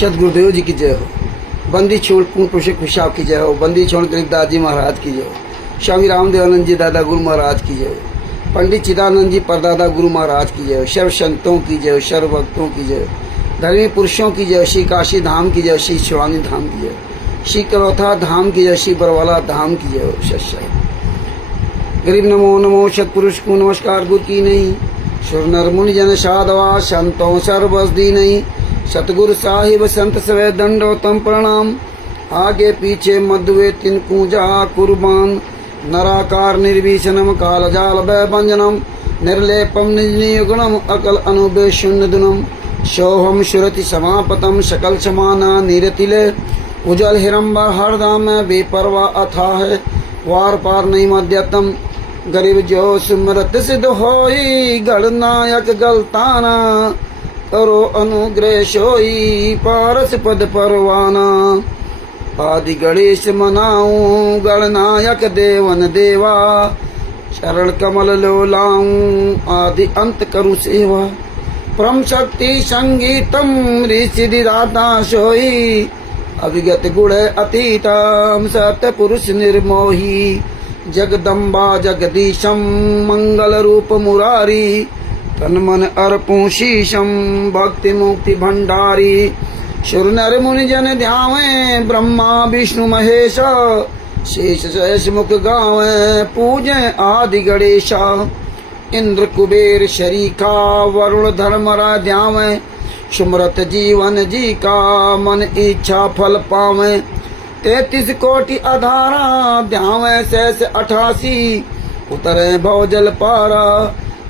सतगुरुदेव जी की जय हो। बंदी छोड़ पूर्ण पुरुष खुशाब की जय हो। बंदी छोड़ गरीबदास जी महाराज की जय हो। स्वामी रामदेवानंद जी दादा गुरु महाराज की जय हो। पंडित चिदानंद जी परदादा गुरु महाराज की जय हो। सर्व संतों की जय हो। सर्व भक्तों की जय हो। धर्मी पुरुषों की जय हो। श्री काशी धाम की जय हो। श्री शिवानी धाम की जय हो। श्री करौथा धाम की जय। श्री बरवाला धाम की जय हो। सत्संग गरीब नमो नमो सतपुरुष को नमस्कार गुरु की नहीं। सुर नर मुनि जन साधवा संतों सर्वस दी नहीं। सतगुरु साहिब संत सवे दंडोतम प्रणाम। आगे पीछे मध्वे तिन पूजा कुर्बान। नराकार निर्विशनम काल जाल भय भंजनम। निर्लेपम निजुगुणम अकल अनुबे शून्य दुनम। सोहम सुरति समापतम सकल समाना नीरतिले। उजल हिरंबर हरदम बेपरवा अथा है। वार पार नहीं मध्यतम। गरीब जो सुमरत सिद्ध होई गणनायक गलताना। करो अनुग्रह सोई पारस पद परवाना। आदि गणेश मनाऊं गणनायक देवन देवा। शरण कमल लोलाऊं आदि अंत करु सेवा। परम शक्ति संगीतम ऋषि दाता सोई। अभिगत गुण अतीतम सत्य पुरुष निर्मोही। जगदम्बा जगदीशम मंगल रूप मुरारी। तन मन अर्पूं शीशम भक्ति मुक्ति भंडारी। सुर नर मुनि जन ध्यावे ब्रह्मा विष्णु महेश। शेष शेष मुख गावे पूजे आदि गणेशा। इंद्र कुबेर शरीका वरुण धर्मरा ध्यावे। सुमरत जीवन जी का मन इच्छा फल पावे। 33 कोटि अधारा ध्यावे शेष 88। उतरे भवजल पारा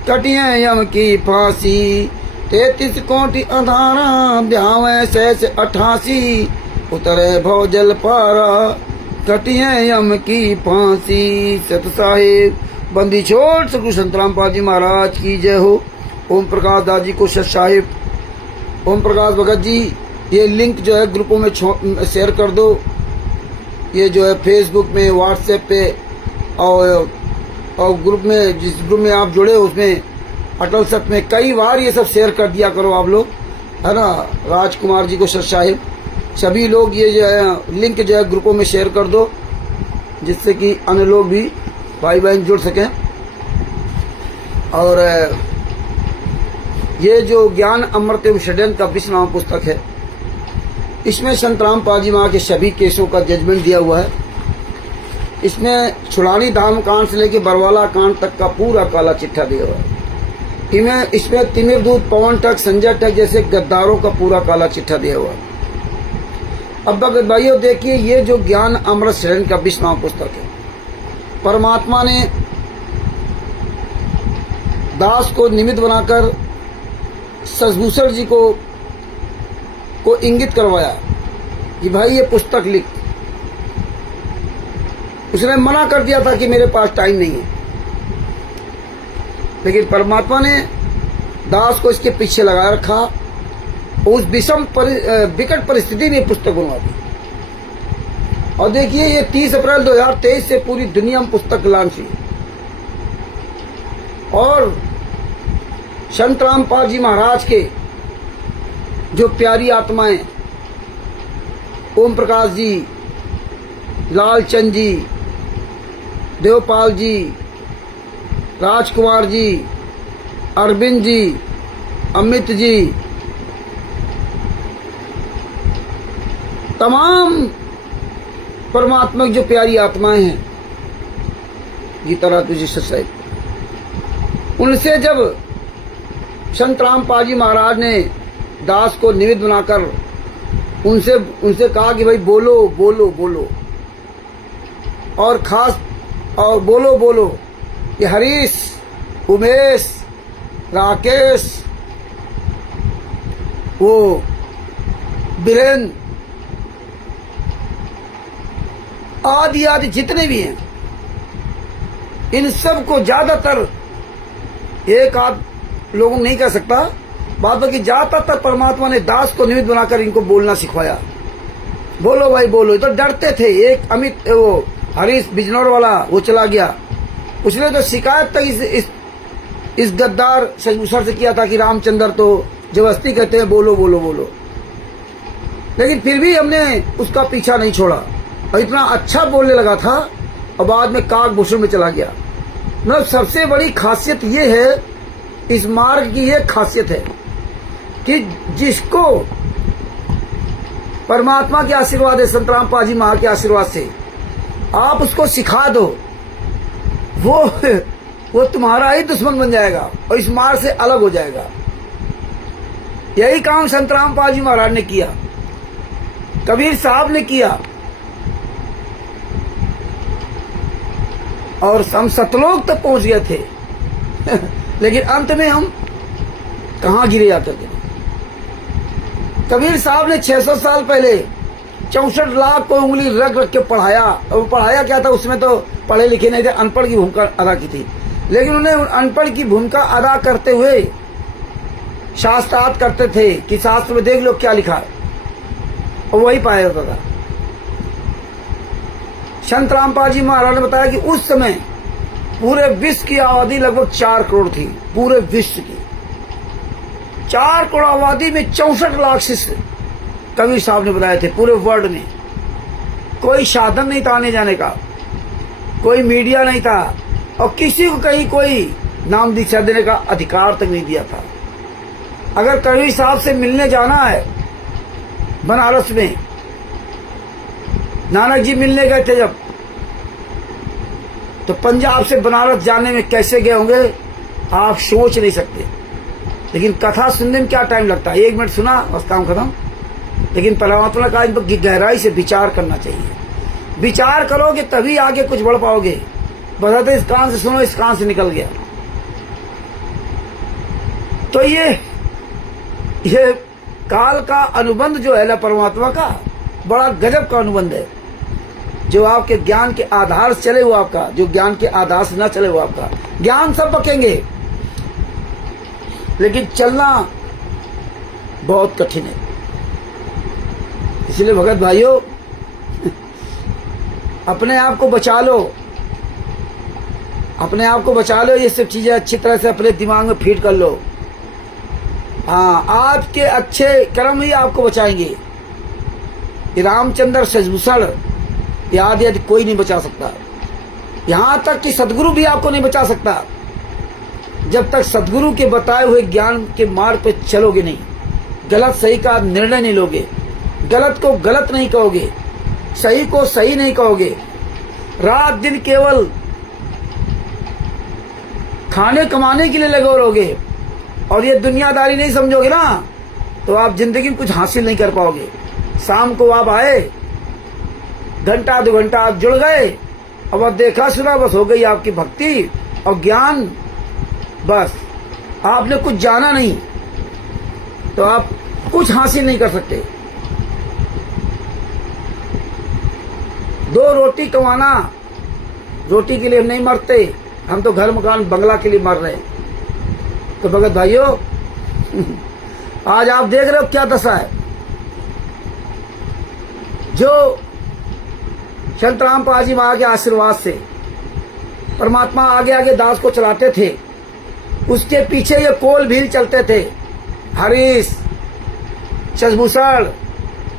कटिए यम की फांसी। 33 कोटि अधारा ध्यावे शेष 88। उतरे भवजल पारा कटिए यम की फांसी। सत साहिब बंदी छोड़ सतगुरु संत रामपाल जी महाराज की जय हो। ओम प्रकाश दास जी को सत साहिब। ओम प्रकाश भगत जी ये लिंक जो है ग्रुपों में शेयर कर दो। ये जो है फेसबुक में व्हाट्सएप पे और ग्रुप में जिस ग्रुप में आप जुड़े उसमें अटल सत में कई बार ये सब शेयर कर दिया करो आप लोग, है ना। राजकुमार जी को सत साहिब सभी लोग ये जो है लिंक जो है ग्रुपों में शेयर कर दो जिससे कि अन्य लोग भी भाई बहन जुड़ सकें। और ये जो ज्ञान अमृत एवं षड्यंत्र का विश्व पुस्तक है इसमें संत रामपाल जी महाराज के सभी केसों का जजमेंट दिया हुआ है। इसमें छुड़ानी धाम कांड से लेकर बरवाला कांड तक का पूरा काला चिट्ठा दिया हुआ है। इसमें तिमिर दूत पवन टक संजय टक जैसे गद्दारों का पूरा काला चिट्ठा दिया हुआ है। अब भगत भाइयों देखिए ये जो ज्ञान अमृत षड्यंत्र का विश्व पुस्तक है, परमात्मा ने दास को निमित्त बनाकर ससभूषण जी को इंगित करवाया कि भाई ये पुस्तक लिख। उसने मना कर दिया था कि मेरे पास टाइम नहीं है, लेकिन परमात्मा ने दास को इसके पीछे लगा रखा। उस विकट परिस्थिति में पुस्तक बनवा दी। और देखिए ये 30 अप्रैल 2023 से पूरी दुनिया में पुस्तक लॉन्च हुई। और संत रामपाल जी महाराज के जो प्यारी आत्माएं ओम प्रकाश जी, लालचंद जी, देवपाल जी, राजकुमार जी, अरविंद जी, अमित जी, तमाम परमात्मा की जो प्यारी आत्माएं हैं गीता तुझे सत्संग, उनसे जब संत रामपाल जी महाराज ने दास को निमित्त बनाकर उनसे कहा कि भाई बोलो बोलो बोलो, और खास और बोलो बोलो कि हरीश, उमेश, राकेश, वो बीरेन आदि आदि जितने भी हैं, इन सब को ज्यादातर एक आध लोगों नहीं कह सकता, बात कि ज्यादातर परमात्मा ने दास को निमित्त बनाकर इनको बोलना सिखवाया। बोलो भाई बोलो। तो डरते थे। एक अमित वो हरीश बिजनौर वाला वो चला गया, उसने तो शिकायत तक इस गद्दार ससभूषण से किया था कि रामचंद्र तो जबरदस्ती कहते हैं बोलो बोलो बोलो। लेकिन फिर भी हमने उसका पीछा नहीं छोड़ा और इतना अच्छा बोलने लगा था और बाद में काकभूषण में चला गया। मतलब सबसे बड़ी खासियत ये है, इस मार्ग की ये खासियत है कि जिसको परमात्मा के आशीर्वाद है, संत रामपाल जी महाराज के आशीर्वाद से आप उसको सिखा दो, वो तुम्हारा ही दुश्मन बन जाएगा और इस मार्ग से अलग हो जाएगा। यही काम संत रामपाल जी महाराज ने किया, कबीर साहब ने किया और हम सतलोक तक पहुंच गए थे लेकिन अंत में हम कहां गिरे जाते थे। कबीर साहब ने 600 साल पहले 64 लाख को उंगली रख रख के पढ़ाया, और पढ़ाया क्या था, उसमें तो पढ़े लिखे नहीं थे, अनपढ़ की भूमिका अदा की थी। लेकिन उन्हें अनपढ़ की भूमिका अदा करते हुए शास्त्रार्थ करते थे कि शास्त्र में देख लो क्या लिखा है, और वही पाया जाता था। संत रामपाल जी महाराज ने बताया कि उस समय पूरे विश्व की आबादी लगभग 4 करोड़ थी। पूरे विश्व की 4 करोड़ आबादी में 64 लाख शिष्य कबीर साहब ने बताए थे। पूरे वर्ल्ड में कोई साधन नहीं था आने जाने का, कोई मीडिया नहीं था, और किसी को कहीं कोई नाम दीक्षा देने का अधिकार तक नहीं दिया था। अगर कबीर साहब से मिलने जाना है बनारस में, नानक जी मिलने गए थे जब, तो पंजाब से बनारस जाने में कैसे गए होंगे आप सोच नहीं सकते। लेकिन कथा सुनने में क्या टाइम लगता है, 1 मिनट सुना बस काम खत्म। लेकिन परमात्मा का इन पर गहराई से विचार करना चाहिए। विचार करोगे तभी आगे कुछ बढ़ पाओगे। बताते इस कान से सुनो, इस कान से निकल गया। तो ये काल का अनुबंध जो है ना परमात्मा का, बड़ा गजब का अनुबंध है। जो आपके ज्ञान के आधार से चले वो आपका, जो ज्ञान के आधार से न चले वो आपका। ज्ञान सब बकेंगे, लेकिन चलना बहुत कठिन है। इसलिए भगत भाइयों अपने आप को बचा लो, अपने आप को बचा लो। ये सब चीजें अच्छी तरह से अपने दिमाग में फीड कर लो। हाँ, आपके अच्छे कर्म ही आपको बचाएंगे। रामचंद्र सजभूषण याद यदि कोई नहीं बचा सकता, यहां तक कि सदगुरु भी आपको नहीं बचा सकता जब तक सदगुरु के बताए हुए ज्ञान के मार्ग पे चलोगे नहीं। गलत सही का निर्णय नहीं लोगे, गलत को गलत नहीं कहोगे, सही को सही नहीं कहोगे। रात दिन केवल खाने कमाने के लिए लगे रहोगे और ये दुनियादारी नहीं समझोगे ना, तो आप जिंदगी में कुछ हासिल नहीं कर पाओगे। शाम को आप आए, घंटा 2 घंटा आप जुड़ गए, अब आप देखा सुना बस हो गई आपकी भक्ति और ज्ञान, बस आपने कुछ जाना नहीं, तो आप कुछ हासिल नहीं कर सकते। 2 रोटी कमाना, रोटी के लिए हम नहीं मरते, हम तो घर मकान बंगला के लिए मर रहे हैं। तो भगत भाइयों आज आप देख रहे हो क्या दशा है। जो संत रामपाल जी महाराज के आशीर्वाद से परमात्मा आगे आगे दास को चलाते थे, उसके पीछे ये कोल भील चलते थे। हरीश, शशभूषण,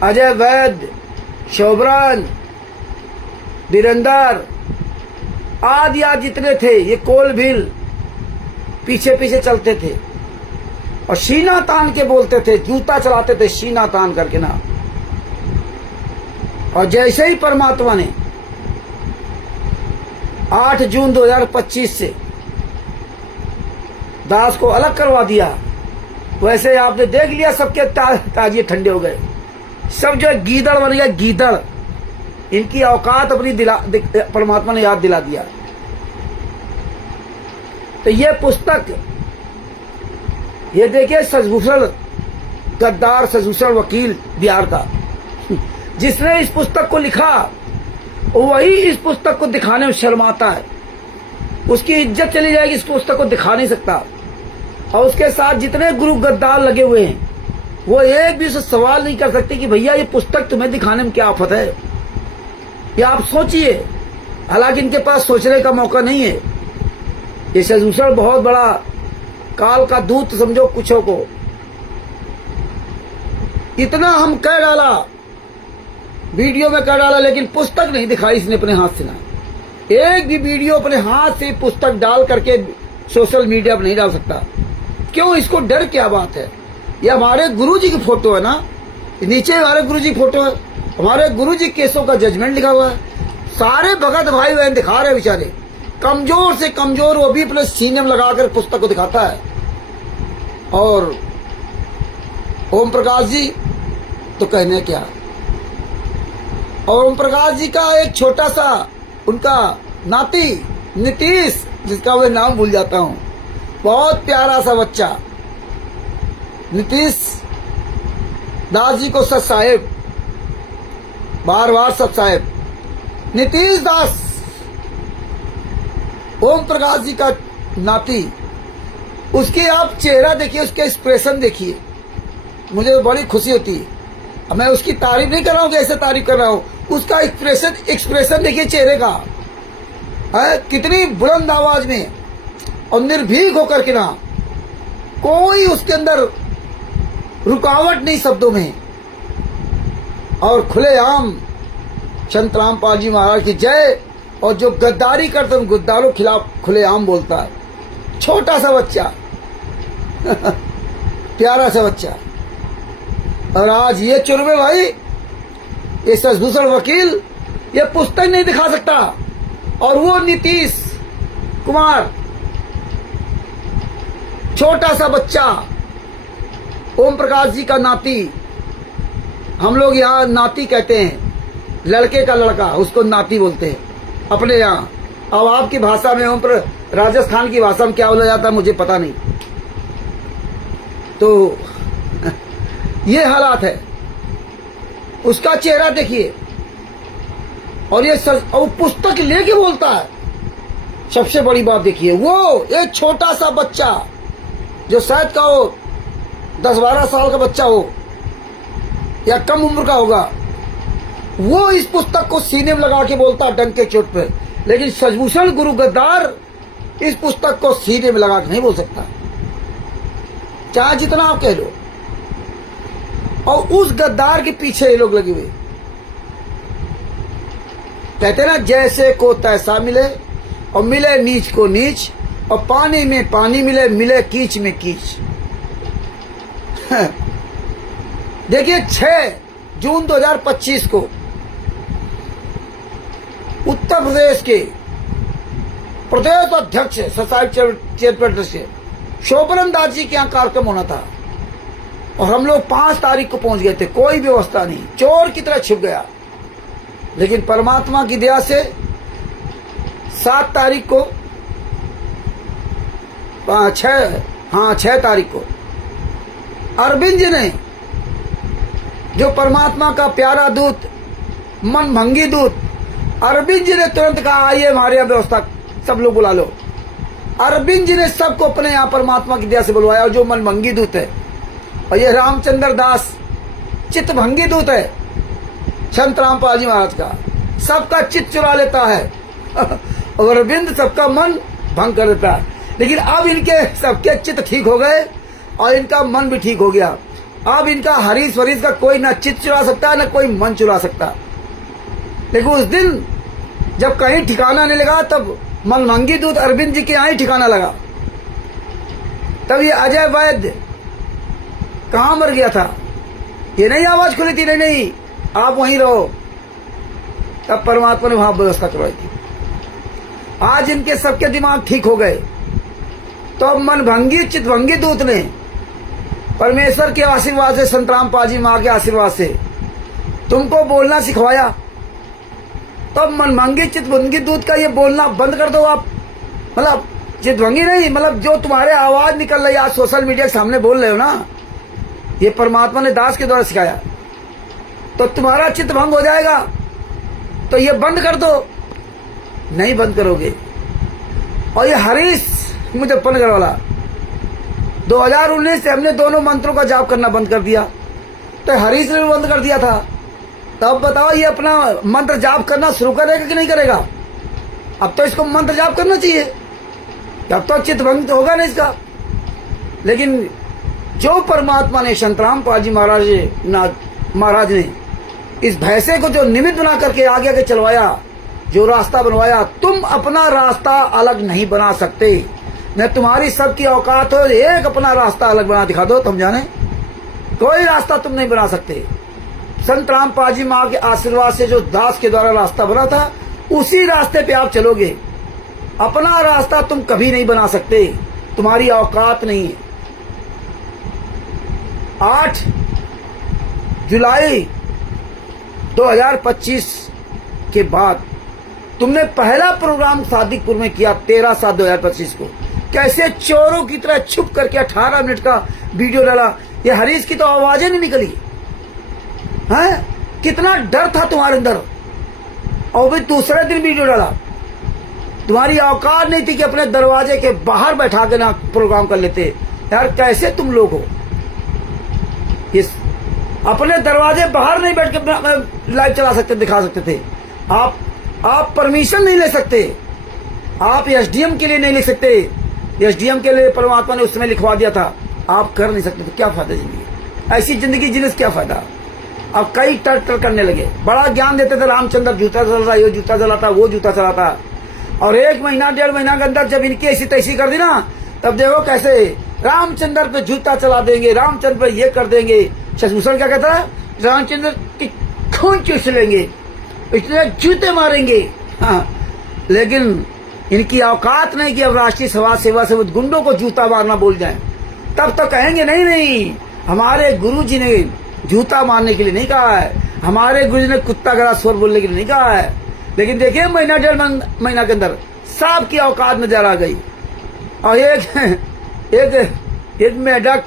अजय वैद्य, शोभरन, वीरेंद्र आदि आदि जितने थे, ये कोल भील पीछे पीछे चलते थे और सीना तान के बोलते थे, जूता चलाते थे सीना तान करके ना। और जैसे ही परमात्मा ने 8 जून 2025 से दास को अलग करवा दिया, वैसे आपने देख लिया सबके ताजिए ठंडे हो गए। सब जो गीदड़ बन गया, गीदड़। इनकी औकात अपनी परमात्मा ने याद दिला दिया। तो ये पुस्तक, ये देखिए शशभूषण, गद्दार शशभूषण वकील बिहार का, जिसने इस पुस्तक को लिखा वही इस पुस्तक को दिखाने में शर्माता है। उसकी इज्जत चली जाएगी, इस पुस्तक को दिखा नहीं सकता। और उसके साथ जितने गुरु गद्दार लगे हुए हैं, वो एक भी उससे सवाल नहीं कर सकते कि भैया ये पुस्तक तुम्हें दिखाने में क्या आफत है। ये आप सोचिए, हालांकि इनके पास सोचने का मौका नहीं है। ये शशभूषण बहुत बड़ा काल का दूत समझो कुछों को। इतना हम कह डाला, वीडियो में कह डाला, लेकिन पुस्तक नहीं दिखाई इसने अपने हाथ से ना। एक भी वीडियो अपने हाथ से पुस्तक डाल करके सोशल मीडिया पर नहीं डाल सकता। क्यों? इसको डर क्या बात है? ये हमारे गुरुजी की फोटो है ना, नीचे हमारे गुरुजी की फोटो है, हमारे गुरुजी केसों का जजमेंट लिखा हुआ है। सारे भगत भाई बहन दिखा रहे बेचारे, कमजोर से कमजोर, वो भी अपने सीने में लगाकर पुस्तक को दिखाता है। और ओम प्रकाश जी तो कहने क्या। और ओम प्रकाश जी का एक छोटा सा उनका नाती नीतीश, जिसका मैं नाम भूल जाता हूं, बहुत प्यारा सा बच्चा, नीतीश दास जी को सत साहेब, बार बार सत साहेब, नीतीश दास ओम प्रकाश जी का नाती, उसके आप चेहरा देखिए, उसके एक्सप्रेशन देखिए, मुझे बड़ी खुशी होती है। अब मैं उसकी तारीफ नहीं कर रहा हूँ कि ऐसे तारीफ कर रहा हूँ, उसका एक्सप्रेशन देखिए चेहरे का है, कितनी बुलंद आवाज में और निर्भीक होकर के ना, कोई उसके अंदर रुकावट नहीं शब्दों में, और खुलेआम संत रामपाल जी महाराज की जय। और जो गद्दारी करते हैं गद्दारों के खिलाफ खुलेआम बोलता है, छोटा सा बच्चा प्यारा सा बच्चा। और आज ये चुरमे भाई, ये शशिभूषण वकील ये पुस्तक नहीं दिखा सकता, और वो नीतीश कुमार छोटा सा बच्चा, ओम प्रकाश जी का नाती, हम लोग यहाँ नाती कहते हैं, लड़के का लड़का, उसको नाती बोलते हैं अपने यहाँ। अब आपकी भाषा में, राजस्थान की भाषा में क्या बोला जाता है मुझे पता नहीं। तो ये हालात है, उसका चेहरा देखिए, और ये और पुस्तक लेके बोलता है। सबसे बड़ी बात देखिए, वो एक छोटा सा बच्चा जो शायद का हो 10-12 साल का बच्चा हो या कम उम्र का होगा, वो इस पुस्तक को सीने में लगा के बोलता है डंके चोट पे। लेकिन शशिभूषण गुरु गद्दार इस पुस्तक को सीने में लगा के नहीं बोल सकता, चाहे जितना आप कह लो। और उस गद्दार के पीछे ये लोग लगे हुए, कहते ना जैसे को तैसा मिले, और मिले नीच को नीच, और पानी में पानी मिले, मिले कीच में कीच। देखिए 6 जून 2025 को उत्तर प्रदेश के प्रदेश अध्यक्ष सोसाइटी चेयरपर्सन से शोभन दास जी के यहाँ कार्यक्रम होना था, और हम लोग 5 तारीख को पहुंच गए थे। कोई व्यवस्था नहीं, चोर की तरह छिप गया। लेकिन परमात्मा की दया से 7 तारीख को 6 तारीख को अरविंद जी ने, जो परमात्मा का प्यारा दूत, मन भंगी दूत, अरविंद जी ने तुरंत कहा आइए हमारे यहाँ व्यवस्था, सब लोग बुला लो। अरविंद जी ने सबको अपने यहाँ परमात्मा की दया से बुलवाया, और जो मन भंगी दूत है, और ये रामचंद्र दास चित्त भंगी दूत है संत रामपाल जी महाराज का, सबका चित्त चुरा लेता है और अरविंद सबका मन भंग कर देता है। लेकिन अब इनके सबके चित्त ठीक हो गए, और इनका मन भी ठीक हो गया। अब इनका हरीश वरीश का कोई ना चित्त चुरा सकता है, ना कोई मन चुरा सकता। लेकिन उस दिन जब कहीं ठिकाना नहीं लगा, तब मनभंगी दूत अरविंद जी के यहाँ ही ठिकाना लगा। तब ये अजय वैद्य कहाँ मर गया था, ये नहीं आवाज खुली थी, नहीं आप वहीं रहो, तब परमात्मा ने वहां व्यवस्था करवाई थी। आज इनके सबके दिमाग ठीक हो गए, तो अब मनभंगी चितभंगी दूत ने परमेश्वर के आशीर्वाद से, संत रामपाल जी माँ के आशीर्वाद से तुमको बोलना सिखवाया। तब मनभंगी चितभंगी दूत का ये बोलना बंद कर दो आप, मतलब चितभंगी नहीं, मतलब जो तुम्हारे आवाज निकल रही है आज सोशल मीडिया के सामने बोल रहे हो ना, ये परमात्मा ने दास के द्वारा सिखाया। तो तुम्हारा चित्त भंग हो जाएगा, तो ये बंद कर दो। नहीं बंद करोगे। और ये हरीश मुजफ्फरनगर वाला 2019 से हमने दोनों मंत्रों का जाप करना बंद कर दिया, तो हरीश ने भी बंद कर दिया था। तब बताओ ये अपना मंत्र जाप करना शुरू करेगा कि नहीं करेगा? अब तो इसको मंत्र जाप करना चाहिए, तब तो चित्त भंग होगा नहीं इसका। लेकिन जो परमात्मा ने संत रामपाल जी महाराज ने इस भैंसे को जो निमित्त बना करके आगे आगे चलवाया, जो रास्ता बनवाया, तुम अपना रास्ता अलग नहीं बना सकते। न तुम्हारी सबकी औकात हो एक अपना रास्ता अलग बना दिखा दो, तुम जाने कोई रास्ता तुम नहीं बना सकते। संत रामपाल जी माँ के आशीर्वाद से जो दास के द्वारा रास्ता बना था, उसी रास्ते पे आप चलोगे। अपना रास्ता तुम कभी नहीं बना सकते, तुम्हारी औकात नहीं है। 8 जुलाई 2025 के बाद तुमने पहला प्रोग्राम सादिकपुर में किया 13/7/2025 को। कैसे चोरों की तरह छुप करके 18 मिनट का वीडियो डाला। ये हरीश की तो आवाजें नहीं निकली हैं। कितना डर था तुम्हारे अंदर, और भी दूसरे दिन वीडियो डाला। तुम्हारी औकात नहीं थी कि अपने दरवाजे के बाहर बैठा के ना प्रोग्राम कर लेते। यार कैसे तुम लोग हो, इस अपने दरवाजे बाहर नहीं बैठ के लाइव चला सकते, दिखा सकते थे। आप परमिशन नहीं ले सकते, आप एसडीएम के लिए नहीं ले सकते। एसडीएम के लिए परमात्मा ने उस समय लिखवा दिया था, आप कर नहीं सकते। तो क्या फायदा जिंदगी, ऐसी जिंदगी जीने से क्या फायदा। अब कई टर करने लगे, बड़ा ज्ञान देते थे। रामचंद्र जूता चलाता, ये जूता चलाता, वो जूता चलाता, और 1 महीना 1.5 महीना के अंदर जब इनकी ऐसी तैसी कर दी ना, तब देखो कैसे रामचंद्र पे जूता चला देंगे, रामचंद्र पे ये कर देंगे। शशभूषण क्या कहता है, रामचंद्र की खून चूस लेंगे, इसलिए जूते मारेंगे। हाँ, लेकिन इनकी औकात नहीं कि अब राष्ट्रीय समाज सेवा से गुंडों को जूता मारना बोल जाए। तब तो कहेंगे नहीं नहीं, हमारे गुरुजी ने जूता मारने के लिए नहीं कहा है, हमारे गुरुजी ने कुत्ता गला स्वर बोलने के लिए नहीं कहा है। लेकिन देखिए 1.5 महीना के अंदर सब की औकात नजर आ गई। और एक मेढक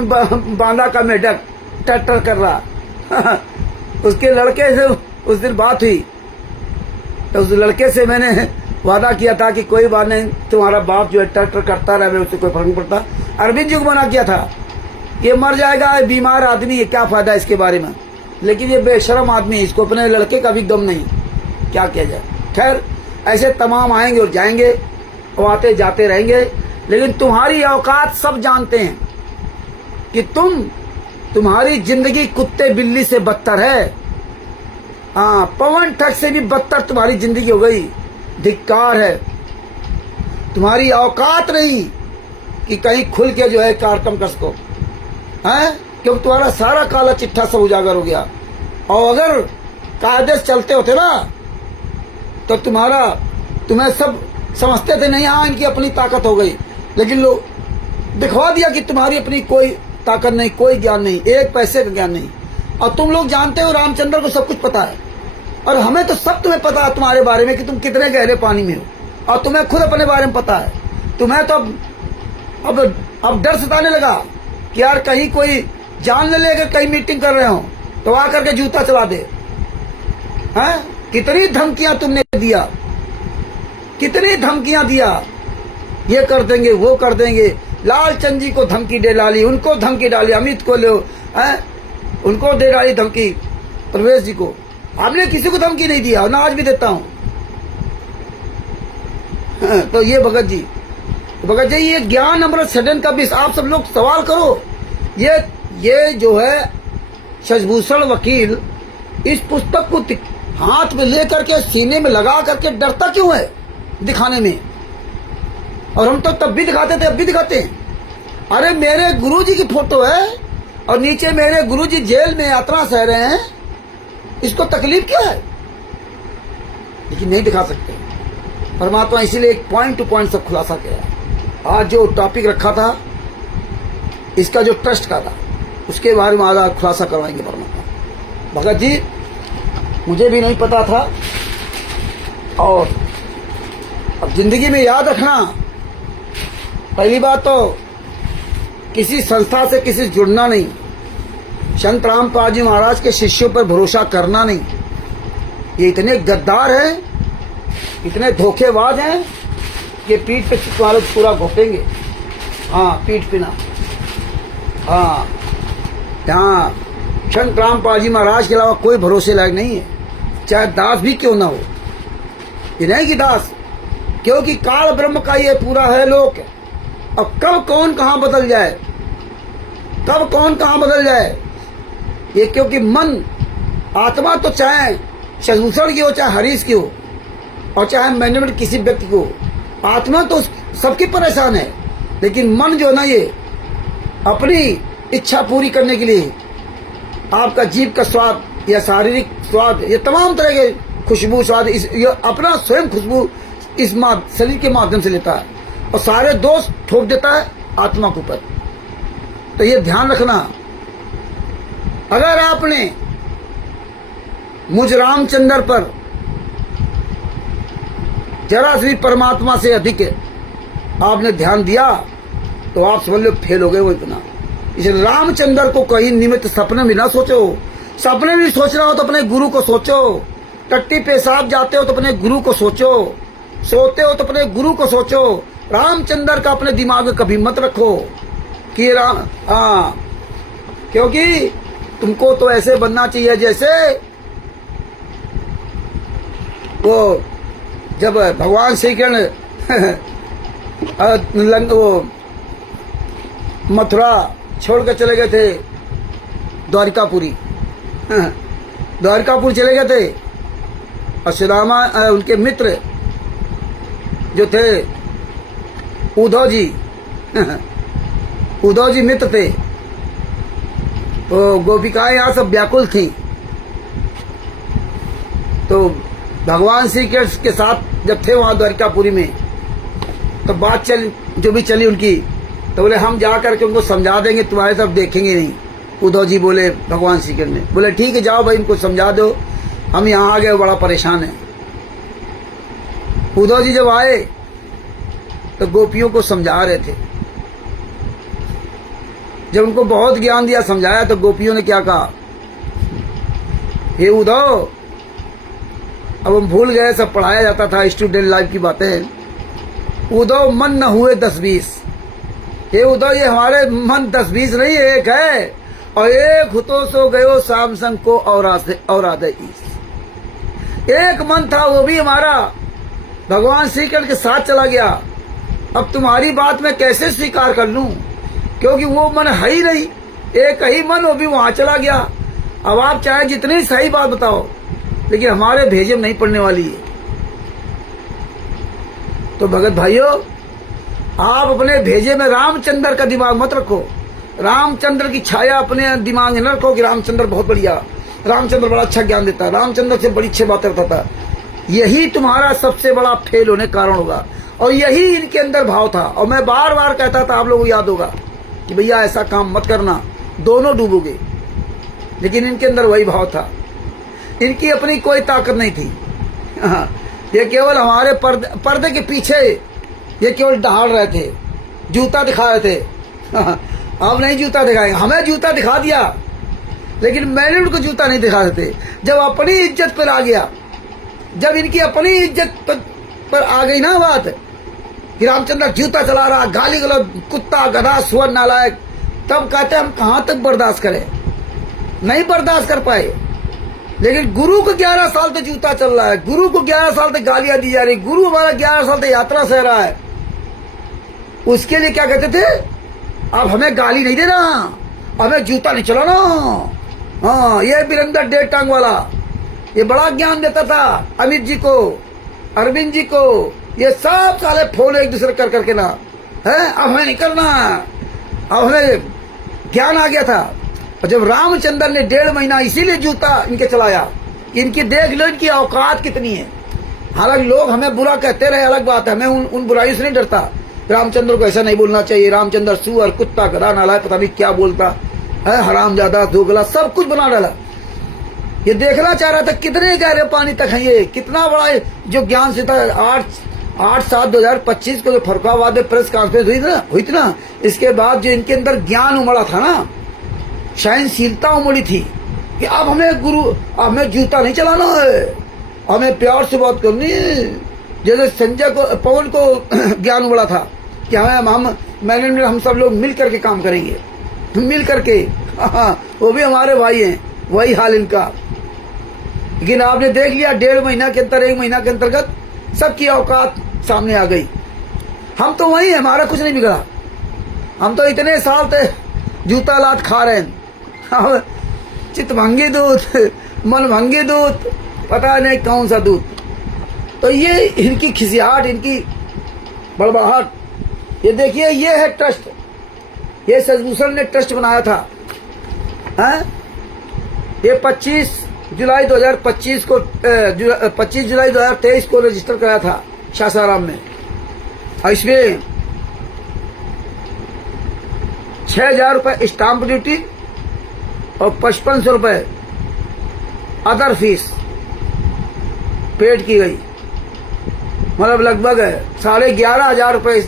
बांदा का मेढक टट्टर कर रहा उसके लड़के से उस दिन बात हुई, तो उस लड़के से मैंने वादा किया था कि कोई बात नहीं, तुम्हारा बाप जो है टट्टर करता रहे, उससे कोई फर्क नहीं पड़ता। अरविंद जी को मना किया था, ये मर जाएगा, बीमार आदमी है, क्या फायदा इसके बारे में। लेकिन ये बेशरम आदमी है, इसको अपने लड़के का भी गम नहीं, क्या किया जाए। खैर, ऐसे तमाम आएंगे और जाएंगे और आते जाते रहेंगे। लेकिन तुम्हारी औकात सब जानते हैं कि तुम्हारी जिंदगी कुत्ते बिल्ली से बदतर है। हाँ, पवन ठग से भी बदतर तुम्हारी जिंदगी हो गई। धिक्कार है, तुम्हारी औकात नहीं कि कहीं खुल के जो है कार्यक्रम कर सको, है, क्योंकि तुम्हारा सारा काला चिट्ठा सब उजागर हो गया। और अगर कायदे से चलते होते ना, तो तुम्हें सब समझते थे नहीं, हाँ इनकी अपनी ताकत हो गई। लेकिन लोग दिखवा दिया कि तुम्हारी अपनी कोई ताकत नहीं, कोई ज्ञान नहीं, एक पैसे का ज्ञान नहीं। और तुम लोग जानते हो रामचंद्र को सब कुछ पता है, और हमें तो सब तुम्हें पता है तुम्हारे बारे में कि तुम कितने गहरे पानी में हो, और तुम्हें खुद अपने बारे में पता है। तुम्हें तो अब डर सताने लगा कि यार कहीं कोई जान ले लेकर कहीं मीटिंग कर रहे हो तो आ करके जूता चला दे। हैं, कितनी धमकियां तुमने दिया, कितनी धमकियां दिया, ये कर देंगे, वो कर देंगे। लालचंद जी को धमकी दे डाली, उनको धमकी डाली, अमित को लो, उनको दे डाली धमकी, प्रवेश जी को। आपने किसी को धमकी नहीं दिया, ना आज भी देता हूं। तो ये भगत जी, ये ज्ञान अमृत सदन का भी आप सब लोग सवाल करो। ये जो है शशभूषण वकील इस पुस्तक को हाथ में लेकर के सीने में लगा करके डरता क्यों है दिखाने में। और हम तो तब भी दिखाते थे, अब भी दिखाते हैं। अरे मेरे गुरुजी की फोटो है और नीचे मेरे गुरुजी जेल में यात्रा सह रहे हैं, इसको तकलीफ क्या है। लेकिन नहीं दिखा सकते परमात्मा, इसीलिए एक पॉइंट टू पॉइंट सब खुलासा किया। आज जो टॉपिक रखा था इसका जो ट्रस्ट का था, उसके बारे में आज खुलासा करवाएंगे परमात्मा। भगत जी, मुझे भी नहीं पता था। और अब जिंदगी में याद रखना, पहली बात तो किसी संस्था से किसी से जुड़ना नहीं, संत रामपाल जी महाराज के शिष्यों पर भरोसा करना नहीं। ये इतने गद्दार हैं, इतने धोखेबाज हैं कि पीठ पे तुम्हारे पूरा घोपेंगे। हाँ, पीठ पे ना। हाँ, यहाँ संत रामपाल जी महाराज के अलावा कोई भरोसे लायक नहीं है, चाहे दास भी क्यों ना हो। ये नहीं कि दास, क्योंकि काल ब्रह्म का ये पूरा है लोक, अब कब कौन कहाँ बदल जाए, कब कौन कहाँ बदल जाए, ये क्योंकि मन, आत्मा तो चाहे शशभूषण की हो, चाहे हरीश की हो, और चाहे मैनेजमेंट किसी व्यक्ति को, आत्मा तो सबकी परेशान है, लेकिन मन जो ना ये अपनी इच्छा पूरी करने के लिए आपका जीभ का स्वाद या शारीरिक स्वाद, ये तमाम तरह के खुशबू स्वाद, ये अपना स्वयं खुशबू इस शरीर के माध्यम से लेता है और सारे दोष ठोक देता है आत्मा के ऊपर। तो ये ध्यान रखना, अगर आपने मुझ रामचंद्र पर जरा सी परमात्मा से अधिक आपने ध्यान दिया तो आप समझ लो फेल हो गए वो इतना। इसलिए रामचंद्र को कहीं निमित्त सपने में ना सोचो, सपने में सोचना हो तो अपने गुरु को सोचो, टट्टी पेशाब जाते हो तो अपने गुरु को सोचो, सोते हो तो अपने गुरु को सोचो। रामचंद्र का अपने दिमाग में कभी मत रखो कि क्योंकि तुमको तो ऐसे बनना चाहिए जैसे वो जब भगवान श्री कृष्ण वो मथुरा छोड़ कर चले गए थे द्वारकापुरी, द्वारकापुर चले गए थे और सुदामा उनके मित्र जो थे उद्धव जी उद्धव जी मित्र थे, तो गोपिकाएं यहाँ सब व्याकुल थी, तो भगवान श्री कृष्ण के साथ जब थे वहां द्वारकापुरी में तो बात जो भी चली उनकी, तो बोले हम जा करके उनको समझा देंगे, तुम्हारे तरफ देखेंगे नहीं। उद्धव जी बोले भगवान श्री कृष्ण ने, बोले ठीक है जाओ भाई इनको समझा दो, हम यहाँ आ गए बड़ा परेशान है। उद्धव जी जब आए तो गोपियों को समझा रहे थे, जब उनको बहुत ज्ञान दिया समझाया तो गोपियों ने क्या कहा, हे उद्धव अब हम भूल गए, सब पढ़ाया जाता था स्टूडेंट लाइफ की बातें। उद्धव मन न हुए 10-20, हे उद्धव ये हमारे मन 10-20 नहीं एक है, और एक हुतो सो गयो सैमसंग को और आधे एक मन था वो भी हमारा भगवान श्री कृष्ण के साथ चला गया। अब तुम्हारी बात मैं कैसे स्वीकार कर लूं, क्योंकि वो मन है ही नहीं, एक ही मन वो भी वहां चला गया। अब आप चाहे जितनी सही बात बताओ लेकिन हमारे भेजे में नहीं पड़ने वाली है। तो भगत भाइयों आप अपने भेजे में रामचंद्र का दिमाग मत रखो, रामचंद्र की छाया अपने दिमाग में न रखो कि रामचंद्र बहुत बढ़िया, रामचंद्र बड़ा अच्छा ज्ञान देता है, रामचंद्र से बड़ी अच्छी बातें करता था। यही तुम्हारा सबसे बड़ा फेल होने का कारण होगा, और यही इनके अंदर भाव था। और मैं बार बार कहता था, आप लोगों को याद होगा कि भैया ऐसा काम मत करना, दोनों डूबोगे, लेकिन इनके अंदर वही भाव था। इनकी अपनी कोई ताकत नहीं थी, ये केवल हमारे पर्दे के पीछे ये केवल डहाल रहे थे, जूता दिखा रहे थे। अब नहीं जूता दिखाएंगे, हमें जूता दिखा दिया लेकिन मैंने उनको जूता नहीं दिखा देते। जब अपनी इज्जत पर आ गया, जब इनकी अपनी इज्जत पर आ गई ना बात कि रामचंद्र जूता चला रहा, गाली गलौज, कुत्ता गधा सुअर नालायक, तब कहते हम कहां तक बर्दाश्त करें, नहीं बर्दाश्त कर पाए। लेकिन गुरु को 11 साल तक जूता चल रहा है, गुरु को 11 साल तक गालियां दी जा रही, गुरु हमारा 11 साल तक यात्रा सह रहा है, उसके लिए क्या कहते थे, अब हमें गाली नहीं देना, हमें जूता नहीं चलाना। हाँ, ये बीरंदर 1.5 टांग वाला ये बड़ा ज्ञान देता था अमित जी को, अरविंद जी को, ये सब साले फोन एक दूसरे कर करके ना है, अब हमें नहीं करना, अब हमें ज्ञान आ गया था। और जब रामचंद्र ने 1.5 महीना इसीलिए जूता इनके चलाया, इनकी देख लो इनकी औकात कितनी है। हालांकि लोग हमें बुरा कहते रहे, अलग बात है, हमें उन बुराइयों से नहीं डरता। रामचंद्र को ऐसा नहीं बोलना चाहिए, रामचंद्र सुअर कुत्ता गधा नालायक पता नहीं क्या बोलता है, हरामजादा दोगला सब कुछ बना डाला। ये देखना चाह रहा था कितने गहरे पानी तक है ये, कितना बड़ा जो ज्ञान से था। 8/7/2025 को जो फरुखाबाद में प्रेस कॉन्फ्रेंस हुई थी ना, इसके बाद जो इनके अंदर ज्ञान उमड़ा था ना, सहनशीलता उमड़ी थी कि अब हमें जूता नहीं चलाना है, हमें प्यार से बात करनी है। जैसे संजय को, पवन को ज्ञान उमड़ा था कि मैंने हम सब लोग मिल करके काम करेंगे, मिल करके, वो भी हमारे भाई हैं, वही हाल इनका। लेकिन आपने देख लिया 1.5 महीना के अंतर, 1 महीना के अंतर्गत सबकी औकात सामने आ गई। हम तो वही, हमारा कुछ नहीं बिगड़ा, हम तो इतने साल थे जूता लात खा रहे हैं, चित भंगी दूध, मन भंगी दूध, पता नहीं कौन सा दूध। तो ये इनकी खिसियाहट, इनकी बड़बड़ाहट, ये देखिए, ये है ट्रस्ट, ये सजभूषण ने ट्रस्ट बनाया था। हैं? ये 25 जुलाई 2025 को 25 जुलाई 2023 को रजिस्टर कराया था सासाराम में। और इसमें 6,000 रुपये स्टाम्प ड्यूटी और 5500 रुपये अदर फीस पेड की गई। मतलब लगभग 11,500 रुपये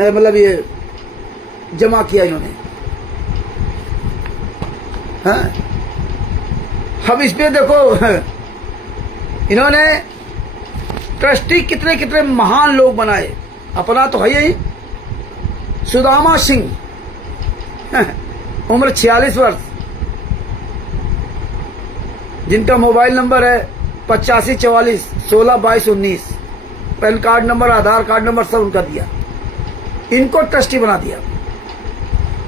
मतलब ये जमा किया इन्होंने। हाँ, अब इसमें देखो इन्होंने ट्रस्टी कितने कितने महान लोग बनाए। अपना तो है यही सुदामा सिंह, उम्र 46 वर्ष, जिनका मोबाइल नंबर है 8544 16 22 19, पैन कार्ड नंबर, आधार कार्ड नंबर सब उनका दिया, इनको ट्रस्टी बना दिया।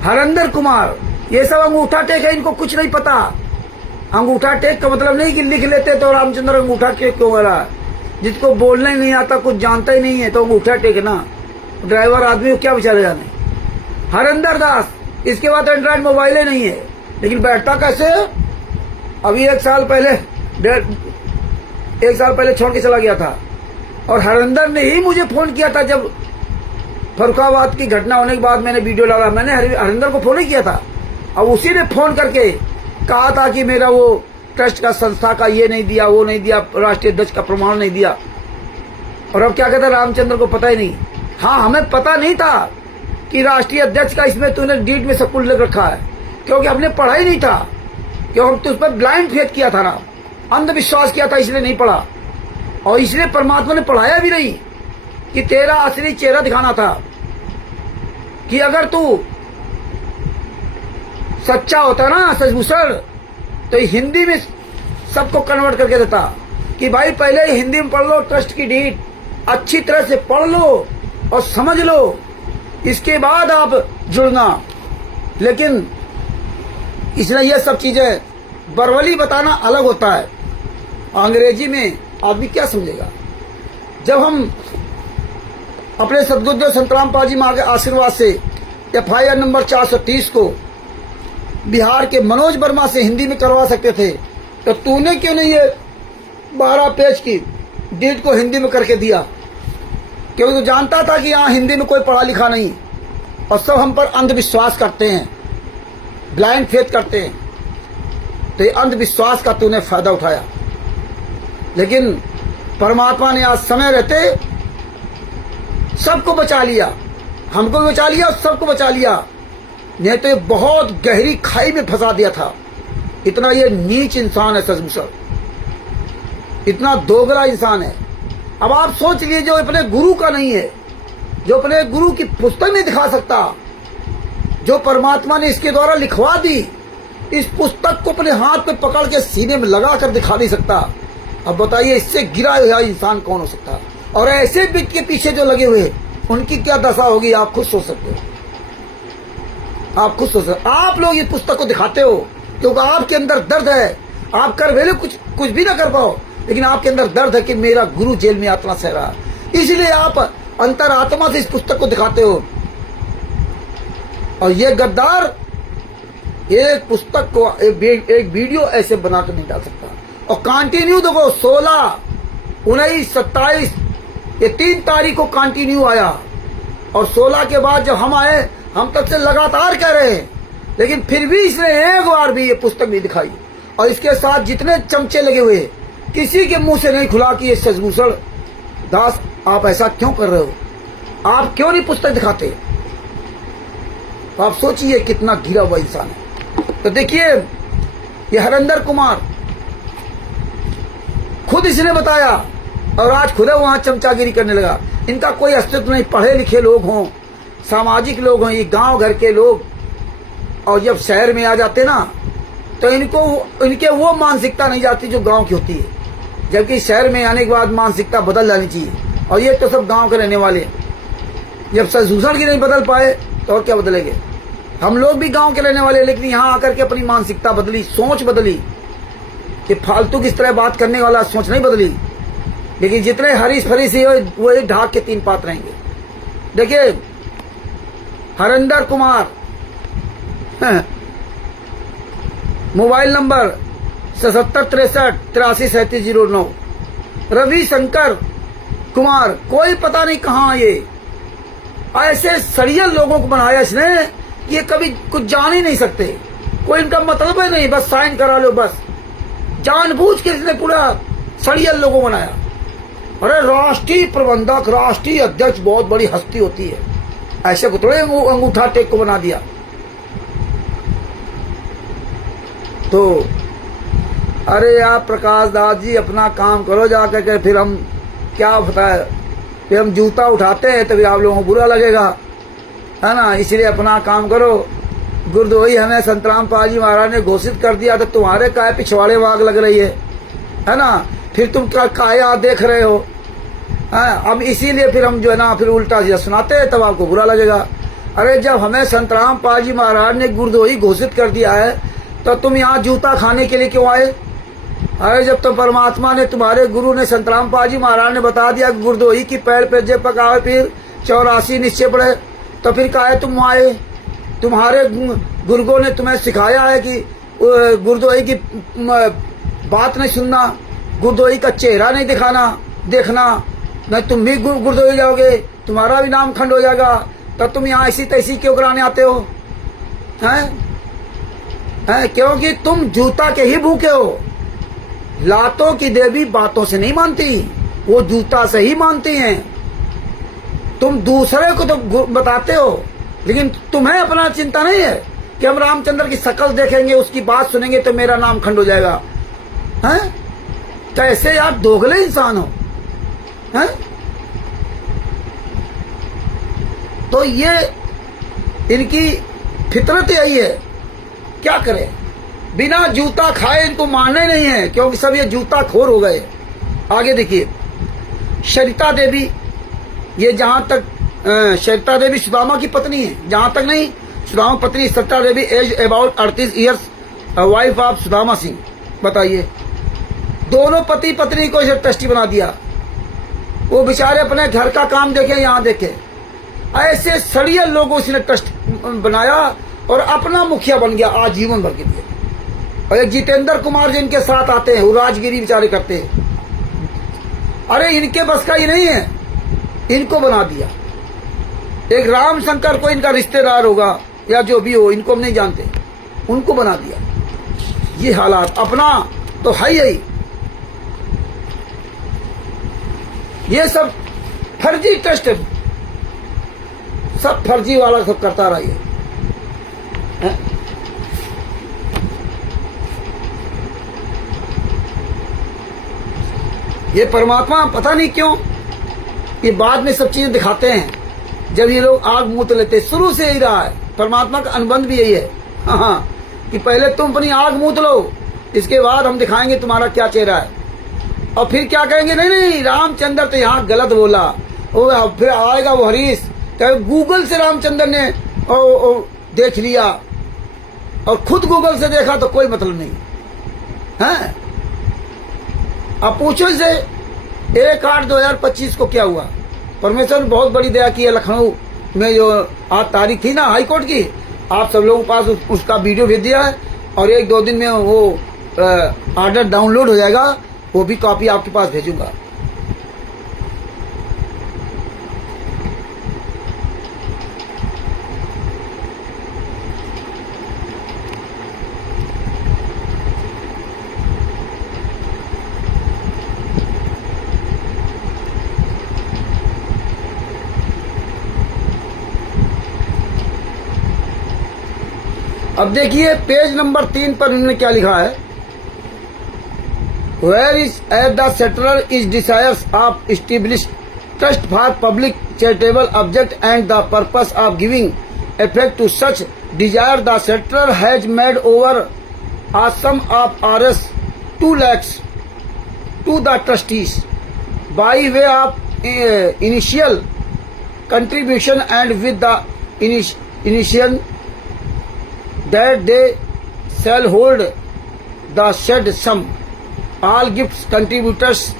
हरिंदर कुमार, ये सब अंगूठा टेक है, इनको कुछ नहीं पता। अंगूठा टेक का मतलब नहीं कि लिख लेते तो रामचंद्र अंगूठा टेक क्यों हो रहा है। जिसको बोलना ही नहीं आता, कुछ जानता ही नहीं है, तो अंगूठा टेक ना, ड्राइवर आदमी को क्या बेचारे जाने। हरिंदर दास, इसके बाद एंड्रॉइड मोबाइल ही नहीं है, लेकिन बैठता कैसे। अभी 1 साल पहले छोड़ के चला गया था, और हरिंदर ने ही मुझे फोन किया था। जब फरुखाबाद की घटना होने के बाद मैंने वीडियो डाला, मैंने हरिंदर को फोन ही किया था, और उसी ने फोन करके कहा था कि मेरा वो ट्रस्ट का, संस्था का ये नहीं दिया, वो नहीं दिया, राष्ट्रीय अध्यक्ष का प्रमाण नहीं दिया। और अब क्या कहता, रामचंद्र को पता ही नहीं। हाँ, हमें पता नहीं था कि राष्ट्रीय अध्यक्ष का इसमें तूने डीड में सब कुछ लिख रखा है, क्योंकि हमने पढ़ा ही नहीं था, क्योंकि हम तो उस पर ब्लाइंड फेथ किया था ना, अंधविश्वास किया था, इसलिए नहीं पढ़ा। और इसलिए परमात्मा ने पढ़ाया भी नहीं कि तेरा असली चेहरा दिखाना था, कि अगर तू सच्चा होता ना सजभूषण, तो हिंदी में सबको कन्वर्ट करके देता कि भाई पहले ही हिंदी में पढ़ लो, ट्रस्ट की डीड अच्छी तरह से पढ़ लो और समझ लो, इसके बाद आप जुड़ना। लेकिन इसने ये सब चीजें बरवली बताना अलग होता है। अंग्रेजी में आदमी क्या समझेगा। जब हम अपने सदगुरुदेव संतराम पाल जी मां के आशीर्वाद से FIR नंबर 430 को बिहार के मनोज वर्मा से हिंदी में करवा सकते थे, तो तूने क्यों नहीं ये 12 पेज की डीड को हिंदी में करके दिया। क्योंकि तू जानता था कि यहाँ हिंदी में कोई पढ़ा लिखा नहीं, और सब हम पर अंधविश्वास करते हैं, ब्लाइंड फेथ करते हैं। तो ये अंधविश्वास का तूने फायदा उठाया। लेकिन परमात्मा ने आज समय रहते सबको बचा लिया, हमको भी बचा लिया और सबको बचा लिया। नहीं तो ये बहुत गहरी खाई में फंसा दिया था। इतना ये नीच इंसान है सजभूषण, इतना दोगला इंसान है। अब आप सोच लीजिए, जो अपने गुरु का नहीं है, जो अपने गुरु की पुस्तक नहीं दिखा सकता, जो परमात्मा ने इसके द्वारा लिखवा दी, इस पुस्तक को अपने हाथ पे पकड़ के सीने में लगा कर दिखा नहीं सकता। अब बताइए, इससे गिरा हुआ इंसान कौन हो सकता है। और ऐसे बिट के पीछे जो लगे हुए, उनकी क्या दशा होगी, आप खुद सोच सकते हो। आप खुद सोच सकते हो। आप लोग इस पुस्तक को दिखाते हो क्योंकि आपके अंदर दर्द है। आप कर वेले कुछ भी ना कर पाओ, लेकिन आपके अंदर दर्द है कि मेरा गुरु जेल में यातना सह रहा है, इसलिए आप अंतरात्मा से इस पुस्तक को दिखाते हो। और ये गद्दार एक पुस्तक को, एक वीडियो ऐसे बनाकर नहीं डाल सकता। और कंटिन्यू देखो, 16, 19, 27, ये 3 तारीख को कंटिन्यू आया। और 16 के बाद जब हम आए, हम तब से लगातार कह रहे हैं, लेकिन फिर भी इसने एक बार भी ये पुस्तक नहीं दिखाई। और इसके साथ जितने चमचे लगे हुए, किसी के मुंह से नहीं खुला कि ये सजभूषण दास आप ऐसा क्यों कर रहे हो, आप क्यों नहीं पुस्तक दिखाते। तो आप सोचिए कितना गिरा हुआ इंसान है। तो देखिए, ये हरिंदर कुमार खुद इसने बताया, और आज खुद वहां चमचागिरी करने लगा। इनका कोई अस्तित्व नहीं। पढ़े लिखे लोग हों, सामाजिक लोग हों, ये गांव घर के लोग, और जब शहर में आ जाते ना, तो इनके वो मानसिकता नहीं जाती जो गांव की होती है। जबकि शहर में आने के बाद मानसिकता बदल जानी चाहिए। और ये तो सब गांव के रहने वाले हैं। जब सजभूषण की नहीं बदल पाए, तो और क्या बदलेंगे? हम लोग भी गांव के रहने वाले, लेकिन यहाँ आकर के अपनी मानसिकता बदली, सोच बदली कि फालतू किस तरह बात करने वाला सोच नहीं बदली। लेकिन जितने हरीश फरीश ही हो वही ढाक के तीन पात रहेंगे। देखिए हरिंदर कुमार, मोबाइल नंबर 7763 रविशंकर कुमार, कोई पता नहीं कहाँ ये। ऐसे सड़ियल लोगों को बनाया इसने, ये कभी कुछ जान ही नहीं सकते, कोई इनका मतलब ही नहीं, बस साइन करा लो बस। जानबूझ के इसने पूरा सड़ियल लोगों बनाया। अरे राष्ट्रीय प्रबंधक, राष्ट्रीय अध्यक्ष बहुत बड़ी हस्ती होती है, ऐसे को थोड़े अंगूठा टेक को बना दिया। तो अरे आप प्रकाश दास जी अपना काम करो जाकर के, फिर हम क्या बताए, फिर हम जूता उठाते हैं तभी आप लोगों को बुरा लगेगा, है ना। इसलिए अपना काम करो। गुरदोही हमें संतराम पाल जी महाराज ने घोषित कर दिया, तो तुम्हारे काय पिछवाड़े वाग लग रही है ना। फिर तुम काया देख रहे हो, अब इसीलिए फिर हम जो है ना फिर उल्टा सीधा सुनाते हैं, तब आपको बुरा लगेगा। अरे जब हमें संतराम पाल जी महाराज ने गुरदोही घोषित कर दिया है, तो तुम यहाँ जूता खाने के लिए क्यों आए? अरे जब तो परमात्मा ने, तुम्हारे गुरु ने, संतराम पाल जी महाराज ने बता दिया गुरदोही की पेड़ पे जे पकावे फिर 84 निश्चय पड़े, तो फिर काहे तुम आए? तुम्हारे गुरुओं ने तुम्हें सिखाया है कि गुरदोही की बात नहीं सुनना, गुरदोही का चेहरा नहीं देखना, नहीं तुम भी गुरदोही जाओगे, तुम्हारा भी नाम खंड हो जाएगा। तो तुम यहाँ ऐसी तैसी क्यों कराने आते हो? हैं? क्योंकि तुम जूता के ही भूखे हो। लातों की देवी बातों से नहीं मानती, वो जूता से ही मानती हैं। तुम दूसरे को तो बताते हो, लेकिन तुम्हें अपना चिंता नहीं है कि हम रामचंद्र की शक्ल देखेंगे, उसकी बात सुनेंगे तो मेरा नाम खंड हो जाएगा। हैं? कैसे यार दोगले इंसान हो? हैं? तो ये इनकी फितरत यही है, क्या करें। बिना जूता खाए इनको मानना ही नहीं है, क्योंकि सब ये जूता खोर हो गए। आगे देखिए, सरिता देवी, ये जहां तक सरिता देवी सुदामा की पत्नी है, जहां तक नहीं, सुदामा पत्नी Sarita Devi, age about 38 years, wife of Sudama Singh. बताइए, दोनों पति पत्नी को इसे ट्रस्टी बना दिया। वो बेचारे अपने घर का काम देखे, यहाँ देखे। ऐसे सड़ियल लोगों से ट्रस्ट बनाया और अपना मुखिया बन गया आजीवन भर के लिए। और एक जितेंद्र कुमार जी इनके साथ आते हैं, वो राजगिरी बेचारे करते हैं। अरे इनके बस का ही नहीं है, इनको बना दिया। एक राम शंकर को इनका रिश्तेदार होगा या जो भी हो, इनको हम नहीं जानते, उनको बना दिया। ये हालात अपना तो है ही। ये सब फर्जी टेस्ट, सब फर्जी वाला सब करता रहा। ये परमात्मा पता नहीं क्यों ये बाद में सब चीजें दिखाते हैं, जब ये लोग आग मूत लेते। शुरू से यही रहा है, परमात्मा का अनुबंध भी यही है। हाँ, कि पहले तुम अपनी आग मूत लो, इसके बाद हम दिखाएंगे तुम्हारा क्या चेहरा है। और फिर क्या कहेंगे, नहीं रामचंद्र तो यहाँ गलत बोला। और फिर आएगा वो हरीश, कहे गूगल से रामचंद्र ने देख लिया, और खुद गूगल से देखा तो कोई मतलब नहीं है। अब पूछो इसे 1/8/2025 को क्या हुआ। परमेश्वर ने बहुत बड़ी दया की है। लखनऊ में जो आज तारीख थी ना हाई कोर्ट की, आप सब लोगों के पास उसका वीडियो भेज दिया है, और 1-2 दिन में वो ऑर्डर डाउनलोड हो जाएगा, वो भी कॉपी आपके पास भेजूंगा। अब देखिए पेज नंबर 3 पर इन्होंने क्या लिखा है। Where is at the settler is desires of establish trust for public charitable object and the purpose of giving effect to such desire, the settler has made over a sum of Rs 2 lakhs to the trustees by way of initial contribution, and with the initial that they shall hold the said sum. All gifts, contributors,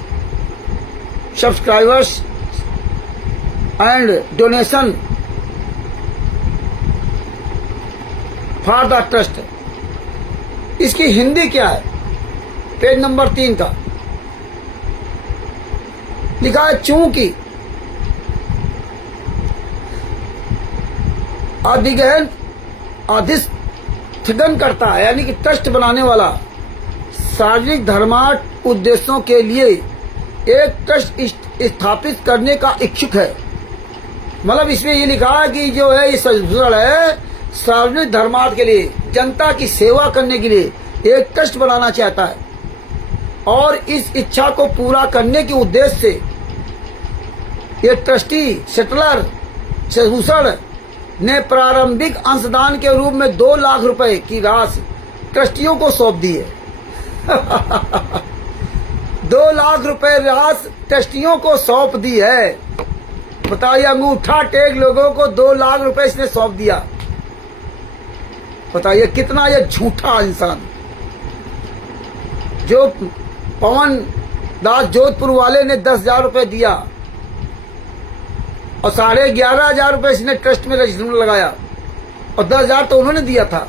subscribers and donation for the trust. इसकी हिंदी क्या है? Page number 3 का लिखा है, चूंकि अधिग्रहण अधिष्ठान करता है, यानी कि ट्रस्ट बनाने वाला सार्वजनिक धर्मार्थ उद्देश्यों के लिए एक ट्रस्ट स्थापित करने का इच्छुक है। मतलब इसमें ये लिखा है कि जो है ये संशोधन है सार्वजनिक धर्मार्थ के लिए, जनता की सेवा करने के लिए एक ट्रस्ट बनाना चाहता है और इस इच्छा को पूरा करने के उद्देश्य से ये ट्रस्टी सेटलर सभूषण ने प्रारंभिक अंशदान के रूप में 2 लाख रुपए की राशि ट्रस्टियों को सौंप दी है। 2 लाख रुपए राशि ट्रस्टियों को सौंप दी है। बताइए, अंगूठा टेक लोगों को 2 लाख रुपए इसने सौंप दिया। बताइए कितना ये झूठा इंसान। जो पवन दास जोधपुर वाले ने 10,000 रुपए दिया और 11,500 रुपए इसने ट्रस्ट में रजिस्टर लगाया और 10,000 तो उन्होंने दिया था।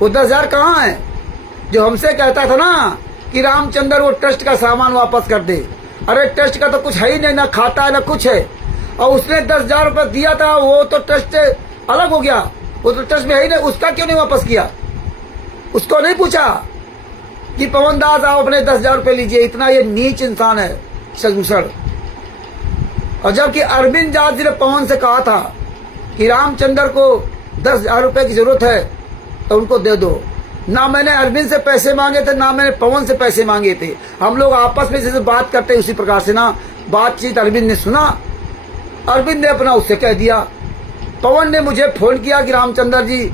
वो 10,000 कहाँ है जो हमसे कहता था ना कि रामचंद्र वो ट्रस्ट का सामान वापस कर दे। अरे ट्रस्ट का तो कुछ है ही नहीं, ना खाता है ना कुछ है। और उसने 10,000 रुपए दिया था, वो तो ट्रस्ट से अलग हो गया, वो तो ट्रस्ट में है ही नहीं। उसका क्यों नहीं वापस किया? उसको नहीं पूछा कि पवन दास आप अपने 10,000 रुपए लीजिए। इतना ये नीच इंसान है सदभूषण। और जबकि अरविंद जाट जी ने पवन से कहा था कि रामचंद्र को 10,000 रुपए की जरूरत है तो उनको दे दो। ना मैंने अरविंद से पैसे मांगे थे, ना मैंने पवन से पैसे मांगे थे। हम लोग आपस में जैसे बात करते उसी प्रकार से ना बातचीत अरविंद ने सुना, अरविंद ने अपना उससे कह दिया। पवन ने मुझे फोन किया कि रामचंद्र जी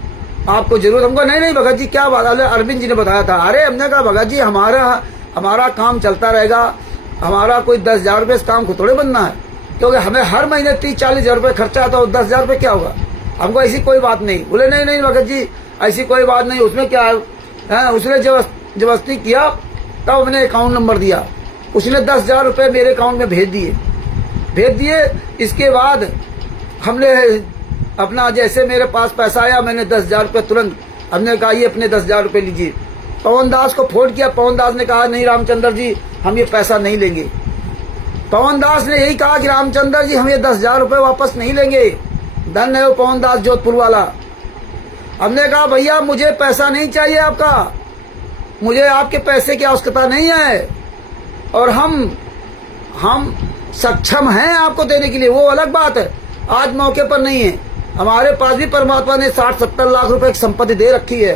आपको जरूरत। हमको नहीं भगत जी क्या बात है, अरविंद जी ने बताया था। अरे हमने कहा भगत जी हमारा काम चलता रहेगा, हमारा कोई 10,000 रुपये इस काम को थोड़े बनना है, क्योंकि हमें हर महीने 30-40 रुपये खर्चा आता है, 10,000 रुपये क्या होगा। हमको ऐसी कोई बात नहीं। बोले नहीं भगत जी ऐसी कोई बात नहीं, उसमें क्या है। उसने जबरदस्ती किया, तब मैंने अकाउंट नंबर दिया, उसने 10,000 रुपये मेरे अकाउंट में भेज दिए। इसके बाद हमने अपना जैसे मेरे पास पैसा आया, मैंने 10,000 रुपये तुरंत हमने कहा ये अपने 10,000 रुपये लीजिए। पवन दास को फोन किया, पवन दास ने कहा नहीं रामचंद्र जी हम ये पैसा नहीं लेंगे। पवन दास ने यही कहा कि रामचंद्र जी हम ये 10,000 रुपये वापस नहीं लेंगे। धन है वो पवन दास जोधपुर वाला। हमने कहा भैया मुझे पैसा नहीं चाहिए आपका, मुझे आपके पैसे की आवश्यकता नहीं है और हम सक्षम हैं आपको देने के लिए, वो अलग बात है। आज मौके पर नहीं है। हमारे पास भी परमात्मा ने 60-70 लाख रुपए की संपत्ति दे रखी है,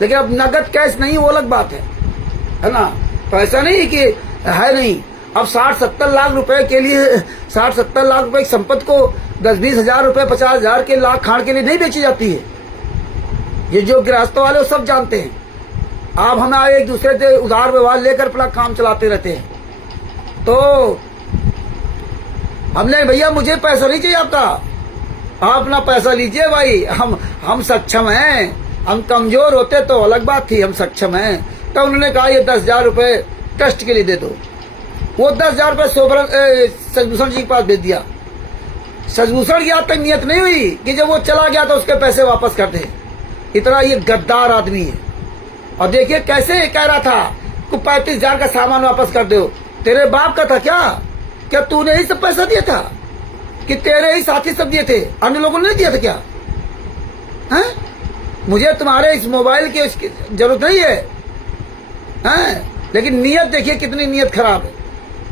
लेकिन अब नगद कैश नहीं, वो अलग बात है ना। पैसा नहीं कि है नहीं। अब 60-70 लाख रुपए के लिए 60-70 लाख रुपए की संपत्ति को 10-20 हजार रुपए 50 हजार के लाख खाण के लिए नहीं बेची जाती है। ये जो गृहस्थ वाले वो सब जानते हैं। आप हमारे एक दूसरे से उधार व्यवहार लेकर अपना काम चलाते रहते हैं। तो हमने भैया मुझे पैसा नहीं चाहिए आपका, आप अपना पैसा लीजिए भाई। हम सक्षम हैं। हम कमजोर होते तो अलग बात थी, हम सक्षम हैं। तो उन्होंने कहा ये 10,000 रुपये ट्रस्ट के लिए दे दो। वो 10,000 रुपये सजभूषण जी के पास भेज दिया। सजभूषण की आज तक नियत नहीं हुई कि जब वो चला गया तो उसके पैसे वापस कर दे। इतना ये गद्दार आदमी है। और देखिए कैसे कह रहा था कि 35,000 का सामान वापस कर दो। तेरे बाप का था क्या तूने ही सब पैसा दिया था कि तेरे ही साथी सब दिए थे, अन्य लोगों ने नहीं दिया था क्या? हैं? मुझे तुम्हारे इस मोबाइल की जरूरत नहीं है, हैं? लेकिन नियत देखिए कितनी नियत खराब है।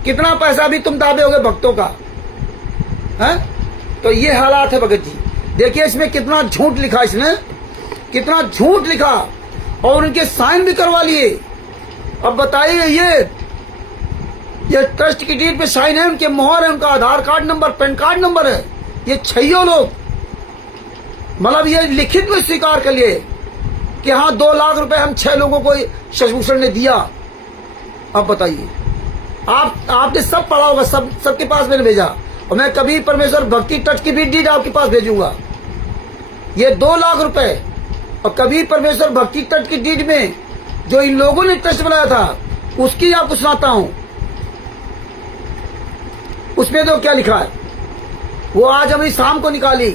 कितना पैसा भी तुम दाबे होगे भक्तों का, हैं? तो ये हालात है भगत जी। देखिए इसमें कितना झूठ लिखा, इसने कितना झूठ लिखा और उनके साइन भी करवा लिए। अब बताइए ये ट्रस्ट की डीड पे साइन है, उनके मोहर है, उनका Aadhaar card number, PAN card number है। ये 6 लोग मतलब ये लिखित में स्वीकार कर लिए कि हाँ 2 लाख रुपए हम 6 लोगों को शशभूषण ने दिया। अब बताइए आपने सब पढ़ा होगा, सबके पास मैंने भेजा। और मैं कभी परमेश्वर भक्ति ट्रस्ट की भी डीड आपके पास भेजूंगा। ये 2 लाख रुपए। और कबीर परमेश्वर भक्ति ट्रस्ट की डीड में जो इन लोगों ने ट्रस्ट बनाया था उसकी आपको सुनाता हूं। उसमें तो क्या लिखा है वो आज अभी शाम को निकाली,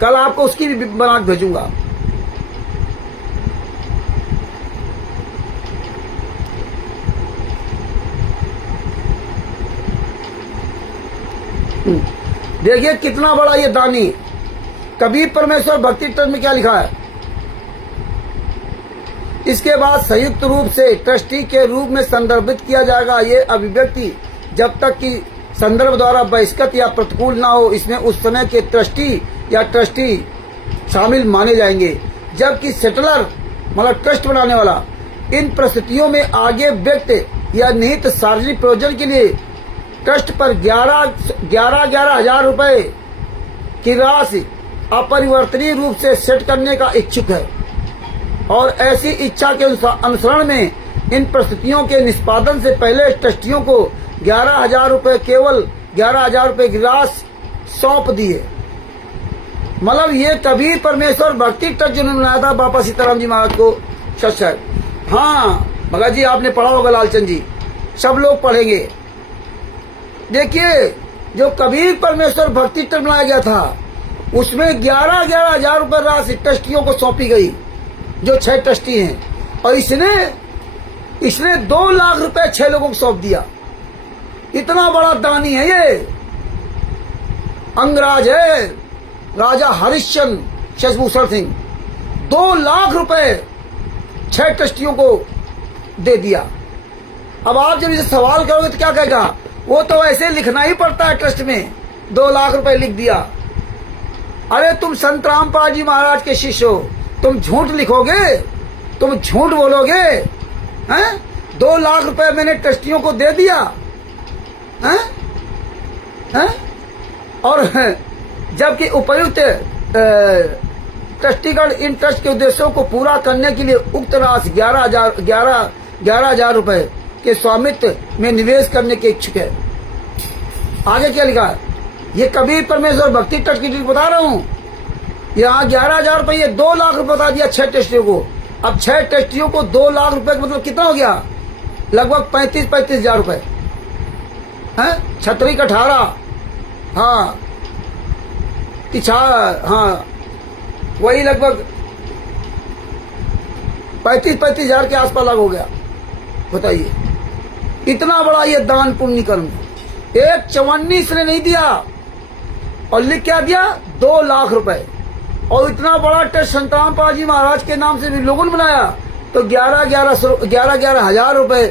कल आपको उसकी भी बना के भेजूंगा। देखिए कितना बड़ा ये दानी। कबीर परमेश्वर भक्ति ट्रस्ट में क्या लिखा है। इसके बाद संयुक्त रूप से ट्रस्टी के रूप में संदर्भित किया जाएगा। ये अभिव्यक्ति जब तक कि संदर्भ द्वारा बहिष्कृत या प्रतिकूल ना हो, इसमें उस समय के ट्रस्टी या ट्रस्टी शामिल माने जाएंगे। जबकि सेटलर मतलब ट्रस्ट बनाने वाला इन परिस्थितियों में आगे व्यक्त या निहित सार्वजनिक प्रयोजन के लिए ट्रस्ट पर 11,000 रुपए की राशि अपरिवर्तनीय रूप से सेट करने का इच्छुक है और ऐसी इच्छा के अनुसरण में इन परिस्थितियों के निष्पादन से पहले ट्रस्टियों को 11,000 रुपए केवल 11,000 रुपए की राशि सौंप दिए। मतलब ये कबीर परमेश्वर भक्ति ट्रस्ट जिन्होंने बनाया था बाबा सीताराम जी महाराज को सच। हाँ भगत जी आपने पढ़ा होगा, लालचंद जी सब लोग पढ़ेंगे। देखिए जो कबीर परमेश्वर भक्ति ट्रस्ट बनाया गया था उसमें 11,000 रुपए राशि ट्रस्टियों को सौंपी गई जो 6 ट्रस्टी हैं, और इसने 2 लाख रुपए 6 लोगों को सौंप दिया। इतना बड़ा दानी है ये, अंगराज है, राजा हरिश्चंद्र शशभूषण सिंह। 2 लाख रुपए 6 ट्रस्टियों को दे दिया। अब आप जब इसे सवाल करोगे तो क्या कहेगा, वो तो ऐसे लिखना ही पड़ता है ट्रस्ट में, 2 लाख रुपए लिख दिया। अरे तुम संत रामपाल जी महाराज के शिष्य हो, तुम झूठ लिखोगे, तुम झूठ बोलोगे हैं? 2 लाख रुपए मैंने ट्रस्टियों को दे दिया हैं? हैं? और जबकि उपयुक्त ट्रस्टीगण इन ट्रस्ट के उद्देश्यों को पूरा करने के लिए उक्त राशि 11,000 रुपए के स्वामित्व में निवेश करने के इच्छुक है। आगे क्या लिखा है, ये कबीर परमेश्वर भक्ति ट्रस्ट की बता रहा हूं। यहाँ 11,000 रुपये 2 लाख रुपए बता दिया 6 ट्रस्टियों को। अब 6 ट्रस्टियों को 2 लाख रुपए का मतलब कितना हो गया, लगभग 35,000 रुपए है। छतरी का 18, हाँ हाँ वही लगभग 35,000 के आसपास लग हो गया। बताइए इतना बड़ा ये दान पुण्य कर्म। एक चवन्नी इसने नहीं दिया और लिख क्या दिया, 2 लाख रुपए। और इतना बड़ा ट्रस्ट संत रामपाल जी महाराज के नाम से भी लोगों ने बनाया तो 11,000 हजार रुपए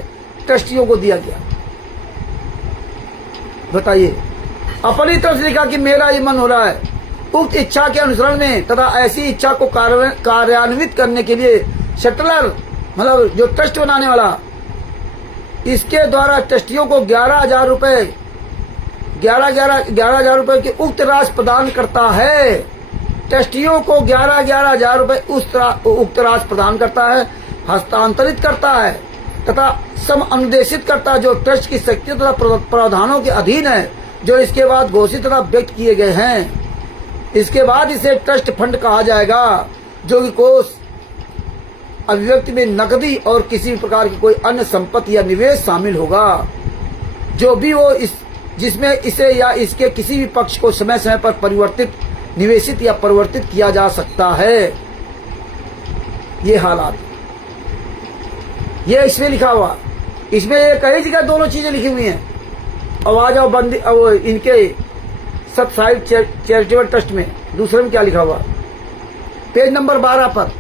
ट्रस्टियों को दिया गया। बताइए अपनी तरफ से लिखा कि मेरा ये मन हो रहा है उक्त इच्छा के अनुसरण में तथा ऐसी इच्छा को कार्यान्वित करने के लिए सेटलर मतलब जो ट्रस्ट बनाने वाला इसके द्वारा ट्रस्टियों को 11,000 रुपए 11,000 रुपए की उक्त राशि प्रदान करता है। ट्रस्टियों को 11,000 रुपए उक्त राशि प्रदान करता है, हस्तांतरित करता है तथा सम अनुदेशित करता है जो ट्रस्ट की शक्ति तथा प्रावधानों के अधीन है जो इसके बाद घोषित तथा व्यक्त किए गए हैं। इसके बाद इसे ट्रस्ट फंड कहा जाएगा जो कि कोष अभिव्यक्ति में नकदी और किसी भी प्रकार की कोई अन्य संपत्ति या निवेश शामिल होगा जो भी हो जिसमें इसे या इसके किसी भी पक्ष को समय समय पर परिवर्तित निवेशित या परिवर्तित किया जा सकता है। ये हालात ये इसमें लिखा हुआ, इसमें कई जगह दोनों चीजें लिखी हुई हैं। अब आ जाओ बंदी अब इनके सत साहिब चैरिटेबल ट्रस्ट में दूसरे में क्या लिखा हुआ, पेज नंबर 12 पर,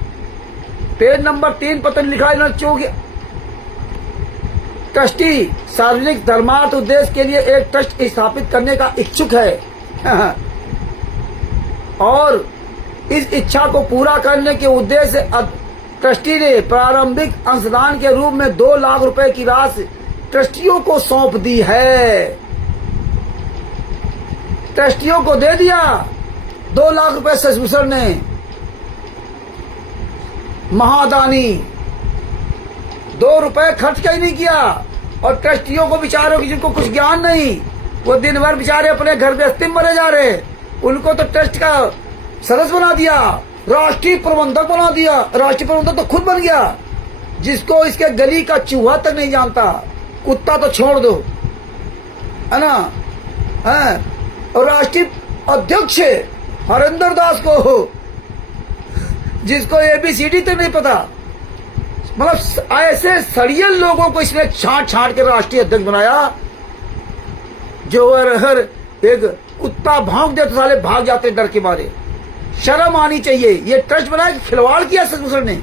पेज नंबर 3 पर लिखा है चूंकि ट्रस्टी सार्वजनिक धर्मार्थ उद्देश्य के लिए एक ट्रस्ट स्थापित करने का इच्छुक है और इस इच्छा को पूरा करने के उद्देश्य से ट्रस्टी ने प्रारंभिक अंशदान के रूप में 2 लाख रुपए की राशि ट्रस्टियों को सौंप दी है। ट्रस्टियों को दे दिया 2 लाख रुपए शशभूषण ने, महादानी 2 रुपए खर्च कहीं नहीं किया। और ट्रस्टियों को बेचारों की जिनको कुछ ज्ञान नहीं, वो दिन भर बेचारे अपने घर गृहस्थी में मरे जा रहे, उनको तो ट्रस्ट का सदस्य बना दिया, राष्ट्रीय प्रबंधक बना दिया। राष्ट्रीय प्रबंधक तो खुद बन गया, जिसको इसके गली का चूहा तक नहीं जानता। कुत्ता तो छोड़ दो, है ना, है। और राष्ट्रीय अध्यक्ष हरिंदर दास को, जिसको ABCD तक नहीं पता। मतलब ऐसे सड़ियल लोगों को इसने छांट छांट के राष्ट्रीय अध्यक्ष बनाया, जो हर एक कुत्ता भौंक दे तो साले भाग जाते डर के मारे। शर्म आनी चाहिए। ये ट्रस्ट बनाया कि खिलवाड़ किया सर ने,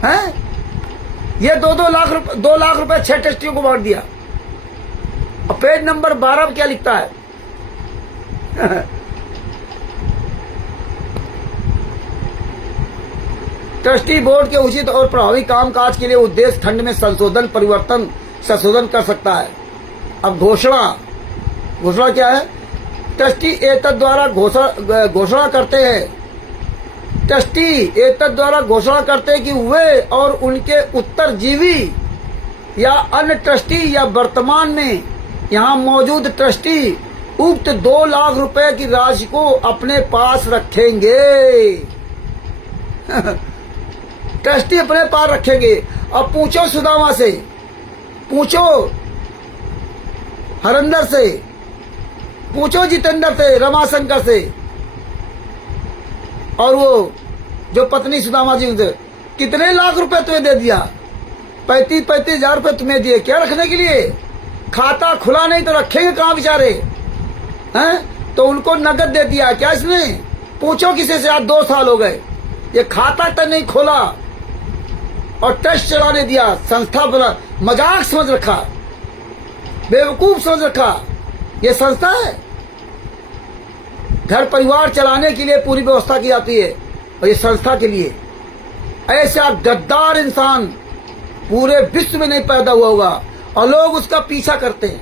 हैं? ये 2 लाख रुपए 6 ट्रस्टियों को बांट दिया। अब पेज नंबर 12 में क्या लिखता है? ट्रस्टी बोर्ड के उचित और प्रभावी कामकाज के लिए उद्देश्य खंड में संशोधन कर सकता है। अब घोषणा क्या है? ट्रस्टी एतद द्वारा घोषणा करते हैं। ट्रस्टी एतद द्वारा घोषणा करते हैं कि वे और उनके उत्तरजीवी या अन्य ट्रस्टी या वर्तमान में यहाँ मौजूद ट्रस्टी उक्त 2 लाख रुपए की राशि को अपने पास रखेंगे। ट्रस्टी अपने पास रखेंगे। अब पूछो सुदामा से, पूछो हरिंदर से, पूछो जितेंद्र से, रमाशंकर से, और वो जो पत्नी सुदामा जी, उनसे कितने लाख रुपए तुम्हें दे दिया? 35 हजार रुपए तुम्हें दिए, क्या रखने के लिए? खाता खुला नहीं तो रखेंगे कहाँ बेचारे, हैं? तो उनको नगद दे दिया क्या इसने? पूछो किसी से। आज 2 साल हो गए, ये खाता तक नहीं खोला और ट्रस्ट चलाने दिया। संस्था बना, मजाक समझ रखा, बेवकूफ समझ रखा। ये संस्था है? घर परिवार चलाने के लिए पूरी व्यवस्था की जाती है, और ये संस्था के लिए। ऐसा गद्दार इंसान पूरे विश्व में नहीं पैदा हुआ होगा, और लोग उसका पीछा करते हैं,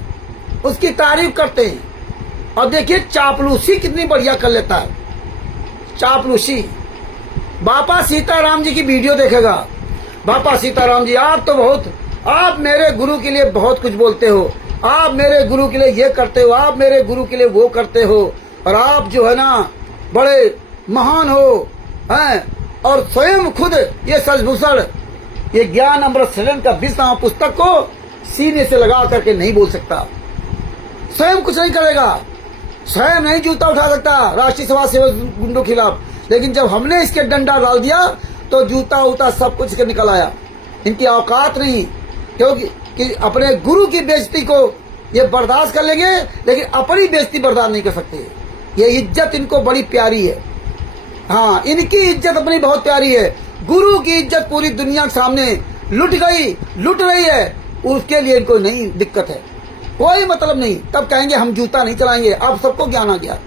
उसकी तारीफ करते हैं। और देखिए चापलूसी कितनी बढ़िया कर लेता है, चापलूसी। बापा सीताराम जी की वीडियो देखेगा। बापा सीताराम जी, आप मेरे गुरु के लिए बहुत कुछ बोलते हो, आप मेरे गुरु के लिए ये करते हो, आप मेरे गुरु के लिए वो करते हो, और आप जो है ना बड़े महान हो, हैं? और स्वयं खुद ये सजभूषण, ये ज्ञान अमृत सृजन का 20वां पुस्तक को सीने से लगा करके नहीं बोल सकता। स्वयं कुछ नहीं करेगा, स्वयं नहीं जूता उठा सकता राष्ट्रीय समाज सेवक गुंडों के खिलाफ। लेकिन जब हमने इसके डंडा डाल दिया तो जूता उता सब कुछ इसके निकल आया। इनकी औकात नहीं, क्योंकि कि अपने गुरु की बेइज्जती को ये बर्दाश्त कर लेंगे, लेकिन अपनी बेइज्जती बर्दाश्त नहीं कर सकते। ये इज्जत इनको बड़ी प्यारी है। हाँ, इनकी इज्जत अपनी बहुत प्यारी है। गुरु की इज्जत पूरी दुनिया के सामने लुट रही है, उसके लिए इनको नहीं दिक्कत है, कोई मतलब नहीं। तब कहेंगे हम जूता नहीं चलाएंगे। अब सबको ज्ञान आ गया।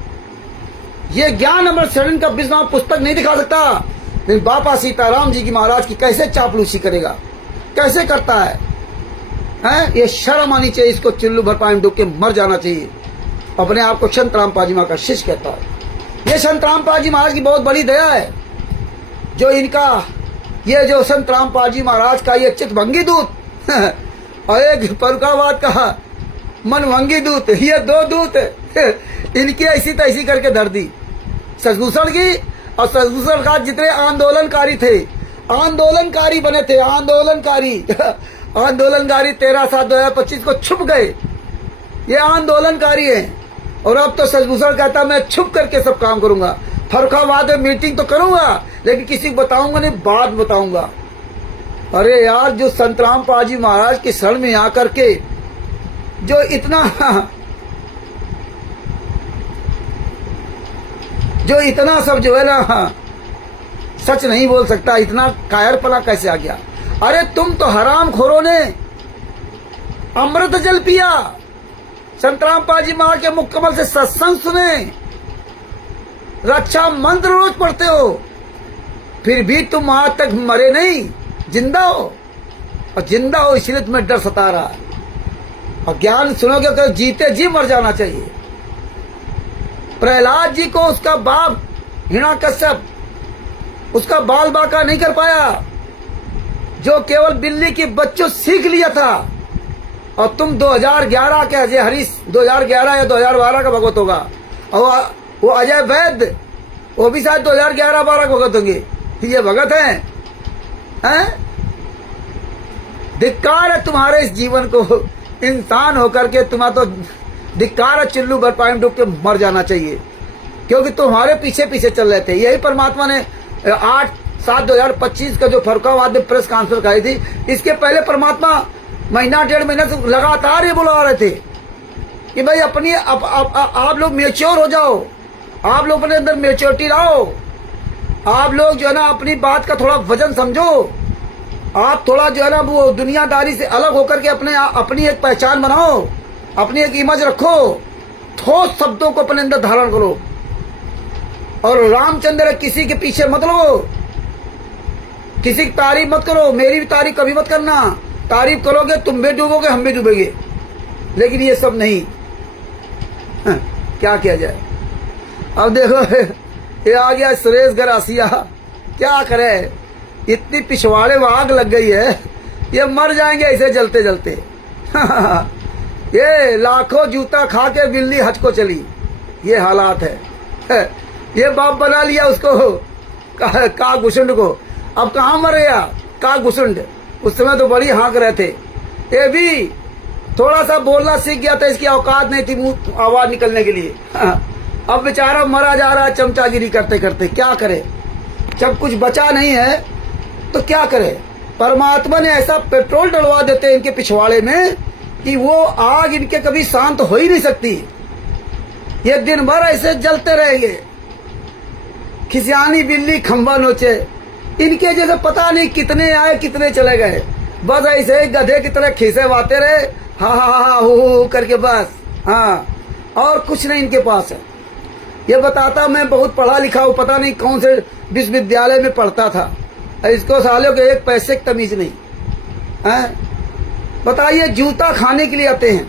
ये ज्ञान अमृत सृजन का 20वां पुस्तक नहीं दिखा सकता, लेकिन बापा सीताराम जी की महाराज की कैसे चापलूसी करेगा, कैसे करता है, हैं? ये शर्म आनी चाहिए। इसको चुल्लू भर पानी डूब के मर जाना चाहिए। अपने आप को संत रामपाल जी महाराज का शिष्य कहता है। ये संत रामपाल जी महाराज की बहुत बड़ी दया है, जो इनका ये जो संत रामपाल जी महाराज का ये चितभंगी दूत और एक फर्रुखाबाद का मनभंगी दूत, ये 2 दूत इनकी ऐसी तैसी करके धर दी सजभूषण की। और सजभूषण का जितने आंदोलनकारी थे, आंदोलनकारी बने थे, आंदोलनकारी 13/7/2025 को छुप गए। ये आंदोलनकारी हैं। और अब तो सजभूषण कहता मैं छुप करके सब काम करूंगा। फर्रुखाबाद में मीटिंग तो करूंगा, लेकिन किसी को बताऊंगा नहीं, बाद बताऊंगा। अरे यार, जो संत रामपाल जी महाराज की शरण में आकर के जो इतना सब जो है ना सच नहीं बोल सकता, इतना कायरपना कैसे आ गया? अरे तुम तो हरामखोरों ने अमृत जल पिया, संत रामपाल जी महाराज के मुकम्मल से सत्संग सुने, रक्षा मंत्र रोज पढ़ते हो, फिर भी तुम आज तक मरे नहीं, जिंदा हो। और जिंदा हो इसलिए तुम्हें डर सता रहा है। और ज्ञान सुनोगे तो जीते जी मर जाना चाहिए। प्रहलाद जी को उसका बाप हिरण्यकश्यप उसका बाल बाका नहीं कर पाया, जो केवल बिल्ली की बच्चों सीख लिया था। और तुम 2011 के अजय हरीश, 2011 या 2012 का भगवत होगा, और वो अजय वैद्य वो भी शायद 2011-12 भगत होंगे। ये भगत हैं? धिक्कार है तुम्हारे इस जीवन को, इंसान होकर के तुम्हारा तो धिक्कार है, चुल्लू भर पानी डूब के मर जाना चाहिए, क्योंकि तुम्हारे पीछे पीछे चल रहे थे। यही परमात्मा ने 8/7/2025 का जो फरुखाबाद में प्रेस कॉन्फ्रेंस कराई थी, इसके पहले परमात्मा महीना 1.5 महीना से लगातार ये बुला रहे थे कि भाई अपनी आप लोग मैच्योर हो जाओ, आप लोग अपने अंदर मैच्योरिटी लाओ, आप लोग जो है ना अपनी बात का थोड़ा वजन समझो, आप थोड़ा जो है ना वो दुनियादारी से अलग होकर के अपनी एक पहचान बनाओ, अपनी एक इमेज रखो, ठोस शब्दों को अपने अंदर धारण करो, और रामचंद्र किसी के पीछे मत लो, किसी की तारीफ मत करो, मेरी भी तारीफ कभी मत करना। तारीफ करोगे तुम भी डूबोगे, हम भी डूबेंगे, लेकिन ये सब नहीं। क्या किया जाए? अब देखो ये आ गया सुरेश गरासिया, क्या करे, इतनी पिछवाड़े में आग लग गई है, ये मर जाएंगे ऐसे जलते जलते। ये लाखों जूता खा के बिल्ली हज को चली, ये हालात है। ये बाप बना लिया उसको का घुसुंड को, अब कहाँ मरेगा का घुसुंड, उस समय तो बड़ी हाँक रहे थे। ये भी थोड़ा सा बोलना सीख गया था, इसकी औकात नहीं थी मुंह आवाज निकलने के लिए। अब बेचारा मरा जा रहा है चमचागिरी करते करते, क्या करे, जब कुछ बचा नहीं है तो क्या करे। परमात्मा ने ऐसा पेट्रोल डलवा देते इनके पिछवाड़े में कि वो आग इनके कभी शांत हो ही नहीं सकती, ये दिन भर ऐसे जलते रहेंगे। खिसियानी बिल्ली खंबा नोचे, इनके जैसे पता नहीं कितने आए कितने चले गए, बस ऐसे गधे की तरह खिसे बाते रहे, हा हो करके बस। हाँ, और कुछ नहीं इनके पास है। ये बताता मैं बहुत पढ़ा लिखा हूँ, पता नहीं कौन से विश्वविद्यालय में पढ़ता था, इसको सालों के एक पैसे की तमीज नहीं है। बताइए, जूता खाने के लिए आते हैं।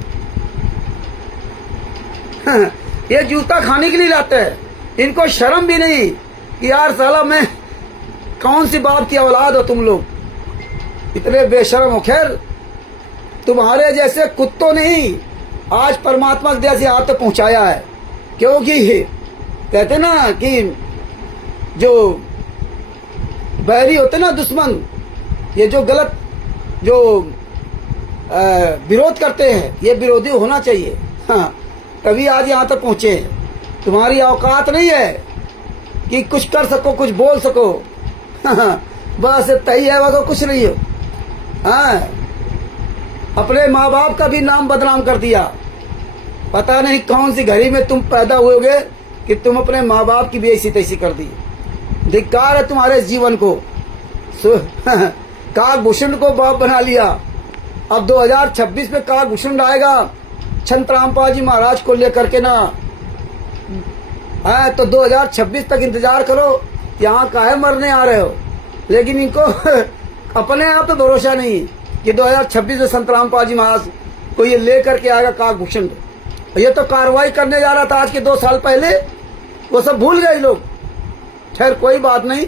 ये जूता खाने के लिए लाते हैं, इनको शर्म भी नहीं कि यार साला मैं कौन सी बाप की औलाद हो तुम लोग, इतने बेशर्म हो। खैर, तुम्हारे जैसे कुत्तों नहीं आज परमात्मा के दया से हाथ तक पहुंचाया है, क्योंकि कहते ना कि जो बैरी होते ना दुश्मन, ये जो गलत जो विरोध करते हैं, ये विरोधी होना चाहिए। हाँ, तभी आज यहाँ तक पहुंचे। तुम्हारी औकात नहीं है कि कुछ कर सको, कुछ बोल सको। बस तही है, बस कुछ नहीं हो। हाँ, अपने माँ बाप का भी नाम बदनाम कर दिया। पता नहीं कौन सी घड़ी में तुम पैदा हुए कि तुम अपने माँ बाप की भी ऐसी तैसी कर दी। धिक्कार है तुम्हारे जीवन को। काकभूषण को बाप बना लिया। अब 2026 में काकभूषण आएगा छंतरामपाल जी महाराज को लेकर के ना है, तो 2026 तक इंतजार करो। यहाँ काहे मरने आ रहे हो, लेकिन इनको अपने आप तो भरोसा नहीं कि 2026 में संतरामपाल जी महाराज को ये लेकर के आएगा काकभूषण। ये तो कार्रवाई करने जा रहा था आज के 2 साल पहले, वो सब भूल गए लोग। खैर कोई बात नहीं।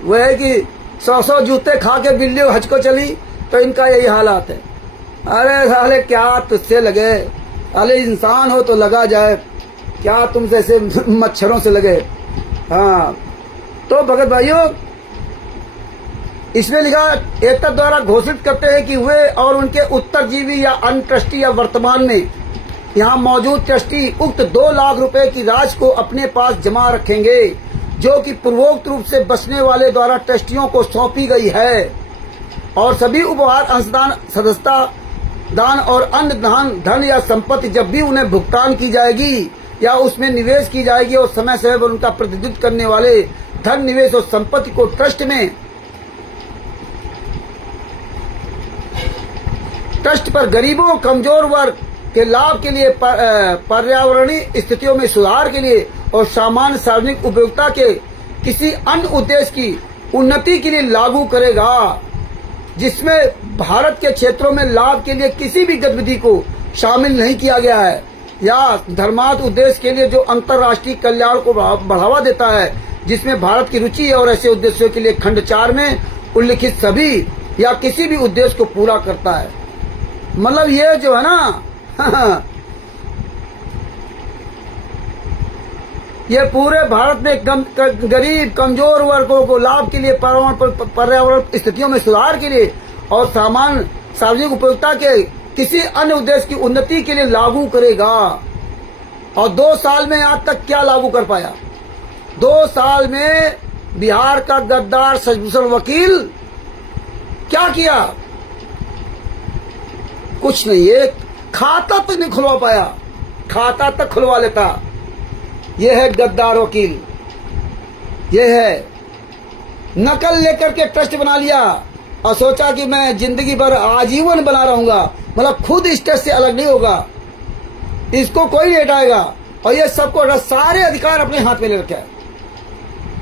वो है कि 100 जूते खा के बिल्ली हज को चली, तो इनका यही हालात है। अरे साले क्या तुझसे लगे, अरे इंसान हो तो लगा जाए, क्या तुमसे ऐसे मच्छरों से लगे। हाँ, तो भगत भाइयों, इसमें लिखा एकता द्वारा घोषित करते हैं कि वे और उनके उत्तरजीवी या अन्य ट्रस्टी या वर्तमान में यहाँ मौजूद ट्रस्टी उक्त 2 लाख रुपए की राशि को अपने पास जमा रखेंगे, जो कि पूर्वोक्त रूप से बचने वाले द्वारा ट्रस्टियों को सौंपी गई है, और सभी उपहार, अंशदान, सदस्यता दान और अन्य दान, धन या संपत्ति जब भी उन्हें भुगतान की जाएगी या उसमें निवेश की जाएगी और समय समय पर उनका प्रतिनिधित्व करने वाले धन, निवेश और संपत्ति को ट्रस्ट पर गरीबों, कमजोर वर्ग के लाभ के लिए, पर्यावरणीय स्थितियों में सुधार के लिए और सामान्य सार्वजनिक उपयोगिता के किसी अन्य उद्देश्य की उन्नति के लिए लागू करेगा, जिसमें भारत के क्षेत्रों में लाभ के लिए किसी भी गतिविधि को शामिल नहीं किया गया है, या धर्मार्थ उद्देश्य के लिए जो अंतर्राष्ट्रीय कल्याण को बढ़ावा देता है, जिसमें भारत की रुचि है, और ऐसे उद्देश्यों के लिए खंड 4 में उल्लिखित सभी या किसी भी उद्देश्य को पूरा करता है। मतलब ये जो है ना ये पूरे भारत में गरीब कमजोर वर्गों को लाभ के लिए, पर्यावरण स्थितियों में सुधार के लिए और सार्वजनिक उपयोगिता के किसी अन्य उद्देश्य की उन्नति के लिए लागू करेगा। और 2 साल में आज तक क्या लागू कर पाया? 2 साल में बिहार का गद्दार शशिभूषण वकील क्या किया? कुछ नहीं। ये खाता तक नहीं खुलवा पाया। खाता तक खुलवा लेता। ये है गद्दार वकील। ये है नकल लेकर के ट्रस्ट बना लिया और सोचा कि मैं जिंदगी भर आजीवन बना रहूंगा, मतलब खुद इस ट्रस्ट से अलग नहीं होगा, इसको कोई नहीं हटाएगा। और ये सबको सारे अधिकार अपने हाथ में ले रखा है।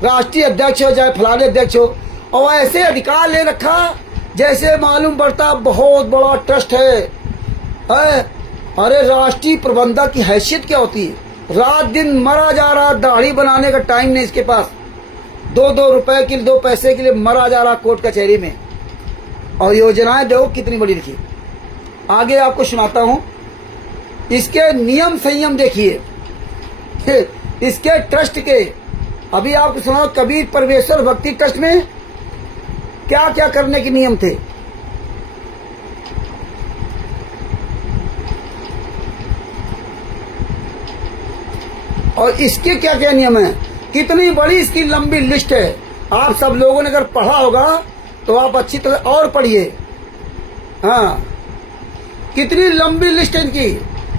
राष्ट्रीय अध्यक्ष हो चाहे फलाने अध्यक्ष हो, और ऐसे अधिकार ले रखा जैसे मालूम पड़ता बहुत बड़ा ट्रस्ट है। अरे राष्ट्रीय प्रबंधक की हैसियत क्या होती है? रात दिन मरा जा रहा, दाढ़ी बनाने का टाइम नहीं इसके पास। 2-2 रुपए के लिए, 2 पैसे के लिए मरा जा रहा कोर्ट कचहरी में। और योजनाएं देखो कितनी बड़ी लिखी। आगे आपको सुनाता हूं। इसके नियम संयम देखिए, इसके ट्रस्ट के। अभी आपको सुना कबीर परमेश्वर भक्ति ट्रस्ट में क्या क्या करने के नियम थे। और इसके क्या क्या नियम है, कितनी बड़ी इसकी लंबी लिस्ट है। आप सब लोगों ने अगर पढ़ा होगा तो आप अच्छी तरह और पढ़िए। हाँ, कितनी लंबी लिस्ट है इनकी।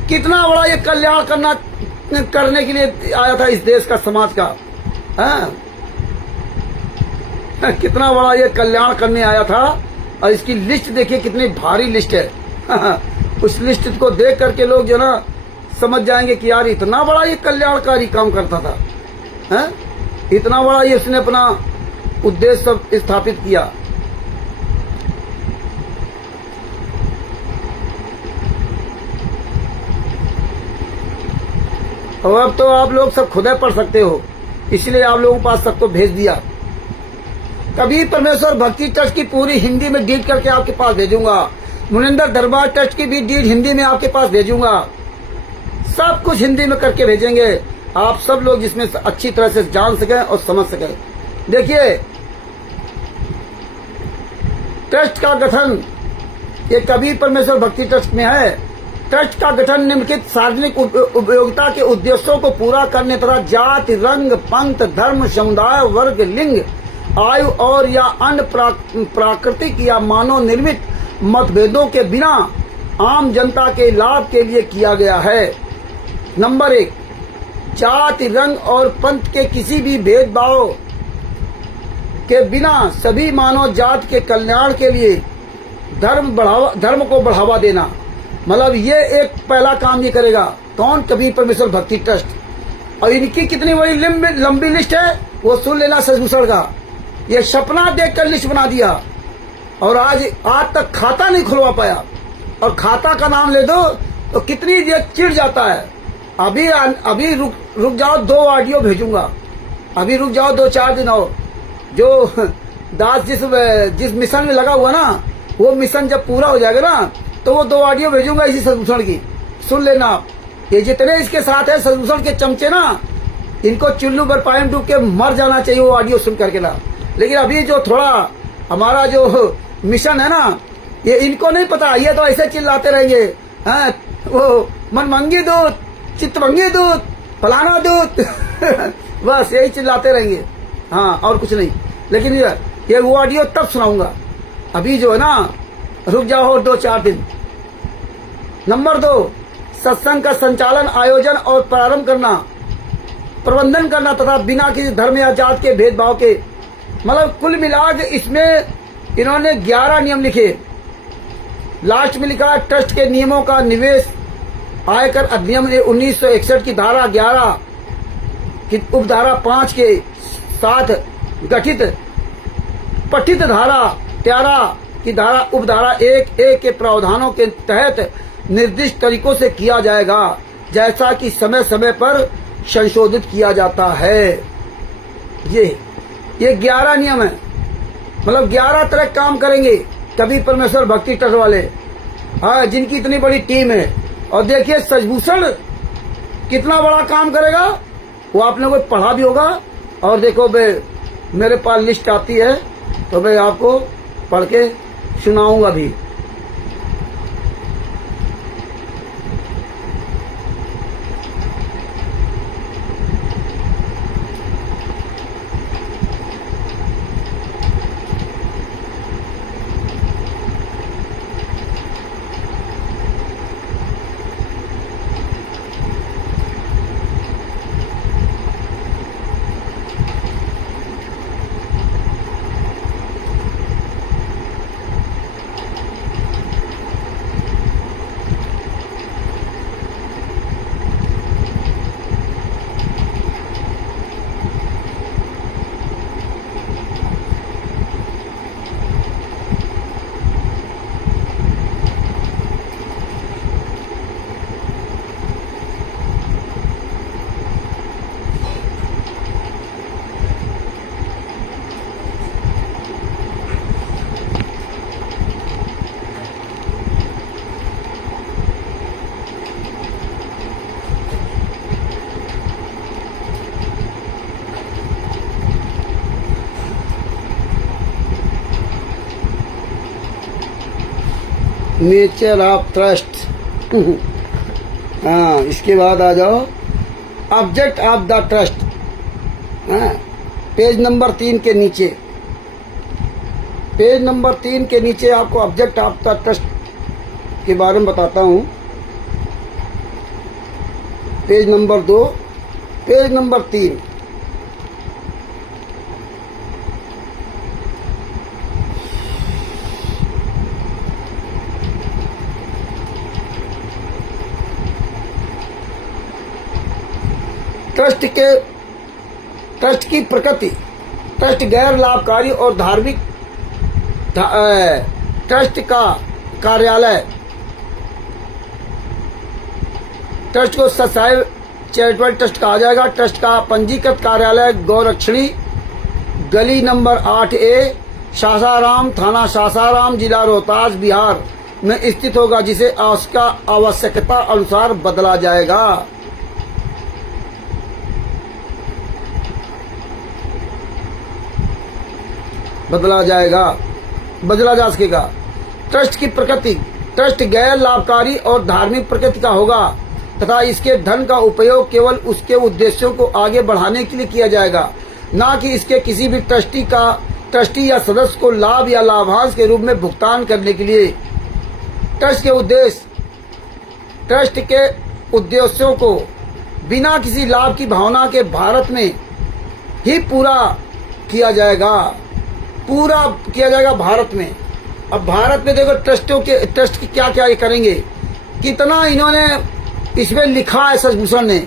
कितना बड़ा ये कल्याण करने के लिए आया था इस देश का, समाज का। हाँ, कितना बड़ा ये कल्याण करने आया था। और इसकी लिस्ट देखिए कितनी भारी लिस्ट है। उस लिस्ट को देख करके लोग जो ना समझ जाएंगे कि यार इतना बड़ा ये कल्याणकारी काम करता था। है? इतना बड़ा ये उसने अपना उद्देश्य सब स्थापित किया। और अब तो आप लोग सब खुद पढ़ सकते हो, इसलिए आप लोगों के पास सबको भेज दिया। कबीर परमेश्वर भक्ति ट्रस्ट की पूरी हिंदी में डीड करके आपके पास भेजूंगा। मुनिंदर दरबार ट्रस्ट की भी डीड हिंदी में आपके पास भेजूंगा। सब कुछ हिंदी में करके भेजेंगे, आप सब लोग जिसमें अच्छी तरह से जान सकें और समझ सकें। देखिए, ट्रस्ट का गठन ये कबीर परमेश्वर भक्ति ट्रस्ट में है। ट्रस्ट का गठन निम्नलिखित सार्वजनिक उपयोगिता के उद्देश्यों को पूरा करने तथा जाति, रंग, पंथ, धर्म, समुदाय, वर्ग, लिंग, आयु और या अन्य प्राकृतिक या मानव निर्मित मतभेदों के बिना आम जनता के लाभ के लिए किया गया है। नंबर 1, जाति, रंग और पंथ के किसी भी भेदभाव के बिना सभी मानव जाति के कल्याण के लिए धर्म को बढ़ावा देना। मतलब ये एक पहला काम ये करेगा। कौन? कबीर परमेश्वर भक्ति ट्रस्ट। और इनकी कितनी बड़ी लंबी लिस्ट है वो सुन लेना शशिभूषण का। ये सपना देखकर लिस्ट बना दिया और आज तक खाता नहीं खुलवा पाया। और खाता का नाम ले दो तो कितनी ये चिढ़ जाता है। अभी रुक जाओ, 2 ऑडियो भेजूंगा। अभी रुक जाओ 2-4 दिन और। जो दास जिस मिशन में लगा हुआ ना, वो मिशन जब पूरा हो जाएगा ना तो वो 2 ऑडियो भेजूंगा इसी शशिभूषण की। सुन लेना आप। ये जितने इसके साथ है शशिभूषण के चमचे ना, इनको चुल्लू पर पानी डूब के मर जाना चाहिए वो ऑडियो सुन करके ना। लेकिन अभी जो थोड़ा हमारा जो मिशन है ना, ये इनको नहीं पता। ये तो ऐसे चिल्लाते रहेंगे, हाँ वो मनमंगी दूत, चित्तभंगी दूत, फलाना दूत बस यही चिल्लाते रहेंगे। हाँ, और कुछ नहीं। लेकिन ये वो ऑडियो तब सुनाऊंगा। अभी जो है ना, रुक जाओ 2-4 दिन। नंबर 2, सत्संग का संचालन, आयोजन और प्रारंभ करना, प्रबंधन करना तथा बिना किसी धर्म या जात के भेदभाव के। मतलब कुल मिला के इसमें इन्होंने 11 नियम लिखे। लास्ट में लिखा ट्रस्ट के नियमों का निवेश आयकर अधिनियम 1961 की धारा 11 की उपधारा 5 के साथ गठित पठित धारा 13 की धारा उपधारा 1A के प्रावधानों के तहत निर्दिष्ट तरीकों से किया जाएगा, जैसा कि समय समय पर संशोधित किया जाता है। ये 11 नियम है। मतलब 11 तरह काम करेंगे कबीर परमेश्वर भक्ति ट्रस्ट वाले। हाँ, जिनकी इतनी बड़ी टीम है। और देखिए शशिभूषण कितना बड़ा काम करेगा। वो आप लोगों को पढ़ा भी होगा। और देखो बे, मेरे पास लिस्ट आती है तो मैं आपको पढ़ के सुनाऊंगा भी। Nature of trust. हाँ, इसके बाद आ जाओ ऑब्जेक्ट ऑफ द ट्रस्ट। हाँ, पेज नंबर 3 के नीचे, पेज नंबर 3 के नीचे आपको ऑब्जेक्ट ऑफ द ट्रस्ट के बारे में बताता हूँ। Page number 2, page number 3। Trust की प्रकृति। ट्रस्ट गैर लाभकारी और धार्मिक। ट्रस्ट का कार्यालय, ट्रस्ट को सत्साई चैरिटेबल ट्रस्ट कहा जाएगा। ट्रस्ट का पंजीकृत कार्यालय गौरक्षणी, गली नंबर 8A, सासाराम, थाना सासाराम, जिला रोहतास, बिहार में स्थित होगा, जिसे आवश्यकता अनुसार बदला जाएगा। बदला जा सकेगा। ट्रस्ट की प्रकृति। ट्रस्ट गैर लाभकारी और धार्मिक प्रकृति का होगा तथा इसके धन का उपयोग केवल उसके उद्देश्यों को आगे बढ़ाने के लिए किया जाएगा, न कि इसके किसी भी ट्रस्टी या सदस्य को लाभ या लाभांश के रूप में भुगतान करने के लिए। ट्रस्ट के उद्देश्यों को बिना किसी लाभ की भावना के भारत में ही पूरा किया जाएगा भारत में। अब भारत में देखो ट्रस्ट की क्या क्या करेंगे, कितना इन्होंने इसमें लिखा है शशिभूषण ने,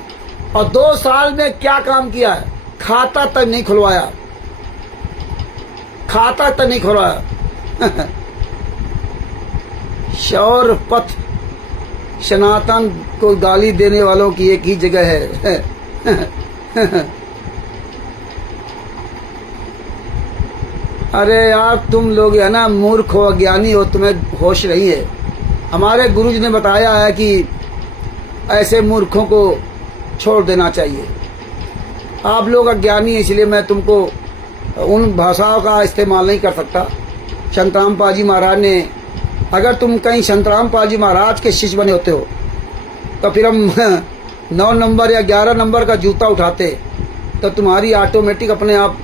और 2 साल में क्या काम किया है। खाता तक नहीं खुलवाया। शौर पथ सनातन को गाली देने वालों की एक ही जगह है। अरे यार, तुम लोग है ना मूर्ख हो, अज्ञानी हो, तुम्हें होश नहीं है। हमारे गुरुजी ने बताया है कि ऐसे मूर्खों को छोड़ देना चाहिए। आप लोग अज्ञानी है, इसलिए मैं तुमको उन भाषाओं का इस्तेमाल नहीं कर सकता। संतराम पाजी महाराज ने, अगर तुम कहीं संतराम पाजी महाराज के शिष्य बने होते हो तो फिर हम 9 नंबर या 11 नंबर का जूता उठाते तो तुम्हारी ऑटोमेटिक अपने आप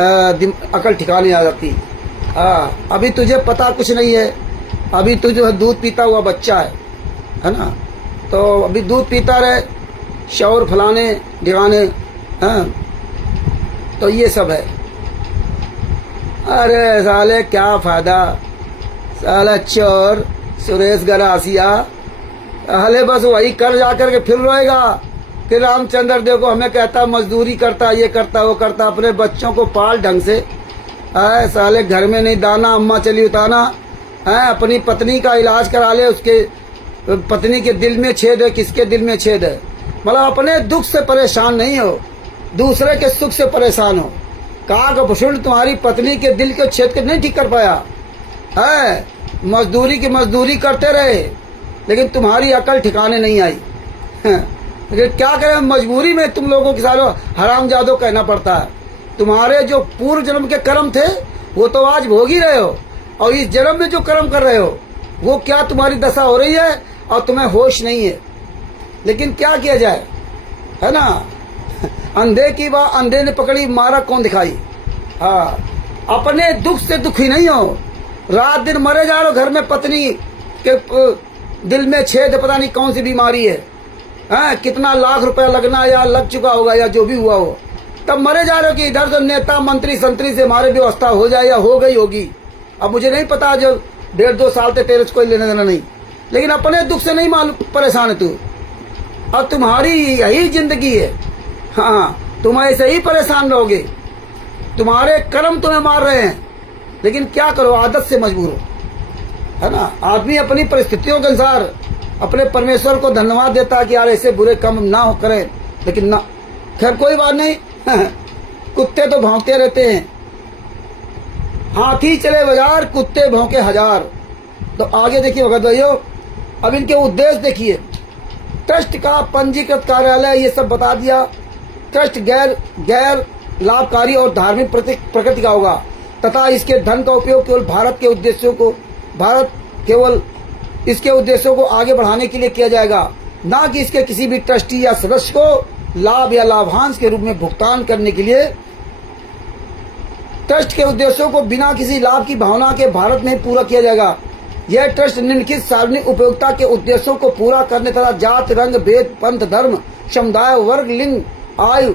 अकल ठिकाने आ जाती। अभी तुझे पता कुछ नहीं है। अभी तू जो है दूध पीता हुआ बच्चा है ना, तो अभी दूध पीता रहे, शौर फलाने ढिकाने। हाँ, तो ये सब है। अरे साले क्या फायदा, साला चोर सुरेश गरासिया, हले बस वही कर जाकर के फिर रोएगा। फिर रामचंद्र देव को हमें कहता मजदूरी करता, ये करता, वो करता। अपने बच्चों को पाल ढंग से। साले घर में नहीं दाना, अम्मा चली उताना। अपनी पत्नी का इलाज करा ले, उसके पत्नी के दिल में छेद है, किसके दिल में छेद है। मतलब अपने दुख से परेशान नहीं हो, दूसरे के सुख से परेशान हो। काकभूषण तुम्हारी पत्नी के दिल के छेद को नहीं ठीक कर पाया है। मजदूरी की मजदूरी करते रहे, लेकिन तुम्हारी अकल ठिकाने नहीं आई। लेकिन क्या करें, मजबूरी में तुम लोगों के सालों हरामजादों कहना पड़ता है। तुम्हारे जो पूर्व जन्म के कर्म थे वो तो आज भोग ही रहे हो, और इस जन्म में जो कर्म कर रहे हो वो क्या तुम्हारी दशा हो रही है और तुम्हें होश नहीं है। लेकिन क्या किया जाए, है ना। अंधे की बात अंधे ने पकड़ी, मारा कौन दिखाई। हाँ, अपने दुख से दुखी नहीं हो, रात दिन मरे जा रहे हो, घर में पत्नी के दिल में छेद, पता नहीं कौन सी बीमारी है, कितना लाख रुपया लगना या लग चुका होगा या जो भी हुआ हो, तब मरे जा रहे हो कि इधर से नेता मंत्री संतरी से हमारे व्यवस्था हो जाए या हो गई होगी। अब मुझे नहीं पता, जो 1.5-2 साल से तेरे से कोई लेने देना नहीं, लेकिन अपने दुख से नहीं मालूम परेशान है तू। अब तुम्हारी यही जिंदगी है। हाँ, तुम ऐसे ही परेशान रहोगे, तुम्हारे कर्म तुम्हें मार रहे हैं, लेकिन क्या करो, आदत से मजबूर हो, है ना। आदमी अपनी परिस्थितियों के अनुसार अपने परमेश्वर को धन्यवाद देता है कि यार ऐसे बुरे काम ना हो करें, लेकिन ना, खैर कोई बात नहीं। कुत्ते तो भौंकते रहते हैं, हाथी चले बाजार, कुत्ते भौंके हजार। तो आगे देखिए भगत भाइयों, अब इनके उद्देश्य देखिए। ट्रस्ट का पंजीकृत कार्यालय, ये सब बता दिया। ट्रस्ट गैर लाभकारी और धार्मिक प्रकृति का होगा तथा इसके धन का उपयोग केवल केवल इसके उद्देश्यों को आगे बढ़ाने के लिए किया जाएगा, ना कि इसके किसी भी ट्रस्टी या सदस्य को लाभ या लाभांश के रूप में भुगतान करने के लिए। ट्रस्ट के उद्देश्यों को बिना किसी लाभ की भावना के भारत में पूरा किया जाएगा। यह ट्रस्ट निम्नलिखित सार्वजनिक उपयोगिता के उद्देश्यों को पूरा करने तथा जात, रंग, भेद, पंथ, धर्म, समुदाय, वर्ग, लिंग, आयु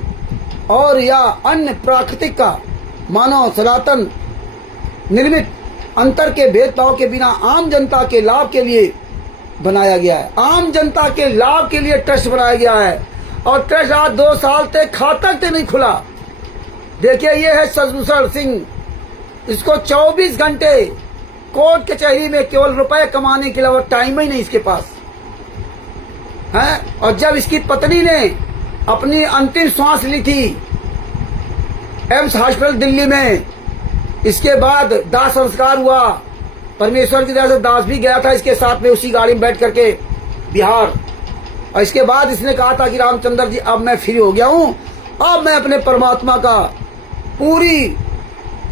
और या अन्य प्राकृतिक का मानव सनातन निर्मित अंतर के भेदभाव के बिना आम जनता के लाभ के लिए बनाया गया है। आम जनता के लाभ के लिए ट्रस्ट बनाया गया है, और ट्रस्ट आज 2 साल तक खाता तक नहीं खुला। देखिए, ये है शशभूषण सिंह, इसको 24 घंटे कोर्ट कचहरी में केवल रुपए कमाने के अलावा टाइम ही नहीं इसके पास है। और जब इसकी पत्नी ने अपनी अंतिम सांस ली थी एम्स हॉस्पिटल दिल्ली में, इसके बाद दाह संस्कार हुआ, परमेश्वर की दया से दास भी गया था इसके साथ में उसी गाड़ी में बैठ करके बिहार। और इसके बाद इसने कहा था कि रामचंद्र जी अब मैं फ्री हो गया हूं, अब मैं अपने परमात्मा का पूरी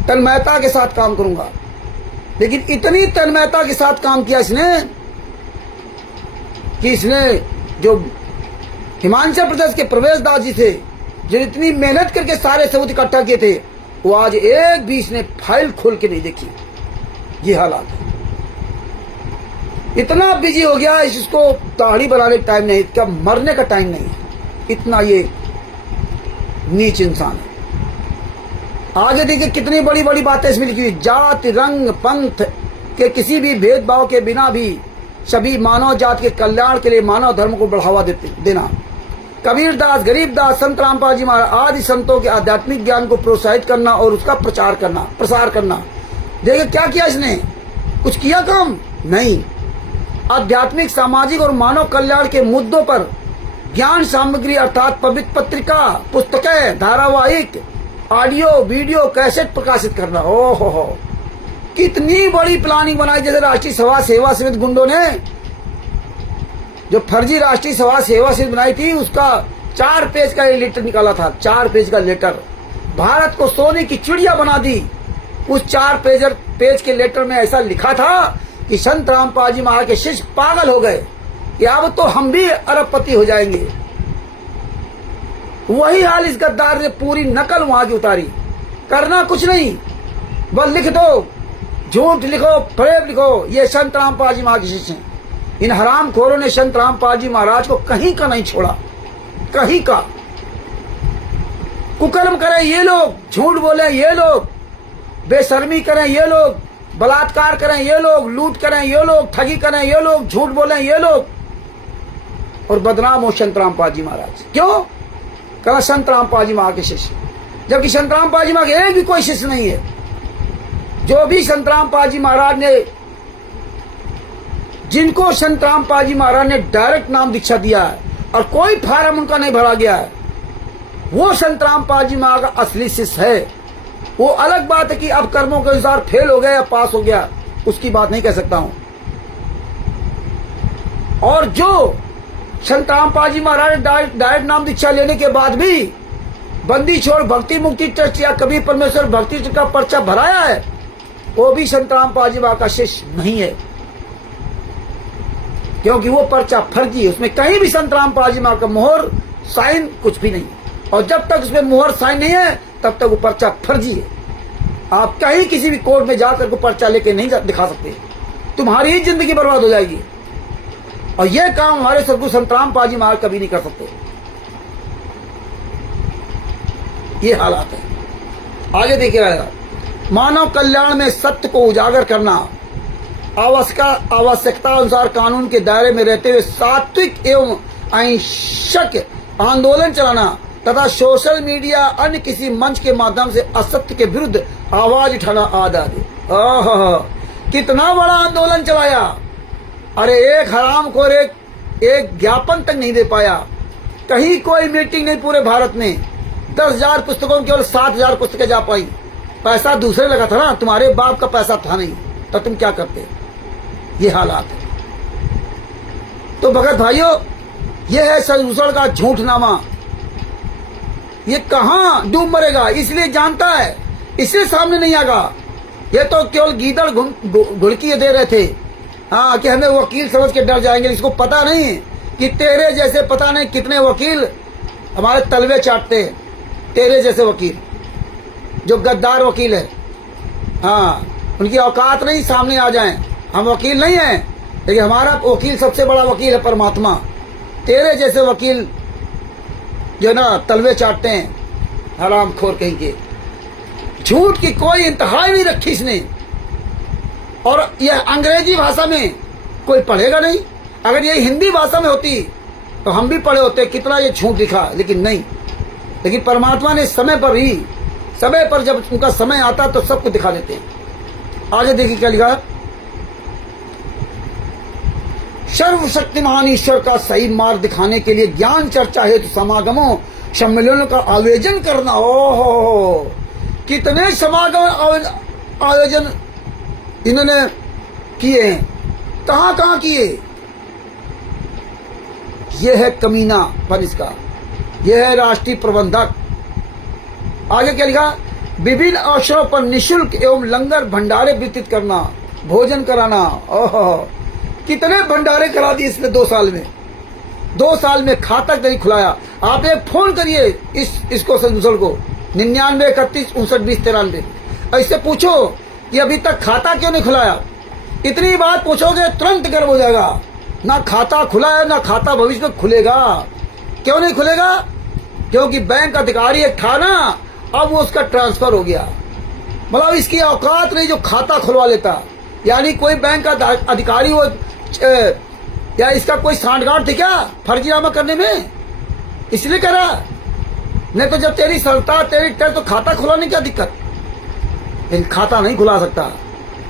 तन्मयता के साथ काम करूंगा। लेकिन इतनी तन्मयता के साथ काम किया इसने कि इसने जो हिमाचल प्रदेश के प्रवेश दास जी थे, जो इतनी मेहनत करके सारे सबूत इकट्ठा किए थे, वो आज एक भी इसने फाइल खोल के नहीं देखी। ये हालात है, इतना बिजी हो गया, इसको दाढ़ी बनाने का टाइम नहीं, क्या मरने का टाइम नहीं, इतना ये नीच इंसान है। आगे देखिए कितनी बड़ी बड़ी बातें इसमें लिखी हुई। जाति, रंग, पंथ के किसी भी भेदभाव के बिना भी सभी मानव जाति के कल्याण के लिए मानव धर्म को बढ़ावा देना। कबीरदास, गरीबदास, संत रामपाल जी महाराज आदि संतों के आध्यात्मिक ज्ञान को प्रोत्साहित करना और उसका प्रसार करना। देखिए क्या किया इसने, कुछ किया काम नहीं। आध्यात्मिक, सामाजिक और मानव कल्याण के मुद्दों पर ज्ञान सामग्री अर्थात पवित्र पत्रिका, पुस्तकें, धारावाहिक, ऑडियो, वीडियो, कैसेट प्रकाशित करना। ओहो, कितनी बड़ी प्लानिंग बनाई। जैसे राष्ट्रीय सभा सेवा समिति गुंडों ने जो फर्जी राष्ट्रीय सभा सेवा समिति बनाई थी, उसका 4 पेज का लेटर निकाला था। 4 पेज का लेटर, भारत को सोने की चिड़िया बना दी। उस 4 पेज के लेटर में ऐसा लिखा था कि संत रामपाल जी महाराज के शिष्य पागल हो गए कि अब तो हम भी अरबपति हो जाएंगे। वही हाल इस गद्दार ने पूरी नकल वहां की उतारी। करना कुछ नहीं, बस लिख दो, झूठ लिखो, फरेब लिखो, ये संत रामपाल जी महाराज के शिष्य हैं। इन हरामखोरों ने संत रामपाल जी महाराज को कहीं का नहीं छोड़ा, कहीं का। कुकर्म करें ये लोग, झूठ बोले ये लोग, बेशर्मी करें ये लोग, बलात्कार करें ये लोग, लूट करें ये लोग, ठगी करें ये लोग, झूठ बोलें ये लोग, और बदनाम हो संत रामपाल जी महाराज। क्यों? कहा संत रामपाल जी महाराज के शिष्य, जबकि संत रामपाल जी महाराज के एक भी कोई शिष्य नहीं है। जो भी संत रामपाल जी महाराज ने, जिनको संत रामपाल जी महाराज ने डायरेक्ट नाम दीक्षा दिया है और कोई फार्म उनका नहीं भरा गया है, वो संत रामपाल जी महाराज का असली शिष्य है। वो अलग बात है कि अब कर्मों के अनुसार फेल हो गया या पास हो गया, उसकी बात नहीं कह सकता हूं। और जो संत रामपाल जी महाराज डायरेक्ट नाम दीक्षा लेने के बाद भी बंदी छोड़ भक्ति मुक्ति ट्रस्ट या कभी परमेश्वर भक्ति ट्रस्ट का पर्चा भराया है, वो भी संत रामपाल जी महाराज का शिष्य नहीं है, क्योंकि वो पर्चा फर्जी है। उसमें कहीं भी संत रामपाल जी महाराज का मोहर साइन कुछ भी नहीं, और जब तक उसमें मोहर साइन नहीं है तब तक वो पर्चा फर्जी है। आप कहीं किसी भी कोर्ट में जाकर को पर्चा लेके नहीं दिखा सकते, तुम्हारी ही जिंदगी बर्बाद हो जाएगी। और यह काम हमारे सदगुरु संत रामपाल जी महाराज कभी नहीं कर सकते। ये हालात है। आगे देखिए, मानव कल्याण में सत्य को उजागर करना, आवश्यकता अनुसार कानून के दायरे में रहते हुए सात्विक एवं अहिंसक आंदोलन चलाना तथा सोशल मीडिया अन्य किसी मंच के माध्यम से असत्य के विरुद्ध आवाज उठाना आदि। कितना बड़ा आंदोलन चलाया। अरे एक हरामखोर एक ज्ञापन तक नहीं दे पाया। कहीं कोई मीटिंग नहीं पूरे भारत में। 10,000 पुस्तकों में केवल 7,000 पुस्तकें जा पाई। पैसा दूसरे लगा था ना, तुम्हारे बाप का पैसा था नहीं, तो तुम क्या करते। ये हालात है। तो भगत भाइयों, ये है सदूषण का झूठनामा। ये कहां डूब मरेगा, इसलिए जानता है, इसलिए सामने नहीं आगा। ये तो केवल गीदड़ घुड़की दे रहे थे, हाँ, कि हमें वकील समझ के डर जाएंगे। इसको पता नहीं कि तेरे जैसे पता नहीं कितने वकील हमारे तलवे चाटते हैं। तेरे जैसे वकील जो गद्दार वकील है, हाँ, उनकी औकात नहीं सामने आ जाएं। हम वकील नहीं हैं, लेकिन हमारा वकील सबसे बड़ा वकील है परमात्मा। तेरे जैसे वकील जो ना तलवे चाटते हैं, हरामखोर कहीं के। झूठ की कोई इंतहा नहीं रखी इसने। और यह अंग्रेजी भाषा में कोई पढ़ेगा नहीं। अगर ये हिंदी भाषा में होती तो हम भी पढ़े होते कितना ये झूठ लिखा, लेकिन नहीं। लेकिन परमात्मा ने समय पर जब उनका समय आता तो सबको दिखा देते हैं। आगे देखिए क्या लिखा। सर्वशक्तिमान ईश्वर का सही मार्ग दिखाने के लिए ज्ञान चर्चा हेतु समागमों सम्मेलनों का आयोजन करना। ओहो, कितने समागम आयोजन इन्होंने किए हैं, कहां किए। यह है कमीनापन इसका। यह है राष्ट्रीय प्रबंधक। आगे क्या लिखा। विभिन्न अवसरों पर निःशुल्क एवं लंगर भंडारे वितरित करना, भोजन कराना। ओहो, कितने भंडारे करा दिए इसने 2 साल में। 2 साल में खाता नहीं खुलाया। आप एक फोन करिए इसको सदूषण को 99 31 59 20 93। ऐसे पूछो कि अभी तक खाता क्यों नहीं खुलाया। इतनी बात पूछोगे तुरंत गर्व हो जाएगा। ना खाता खुला है, ना खाता भविष्य में खुलेगा। क्यों नहीं खुलेगा? क्योंकि बैंक अधिकारी एक था ना, अब वो उसका ट्रांसफर हो गया। मतलब इसकी औकात नहीं जो खाता खुलवा लेता। यानी कोई बैंक का अधिकारी हो या इसका कोई सांठगांठ थी क्या फर्जीनामा करने में, इसलिए कह रहा। नहीं तो जब तेरी संस्था तेरी तो खाता खुलाने क्या दिक्कत। लेकिन खाता नहीं खुला सकता।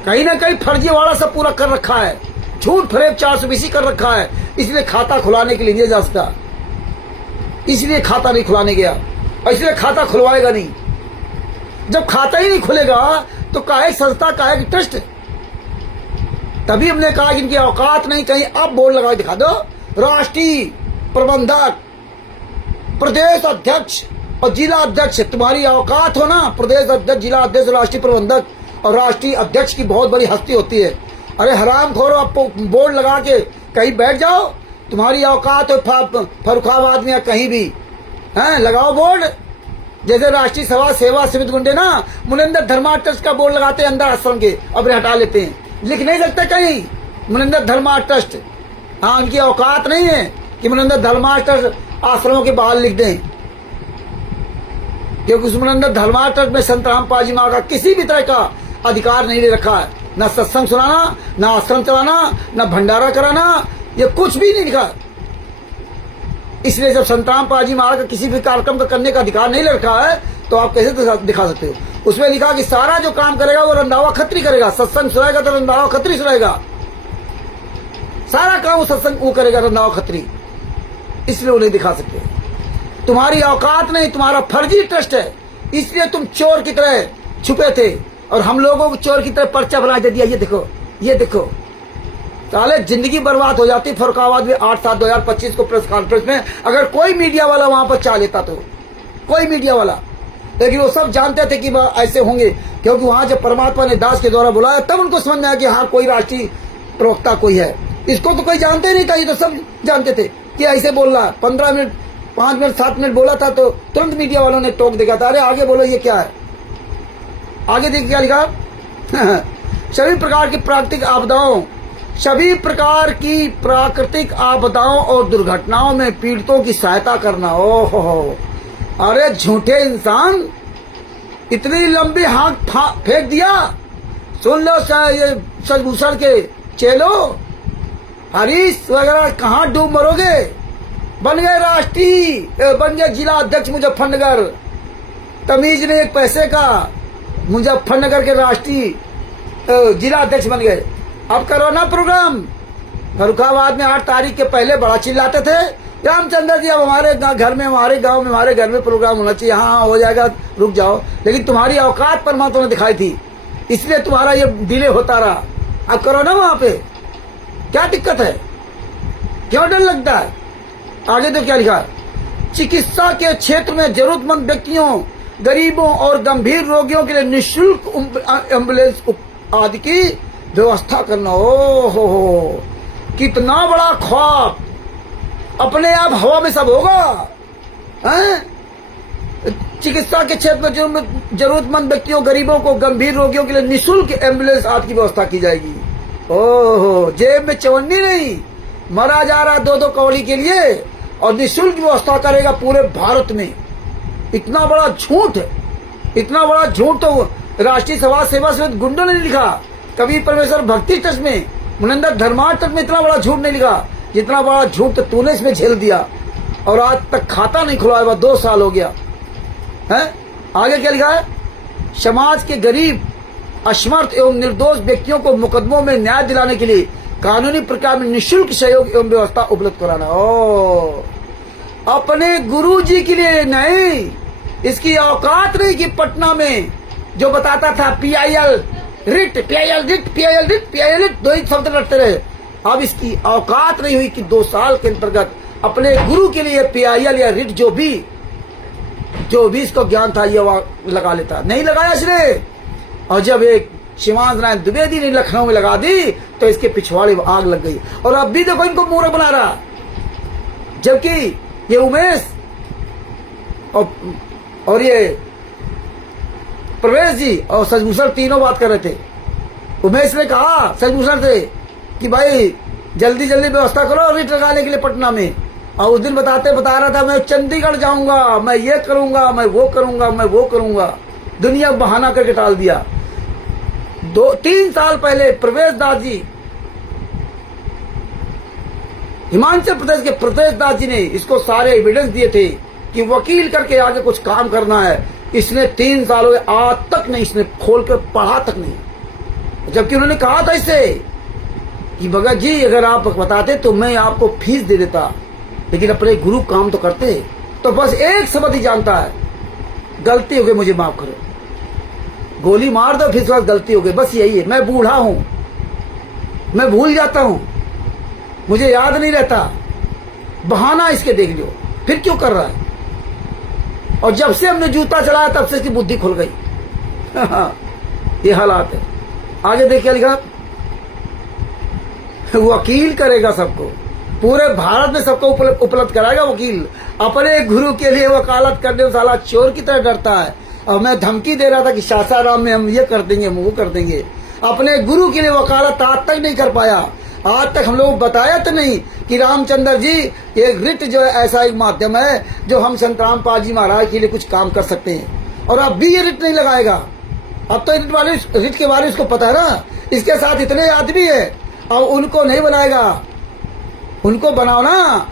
कहीं ना कहीं फर्जीवाड़ा सब पूरा कर रखा है, झूठ फरेब 420 कर रखा है, इसलिए खाता खुलाने के लिए नहीं जा सकता। इसलिए खाता नहीं खुलाने गया, इसलिए खाता खुलवाएगा नहीं। जब खाता ही नहीं खुलेगा तो काहे संस्था, काहे ट्रस्ट। तभी हमने कहा कि इनकी औकात नहीं। कहीं आप बोर्ड लगा दिखा दो, राष्ट्रीय प्रबंधक, प्रदेश अध्यक्ष और जिला अध्यक्ष। तुम्हारी औकात हो ना, प्रदेश अध्यक्ष, जिला अध्यक्ष, राष्ट्रीय प्रबंधक और राष्ट्रीय अध्यक्ष की बहुत बड़ी हस्ती होती है। अरे हरामखोरो, आप बोर्ड लगा के कहीं बैठ जाओ। तुम्हारी औकात हो फरुखाबाद में या कहीं भी, हैं, लगाओ बोर्ड। जैसे राष्ट्रीय सभा सेवा समिति गुंडे ना मुनिंदर धर्मा ट्रस्ट का बोर्ड लगाते हैं अंदर आश्रम के, अब हटा लेते हैं। लिख नहीं सकते कहीं मुनिंदर धर्मा ट्रस्ट। हाँ, उनकी औकात नहीं है कि मुनिंदर धर्मा ट्रस्ट आश्रमों के बाहर लिख दें, क्योंकि उस मुनिंदर धर्मा ट्रस्ट में संत रामपाल जी महाराज का किसी भी तरह का अधिकार नहीं ले रखा है। ना सत्संग सुनाना, ना आश्रम चलाना, ना भंडारा कराना, ये कुछ भी नहीं लिखा। इसलिए जब संत रामपाल जी महाराज का किसी भी कार्यक्रम का करने का अधिकार नहीं ले रखा है तो आप कैसे दिखा सकते हो। उसमें लिखा कि सारा जो काम करेगा वो रंधावा खत्री करेगा। सत्संग सुनाएगा तो रंधावा खत्री सुनाएगा। सारा काम वो सत्संग वो करेगा, रंधावा खत्री। इसलिए वो नहीं दिखा सकते। तुम्हारी औकात नहीं, तुम्हारा फर्जी ट्रस्ट है। इसलिए तुम चोर की तरह छुपे थे और हम लोगों को चोर की तरह पर्चा बना दे दिया। ये देखो, ये देखो। साले जिंदगी बर्बाद हो जाती फरुखाबाद में 8/7/2025 को प्रेस कॉन्फ्रेंस में, अगर कोई मीडिया वाला वहां पर चाह लेता तो, कोई मीडिया वाला। लेकिन वो सब जानते थे कि ऐसे होंगे, क्योंकि वहां जब परमात्मा ने दास के द्वारा बुलाया तब उनको समझ में आया कि हाँ कोई राष्ट्रीय प्रवक्ता कोई है। इसको तो कोई जानते ही नहीं था, ये तो सब जानते थे कि ऐसे बोल रहा है। 15 मिनट 5 मिनट 7 मिनट बोला था तो तुरंत मीडिया वालों ने टोक दिया था, अरे आगे बोलो ये क्या है। आगे देखिए क्या लिखा सभी प्रकार की प्राकृतिक आपदाओं, सभी प्रकार की प्राकृतिक आपदाओं और दुर्घटनाओं में पीड़ितों की सहायता करना। ओहो, अरे झूठे इंसान, इतनी लंबी हाथ फेंक दिया। सुन लो ये सजभूषण के चेलो, हरीश वगैरह कहाँ डूब मरोगे। बन गए राष्ट्रीय, बन गए जिला अध्यक्ष मुजफ्फरनगर, तमीज ने एक पैसे का, मुजफ्फरनगर के राष्ट्रीय जिला अध्यक्ष बन गए। अब करो ना प्रोग्राम। फरुखाबाद में 8 तारीख के पहले बड़ा चिल्लाते थे रामचंद्र जी अब हमारे घर में, हमारे गांव में, हमारे घर में प्रोग्राम होना चाहिए। हाँ हो जाएगा, रुक जाओ। लेकिन तुम्हारी औकात परमात्मा ने दिखाई थी, इसलिए तुम्हारा ये डिले होता रहा। अब करो ना वहां पे, क्या दिक्कत है, क्यों डर लगता है। आगे तो क्या लिखा, चिकित्सा के क्षेत्र में जरूरतमंद व्यक्तियों, गरीबों और गंभीर रोगियों के लिए निःशुल्क एम्बुलेंस आदि की व्यवस्था करना। ओहो, कितना बड़ा ख्वाब, अपने आप हवा में सब होगा। चिकित्सा के क्षेत्र में जरूरतमंद व्यक्तियों, गरीबों को, गंभीर रोगियों के लिए निःशुल्क एम्बुलेंस आदि की व्यवस्था की जाएगी। ओहो, जेब में चवन्नी नहीं, मरा जा रहा 2-2 कौड़ी के लिए, और निःशुल्क व्यवस्था करेगा पूरे भारत में। इतना बड़ा झूठ, इतना बड़ा झूठ तो राष्ट्रीय समाज सेवा समिति गुंडों ने नहीं लिखा, कबीर परमेश्वर भक्ति ट्रस्ट में, मुनंदर धर्मार्थ ट्रस्ट में इतना बड़ा झूठ नहीं लिखा। जितना बड़ा झूठ तो तूने इसमें झेल दिया, और आज तक खाता नहीं खुलवाया, 2 साल हो गया है। आगे क्या लिखा है, समाज के गरीब, असमर्थ एवं निर्दोष व्यक्तियों को मुकदमों में न्याय दिलाने के लिए कानूनी प्रक्रिया में निःशुल्क सहयोग एवं व्यवस्था उपलब्ध कराना। अपने गुरु जी के लिए नहीं, इसकी औकात नहीं कि पटना में जो बताता था PIL writ, PIL writ, PIL writ, PIL writ, 2 ही शब्द रटते रहे। अब इसकी औकात नहीं हुई कि 2 साल के अंतर्गत अपने गुरु के लिए PIL या रिट जो भी इसको ज्ञान था ये लगा लेता, नहीं लगाया इसने। और जब एक शिवांश नारायण द्विवेदी ने लखनऊ में लगा दी तो इसके पिछवाड़े में आग लग गई, और अब भी देखो इनको मूर्ख बना रहा। जबकि ये उमेश और ये प्रवेश जी और सजभूषण तीनों बात कर रहे थे। उमेश ने कहा सजभूषण से कि भाई जल्दी जल्दी व्यवस्था करो रिट लगाने के लिए पटना में, और उस दिन बता रहा था मैं चंडीगढ़ जाऊंगा, मैं ये करूंगा, मैं वो करूंगा, मैं वो करूंगा। दुनिया बहाना करके टाल दिया। 2-3 साल पहले प्रवेश दास जी, हिमाचल प्रदेश के प्रवेश दास जी ने इसको सारे एविडेंस दिए थे कि वकील करके आगे कुछ काम करना है। इसने 3 सालों में आज तक नहीं, इसने खोल कर पढ़ा तक नहीं। जबकि उन्होंने कहा था इससे कि भगत जी अगर आप बताते तो मैं आपको फीस दे देता, लेकिन अपने गुरु काम तो करते। तो बस एक शब्द ही जानता है, गलती हो गई मुझे माफ करो, गोली मार दो फिर गलती हो गई, बस यही है। मैं बूढ़ा हूं, मैं भूल जाता हूं, मुझे याद नहीं रहता। बहाना इसके देख लो, फिर क्यों कर रहा है। और जब से हमने जूता चलाया तब से इसकी बुद्धि खुल गई। ये हालात है। आगे देखिए लिखा, वकील करेगा सबको, पूरे भारत में सबको उपलब्ध कराएगा वकील। अपने गुरु के लिए वकालत करने साला चोर की तरह डरता है। और मैं धमकी दे रहा था कि सासाराम में हम ये कर देंगे, हम वो कर देंगे। अपने गुरु के लिए वकालत आज तक नहीं कर पाया। आज तक हम लोग बताया तो नहीं कि रामचंद्र जी एक रिट जो है ऐसा एक माध्यम है जो हम संत रामपाल जी महाराज के लिए कुछ काम कर सकते हैं। और अब भी ये रिट नहीं लगाएगा। अब तो रिट के बारे में इसको पता है ना, इसके साथ इतने आदमी है, अब उनको नहीं बनाएगा। उनको बनाओ ना,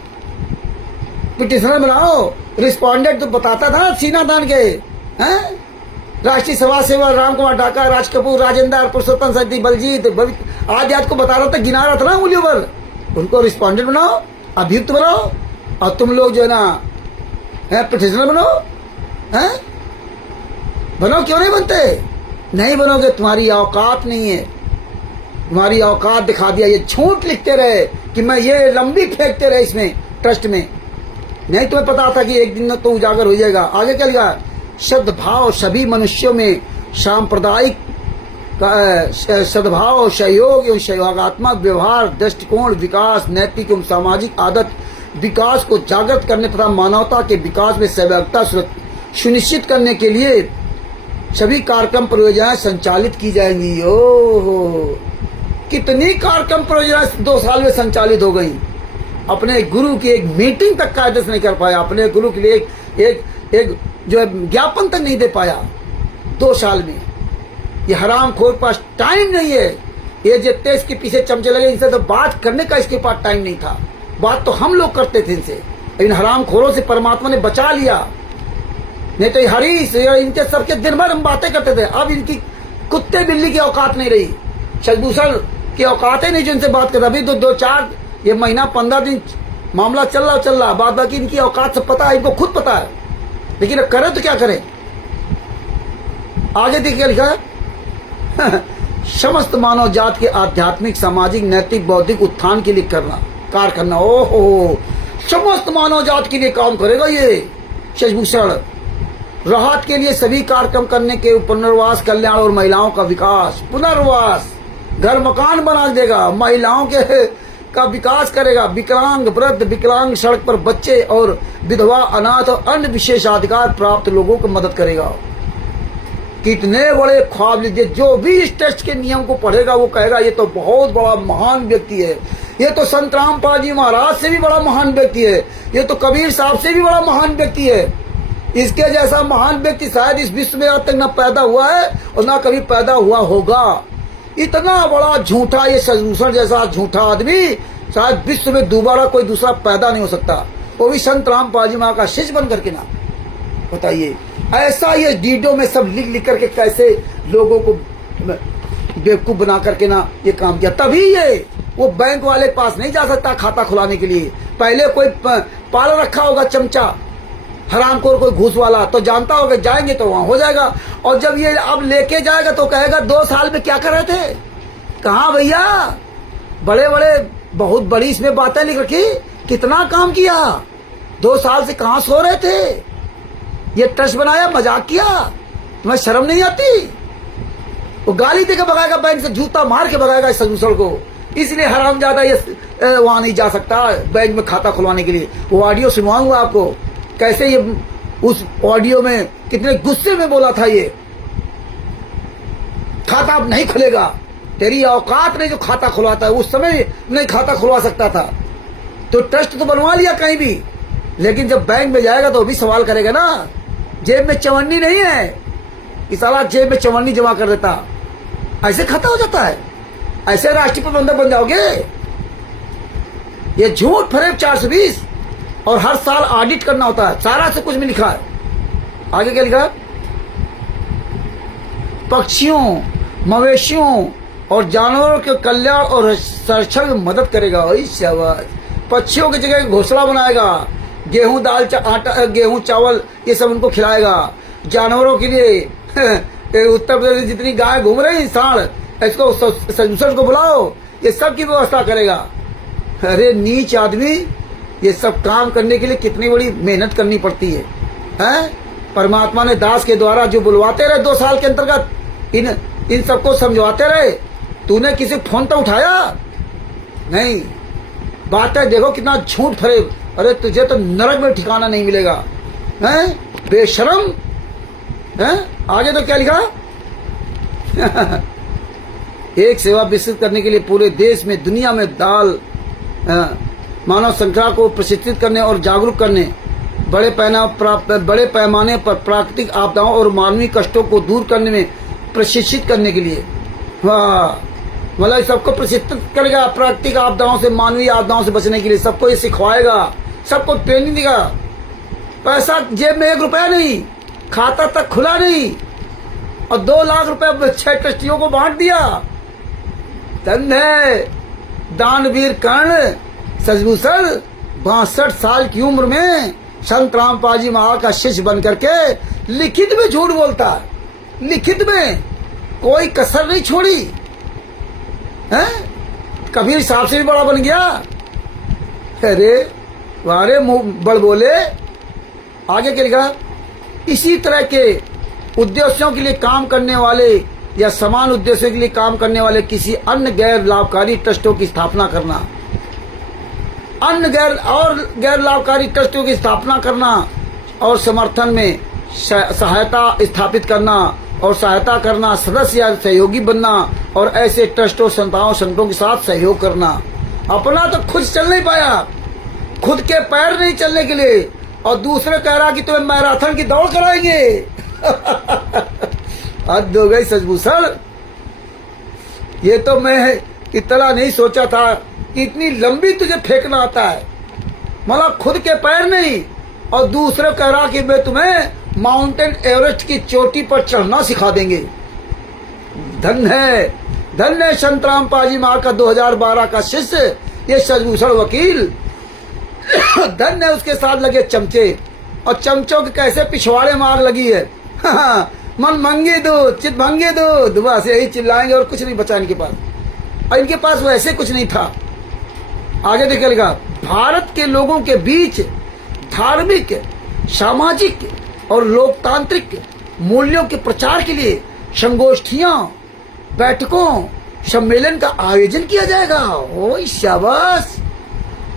पिटिशनर बनाओ, रिस्पोंडेंट तो बताता था ना सीना दान के हैं। राष्ट्रीय समाज सेवा राम कुमार ढाका, राज कपूर, राजेंद्र, पुरुषोत्तम सती, बलजीत, आज को बता रहा था, गिना रहा था ना उंगलियों पर। उनको रिस्पोंडेंट बनाओ, अभियुक्त बनाओ, और तुम लोग जो है ना पिटिशनर बनाओ, हैं बनाओ। क्यों नहीं बनते? नहीं बनोगे, तुम्हारी औकात नहीं है। तुम्हारी औकात दिखा दिया। ये झूठ लिखते रहे कि मैं ये लंबी फेंकते रहे इसमें ट्रस्ट में, नहीं तुम्हें पता था कि एक दिन तो उजागर हो जाएगा। आगे क्या लिखा? सद्भाव सभी मनुष्यों में सांप्रदायिक सद्भाव, सहयोग एवं सहयोगात्मक व्यवहार, दृष्टिकोण, विकास, नैतिक एवं सामाजिक आदत विकास को जागृत करने तथा मानवता के विकास में सहभागिता सुनिश्चित करने के लिए सभी कार्यक्रम परियोजनाएं संचालित की जाएंगी। ओहो, कितनी कार्यक्रम परियोजनाएं 2 साल में संचालित हो गई। अपने गुरु की एक मीटिंग तक कायदे से नहीं कर पाया, अपने गुरु के लिए एक जो है ज्ञापन तक नहीं दे पाया 2 साल में। ये हरामखोर पास टाइम नहीं है। ये जितने इसके पीछे चमचे लगे, इनसे तो बात करने का इसके पास टाइम नहीं था। बात तो हम लोग करते थे इनसे, इन हरामखोरों से परमात्मा ने बचा लिया। नहीं तो हरीश इनके सर के दिन भर हम बातें करते थे। अब इनकी कुत्ते बिल्ली की औकात नहीं रही, शशभूषण की औकात ही नहीं जो इनसे बात करता। अभी तो 2-4 ये महीना 15 दिन मामला चल रहा, बाद बाकी इनकी औकात सब पता है, इनको खुद पता है, लेकिन अब करे तो क्या करें। आगे देखिए लिखा है समस्त मानव जात के आध्यात्मिक, सामाजिक, नैतिक, बौद्धिक उत्थान के लिए कार्य करना। ओहो, समस्त मानव जात के लिए काम करेगा ये शशभूषण। राहत के लिए सभी कार्यक्रम करने के, पुनर्वास, कल्याण और महिलाओं का विकास, पुनर्वास, घर मकान बना देगा, महिलाओं के का विकास करेगा, विकलांग, वृद्ध, विकलांग, सड़क पर बच्चे और विधवा, अनाथ और अन्य विशेषाधिकार प्राप्त लोगों को मदद करेगा। कितने बड़े ख्वाब लीजिए। जो भी इस टेस्ट के नियम को पढ़ेगा वो कहेगा ये तो बहुत बड़ा महान व्यक्ति है, ये तो संत रामपाल जी महाराज से भी बड़ा महान व्यक्ति है, ये तो कबीर साहब से भी बड़ा महान व्यक्ति है। इसके जैसा महान व्यक्ति शायद इस विश्व में आज तक न पैदा हुआ है और न कभी पैदा हुआ होगा। इतना बड़ा झूठा, ये शशभूषण जैसा झूठा आदमी शायद विश्व में दोबारा कोई दूसरा पैदा नहीं हो सकता, वो भी संत रामपाल जी महाराज का शिष्य बन करके ना। बताइए, ऐसा ये डीडो में सब लिख करके कैसे लोगों को बेवकूफ बना करके ना ये काम किया। तभी ये वो बैंक वाले के पास नहीं जा सकता खाता खुलाने के लिए। पहले कोई पाल रखा होगा चमचा, हरामखोर कोई घूस वाला, तो जानता होगा जाएंगे तो वहां हो जाएगा। और जब ये अब लेके जाएगा तो कहेगा 2 साल में क्या कर रहे थे। कहाँ भैया, बड़े बड़े बहुत बड़ी इसमें बातें लिख रखी, कितना काम किया, 2 साल से कहाँ सो रहे थे। ये ट्रस्ट बनाया, मजाक किया, तुम्हें शर्म नहीं आती। वो गाली देकर भगाएगा, बैंक से जूता मार के भगाएगा इस शशभूषण को। इसलिए हरामजादा ये वहां नहीं जा सकता बैंक में खाता खुलवाने के लिए। वो ऑडियो सुनवाऊंगा आपको, कैसे ये उस ऑडियो में कितने गुस्से में बोला था, ये खाता अब नहीं खुलेगा, तेरी औकात नहीं जो खाता खुलवाता है। उस समय नहीं खाता खुलवा सकता था, तो ट्रस्ट तो बनवा लिया कहीं भी, लेकिन जब बैंक में जाएगा तो भी सवाल करेगा ना। जेब में चवन्नी नहीं है कि साला जेब में चवन्नी जमा कर देता, ऐसे खाता हो जाता है, ऐसे राष्ट्रीय प्रबंधक बन जाओगे। ये झूठ फरेब 420, और हर साल ऑडिट करना होता है, सारा से कुछ में लिखा है। आगे क्या लिखा? पक्षियों, मवेशियों और जानवरों के कल्याण और संरक्षण में मदद करेगा। वही शाबाश। पक्षियों की जगह घोंसला बनाएगा, गेहूं, दाल, आटा, गेहूं, चावल ये सब उनको खिलाएगा। जानवरों के लिए उत्तर प्रदेश जितनी गाय घूम रही सांड, इसको शशभूषण को बुलाओ, ये सब की व्यवस्था करेगा। अरे नीच आदमी, ये सब काम करने के लिए कितनी बड़ी मेहनत करनी पड़ती है, हैं? परमात्मा ने दास के द्वारा जो बुलवाते रहे 2 साल के अंतर्गत, इन सबको समझवाते रहे। तूने किसी फोन तो उठाया नहीं। बात है, देखो कितना झूठ फरेब। अरे तुझे तो नरक में ठिकाना नहीं मिलेगा, हैं? बेशरम, हैं? आगे तो क्या लिखा? एक सेवा विकसित करने के लिए पूरे देश में, दुनिया में मानव श्रृंखला को प्रशिक्षित करने और जागरूक करने, बड़े पैमाने पर प्राकृतिक आपदाओं और मानवीय कष्टों को दूर करने में प्रशिक्षित करने के लिए। वाह, मतलब सबको प्रशिक्षित करेगा प्राकृतिक आपदाओं से, मानवीय आपदाओं से बचने के लिए। सबको ये सिखवाएगा, सबको ट्रेनिंग देगा। पैसा जेब में 1 रुपया नहीं, खाता तक खुला नहीं, और 2 लाख रुपए 6 ट्रस्टियों को बांट दिया। धन्य दानवीर कर्ण शशभूषण 62 साल की उम्र में संत रामपाल जी महाराज का शिष्य बन करके लिखित में झूठ बोलता है, लिखित में कोई कसर नहीं छोड़ी। हैं? कबीर सांप से भी बड़ा बन गया। अरे वारे मुंह बड़ बोले। आगे क्या लिखा? इसी तरह के उद्देश्यों के लिए काम करने वाले या समान उद्देश्यों के लिए काम करने वाले किसी अन्य गैर लाभकारी ट्रस्टों की स्थापना करना, अन्य गैर लाभकारी ट्रस्टों की स्थापना करना और समर्थन में सहायता स्थापित करना और सहायता करना, सदस्य या सहयोगी बनना और ऐसे ट्रस्टों संस्थाओं के साथ सहयोग करना। अपना तो खुद चल नहीं पाया, खुद के पैर नहीं चलने के लिए, और दूसरे कह रहा कि तुम्हें मैराथन की दौड़ कराएंगे। हद हो गई सचभूषण। ये तो मैं इतना नहीं सोचा था कि इतनी लंबी तुझे फेंकना आता है। मतलब खुद के पैर नहीं, और दूसरे कह रहा कि मैं तुम्हें माउंटेन एवरेस्ट की चोटी पर चढ़ना सिखा देंगे। धन्य है संतराम पाजी मार का 2012 का शिष्य ये सचभूषण वकील। धन्य है उसके साथ लगे चमचे, और चमचों के कैसे पिछवाड़े मार लगी है। मन मंगे दूध, चित भंगे दूध, बस यही चिल्लाएंगे और कुछ नहीं बचा इनके पास। और इनके पास वैसे कुछ नहीं था। आगे देखिएगा, भारत के लोगों के बीच धार्मिक, सामाजिक और लोकतांत्रिक मूल्यों के प्रचार के लिए संगोष्ठियां, बैठकों, सम्मेलन का आयोजन किया जाएगा। ओ शाबाश।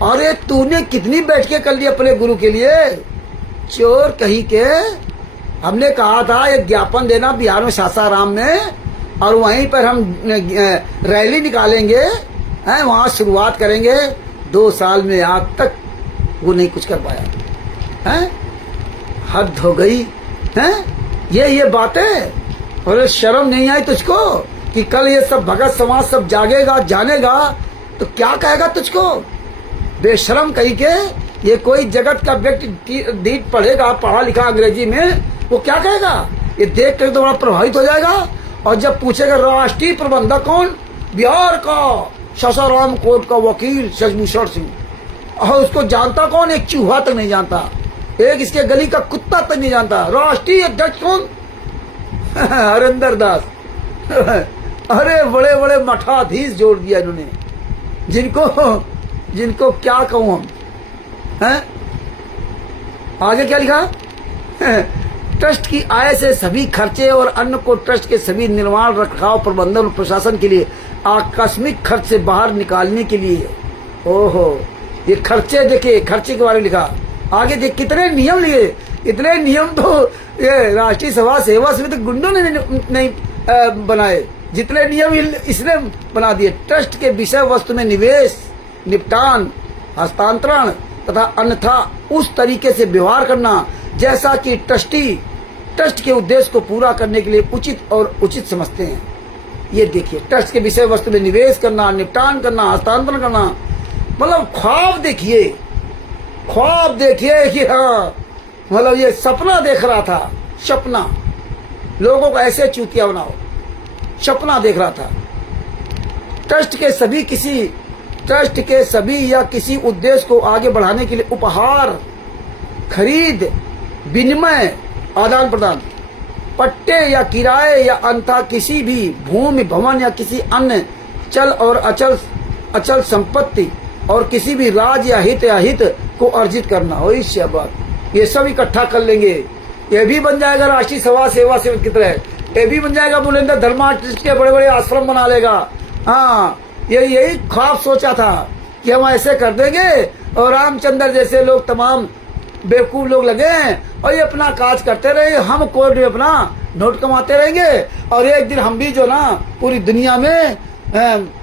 अरे तूने कितनी बैठकें कर ली अपने गुरु के लिए, चोर कहीं के। हमने कहा था एक ज्ञापन देना बिहार में सासाराम में, और वहीं पर हम रैली निकालेंगे, वहां शुरुआत करेंगे। 2 साल में आज तक वो नहीं कुछ कर पाया है। हद हो गई है। ये बातें, और शर्म नहीं आई तुझको कि कल ये सब भगत समाज सब जागेगा, जानेगा तो क्या कहेगा तुझको? बेशरम कहीं के। ये कोई जगत का व्यक्ति दीट पढ़ेगा, पढ़ा लिखा अंग्रेजी में, वो क्या कहेगा? ये देख कर तो बड़ा प्रभावित हो जाएगा। और जब पूछेगा राष्ट्रीय प्रबंधक कौन? बिहार का सासाराम कोर्ट का वकील सचभूषण सिंह। और उसको जानता कौन? एक चूहा तक नहीं जानता, एक इसके गली का कुत्ता तक नहीं जानता। राष्ट्रीय अध्यक्ष कौन? हरिंदर दास। अरे बड़े बड़े मठाधीश जोड़ दिया इन्होंने, जिनको क्या कहूं हम, हैं? आगे क्या लिखा? ट्रस्ट की आय से सभी खर्चे और अन्य को ट्रस्ट के सभी निर्माण, रखरखाव, प्रबंधन और प्रशासन के लिए आकस्मिक खर्च से बाहर निकालने के लिए। ओहो, ये खर्चे देखिए, खर्चे के बारे में लिखा। आगे देख कितने नियम लिए। इतने नियम तो ये राष्ट्रीय सभा सेवा समिति गुंडों ने नहीं बनाए, जितने नियम इसने बना दिए। ट्रस्ट के विषय वस्तु में निवेश, निपटान, हस्तांतरण तथा अन्यथा उस तरीके से व्यवहार करना जैसा कि ट्रस्ट के उद्देश्य को पूरा करने के लिए उचित समझते हैं। ये देखिए, ट्रस्ट के विषय वस्तु में निवेश करना, निपटान करना, हस्तांतरण करना, मतलब ख्वाब देखिए कि हाँ, मतलब ये सपना देख रहा था। सपना, लोगों को ऐसे चूतिया बनाओ, सपना देख रहा था। ट्रस्ट के सभी या किसी उद्देश्य को आगे बढ़ाने के लिए उपहार, खरीद, विनिमय, आदान प्रदान, पट्टे या किराए या अन्यथा किसी भी भूमि, भवन या किसी अन्य चल और अचल संपत्ति और किसी भी राज या हित को अर्जित करना। वही शाबाश, ये सब इकट्ठा कर लेंगे। ये भी बन जाएगा राष्ट्रीय सभा सेवा समिति की तरह। ये भी बन जाएगा बुलंदर धर्मा ट्रस्ट के बड़े बड़े आश्रम बना लेगा। हाँ, यही ख्वाब सोचा था कि हम ऐसे कर देंगे और रामचंद्र जैसे लोग, तमाम बेवकूफ लोग लगे हैं और ये अपना काज करते रहे, हम कोर्ट में अपना नोट कमाते रहेंगे, और एक दिन हम भी जो ना पूरी दुनिया में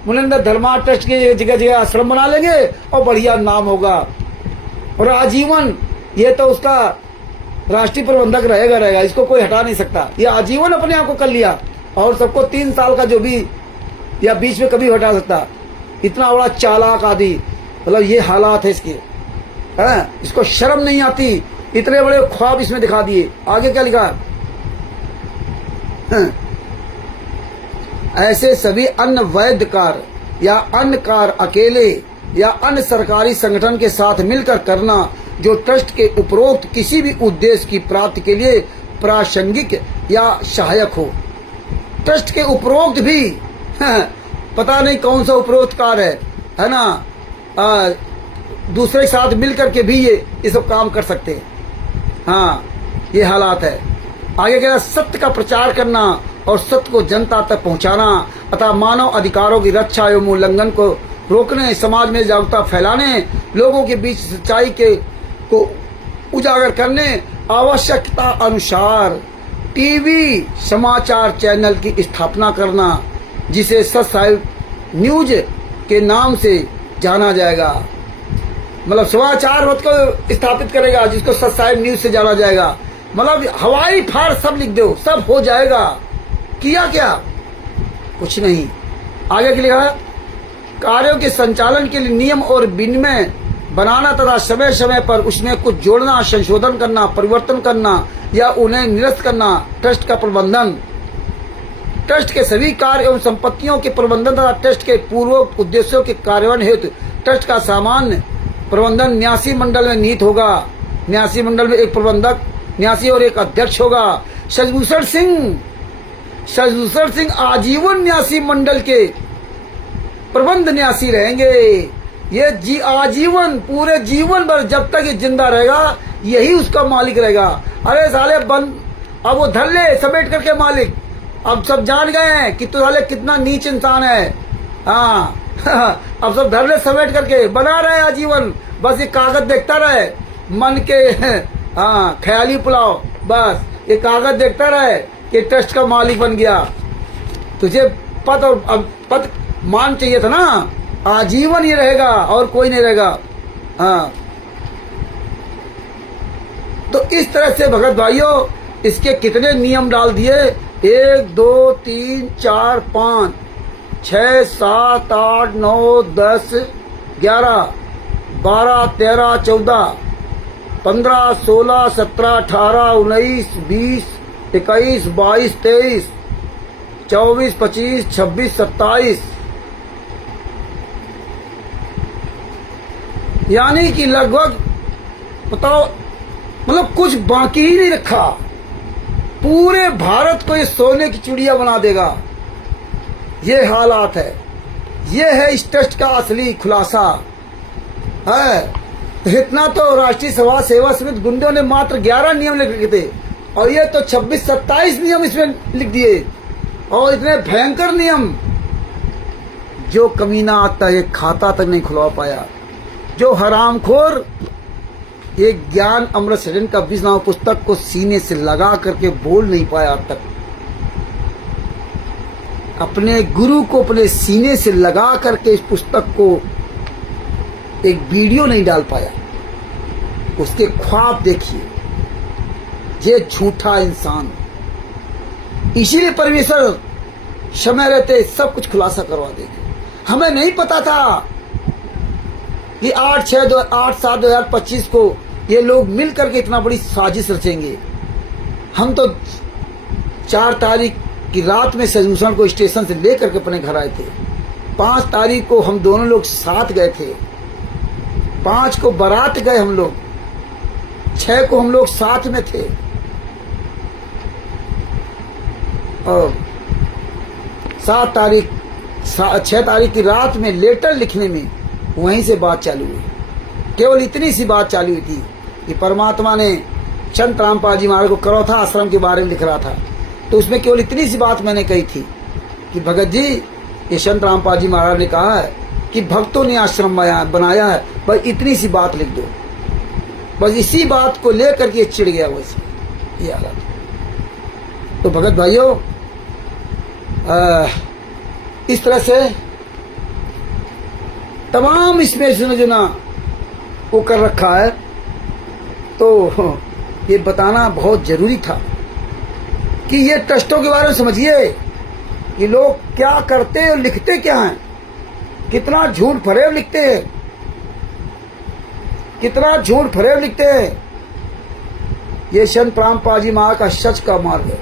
बुलंदर धर्मा ट्रस्ट की जगह जगह आश्रम बना लेंगे और बढ़िया नाम होगा, और आजीवन ये तो उसका राष्ट्रीय प्रबंधक रहेगा, इसको कोई हटा नहीं सकता। ये आजीवन अपने आप को कर लिया, और सबको 3 साल का जो भी या बीच में कभी हटा सकता। इतना बड़ा चालाक आदि, मतलब ये हालात है इसके, है? इसको शर्म नहीं आती, इतने बड़े ख्वाब इसमें दिखा दिए। आगे क्या लिखा? ऐसे सभी अन्य वैध कार्य या अन्य कार्य अकेले या अन्य सरकारी संगठन के साथ मिलकर करना जो ट्रस्ट के उपरोक्त किसी भी उद्देश्य की प्राप्ति के लिए प्रासंगिक या सहायक हो। ट्रस्ट के उपरोक्त भी पता नहीं कौन सा उपरोक्तकार है ना, दूसरे के साथ मिल करके भी ये सब काम कर सकते हैं। हाँ, ये हालात है। आगे कह रहा सत्य का प्रचार करना और सत्य को जनता तक पहुंचाना अतः मानव अधिकारों की रक्षा एवं उल्लंघन को रोकने, समाज में जागरूकता फैलाने, लोगों के बीच सच्चाई को उजागर करने, आवश्यकता अनुसार टीवी समाचार चैनल की स्थापना करना जिसे सच साहिब न्यूज के नाम से जाना जाएगा। मतलब समाचार मत को स्थापित करेगा जिसको सच साहिब न्यूज से जाना जाएगा। मतलब हवाई फाड़ सब लिख दो, सब हो जाएगा। किया क्या? कुछ नहीं। आगे के लिखा कार्यों के संचालन के लिए नियम और विनिमय बनाना तथा समय समय पर उसमें कुछ जोड़ना, संशोधन करना, परिवर्तन करना या उन्हें निरस्त करना। ट्रस्ट का प्रबंधन, ट्रस्ट के सभी कार्य एवं संपत्तियों के प्रबंधन तथा ट्रस्ट के पूर्व उद्देश्यों के कार्यान्वयन हेतु ट्रस्ट का सामान्य प्रबंधन न्यासी मंडल में निहित होगा। न्यासी मंडल में एक प्रबंधक, न्यासी और एक अध्यक्ष होगा। शशिभूषण सिंह आजीवन न्यासी मंडल के प्रबंध न्यासी रहेंगे। ये आजीवन, पूरे जीवन भर जब तक ये जिंदा रहेगा यही उसका मालिक रहेगा। अरे साले बंद, अब वो धर ले समेट करके मालिक। अब सब जान गए हैं कि तू साले कितना नीच इंसान है। हाँ अब सब धर ले समेट करके, बना रहे आजीवन। बस ये कागज देखता रहे, मन के हाँ ख्याली पुलाव, बस ये कागज देखता रहे कि ट्रस्ट का मालिक बन गया। तुझे पद और अब पद मान चाहिए था ना, आजीवन ये रहेगा और कोई नहीं रहेगा। हाँ, तो इस तरह से भगत भाइयों इसके कितने नियम डाल दिए, 1 2 3 4 5 6 7 8 9 10 11 12 13 14 15 16 17 18 19 20 21 22 23 24 25 26 27, यानी कि लगभग बताओ, मतलब कुछ बाकी ही नहीं रखा। पूरे भारत को ये सोने की चिड़िया बना देगा। ये हालात है। ये है इस ट्रस्ट का असली खुलासा है। तो इतना तो राष्ट्रीय सभा सेवा समिति गुंडों ने मात्र 11 नियम लिख रखे थे और ये तो 26-27 नियम इसमें लिख दिए। और इतने भयंकर नियम, जो कमीना आता है खाता तक नहीं खुलवा पाया। जो हरामखोर एक ज्ञान अमृत सृजन का 20 नाम पुस्तक को सीने से लगा करके बोल नहीं पाया अब तक। अपने गुरु को अपने सीने से लगा करके इस पुस्तक को एक वीडियो नहीं डाल पाया। उसके ख्वाब देखिए, ये झूठा इंसान। इसीलिए परमेश्वर समय रहते सब कुछ खुलासा करवा देंगे। हमें नहीं पता था कि 8/7/2025 को ये लोग मिल करके इतना बड़ी साजिश रचेंगे। हम तो 4 तारीख की रात में शशिभूषण को स्टेशन से लेकर के अपने घर आए थे। 5 तारीख को हम दोनों लोग साथ गए थे। 5 को बारात गए हम लोग, 6 को हम लोग साथ में थे और 6 तारीख की रात में लेटर लिखने में वहीं से बात चालू हुई। केवल इतनी सी बात चालू हुई थी कि परमात्मा ने संत रामपाल जी महाराज को करौथा आश्रम के बारे में लिख रहा था, तो उसमें केवल इतनी सी बात मैंने कही थी कि भगत जी, ये संत रामपाल जी महाराज ने कहा है कि भक्तों ने आश्रम बनाया है, बस इतनी सी बात लिख दो। बस इसी बात को लेकर के चिढ़ गया वैसे। ये हालत। तो भगत भाइयों, इस तरह से तमाम इसमें जो ना वो कर रखा है, तो ये बताना बहुत जरूरी था कि ये ट्रस्टों के बारे में समझिए कि लोग क्या करते और लिखते क्या हैं, कितना झूठ फरेब लिखते हैं, कितना झूठ फरेब लिखते हैं। ये संत रामपाल जी महाराज का सच का मार्ग है,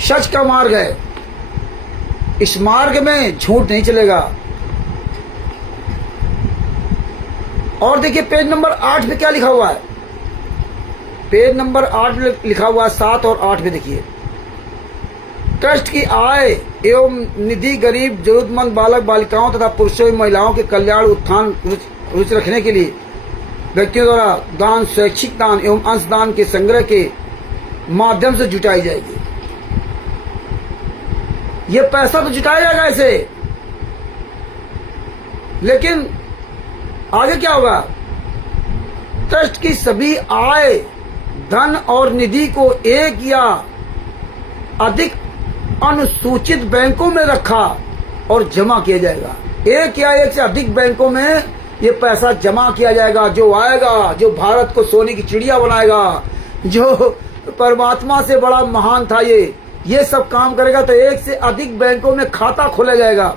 सच का मार्ग है। इस मार्ग में झूठ नहीं चलेगा। और देखिए पेज नंबर 8 पे क्या लिखा हुआ है। पेज नंबर 8 लिखा हुआ है, 7 और 8 पे देखिए। ट्रस्ट की आय एवं निधि गरीब जरूरतमंद बालक बालिकाओं तथा पुरुषों एवं महिलाओं के कल्याण उत्थान रुचि रखने के लिए व्यक्तियों द्वारा दान, स्वैच्छिक दान एवं अंशदान के संग्रह के माध्यम से जुटाई जाएगी। ये पैसा तो जुटाया जाएगा ऐसे, लेकिन आगे क्या होगा? ट्रस्ट की सभी आय, धन और निधि को एक या अधिक अनुसूचित बैंकों में रखा और जमा किया जाएगा। एक या एक से अधिक बैंकों में ये पैसा जमा किया जाएगा। जो आएगा, जो भारत को सोने की चिड़िया बनाएगा, जो परमात्मा से बड़ा महान था, ये सब काम करेगा, तो एक से अधिक बैंकों में खाता खोला जाएगा,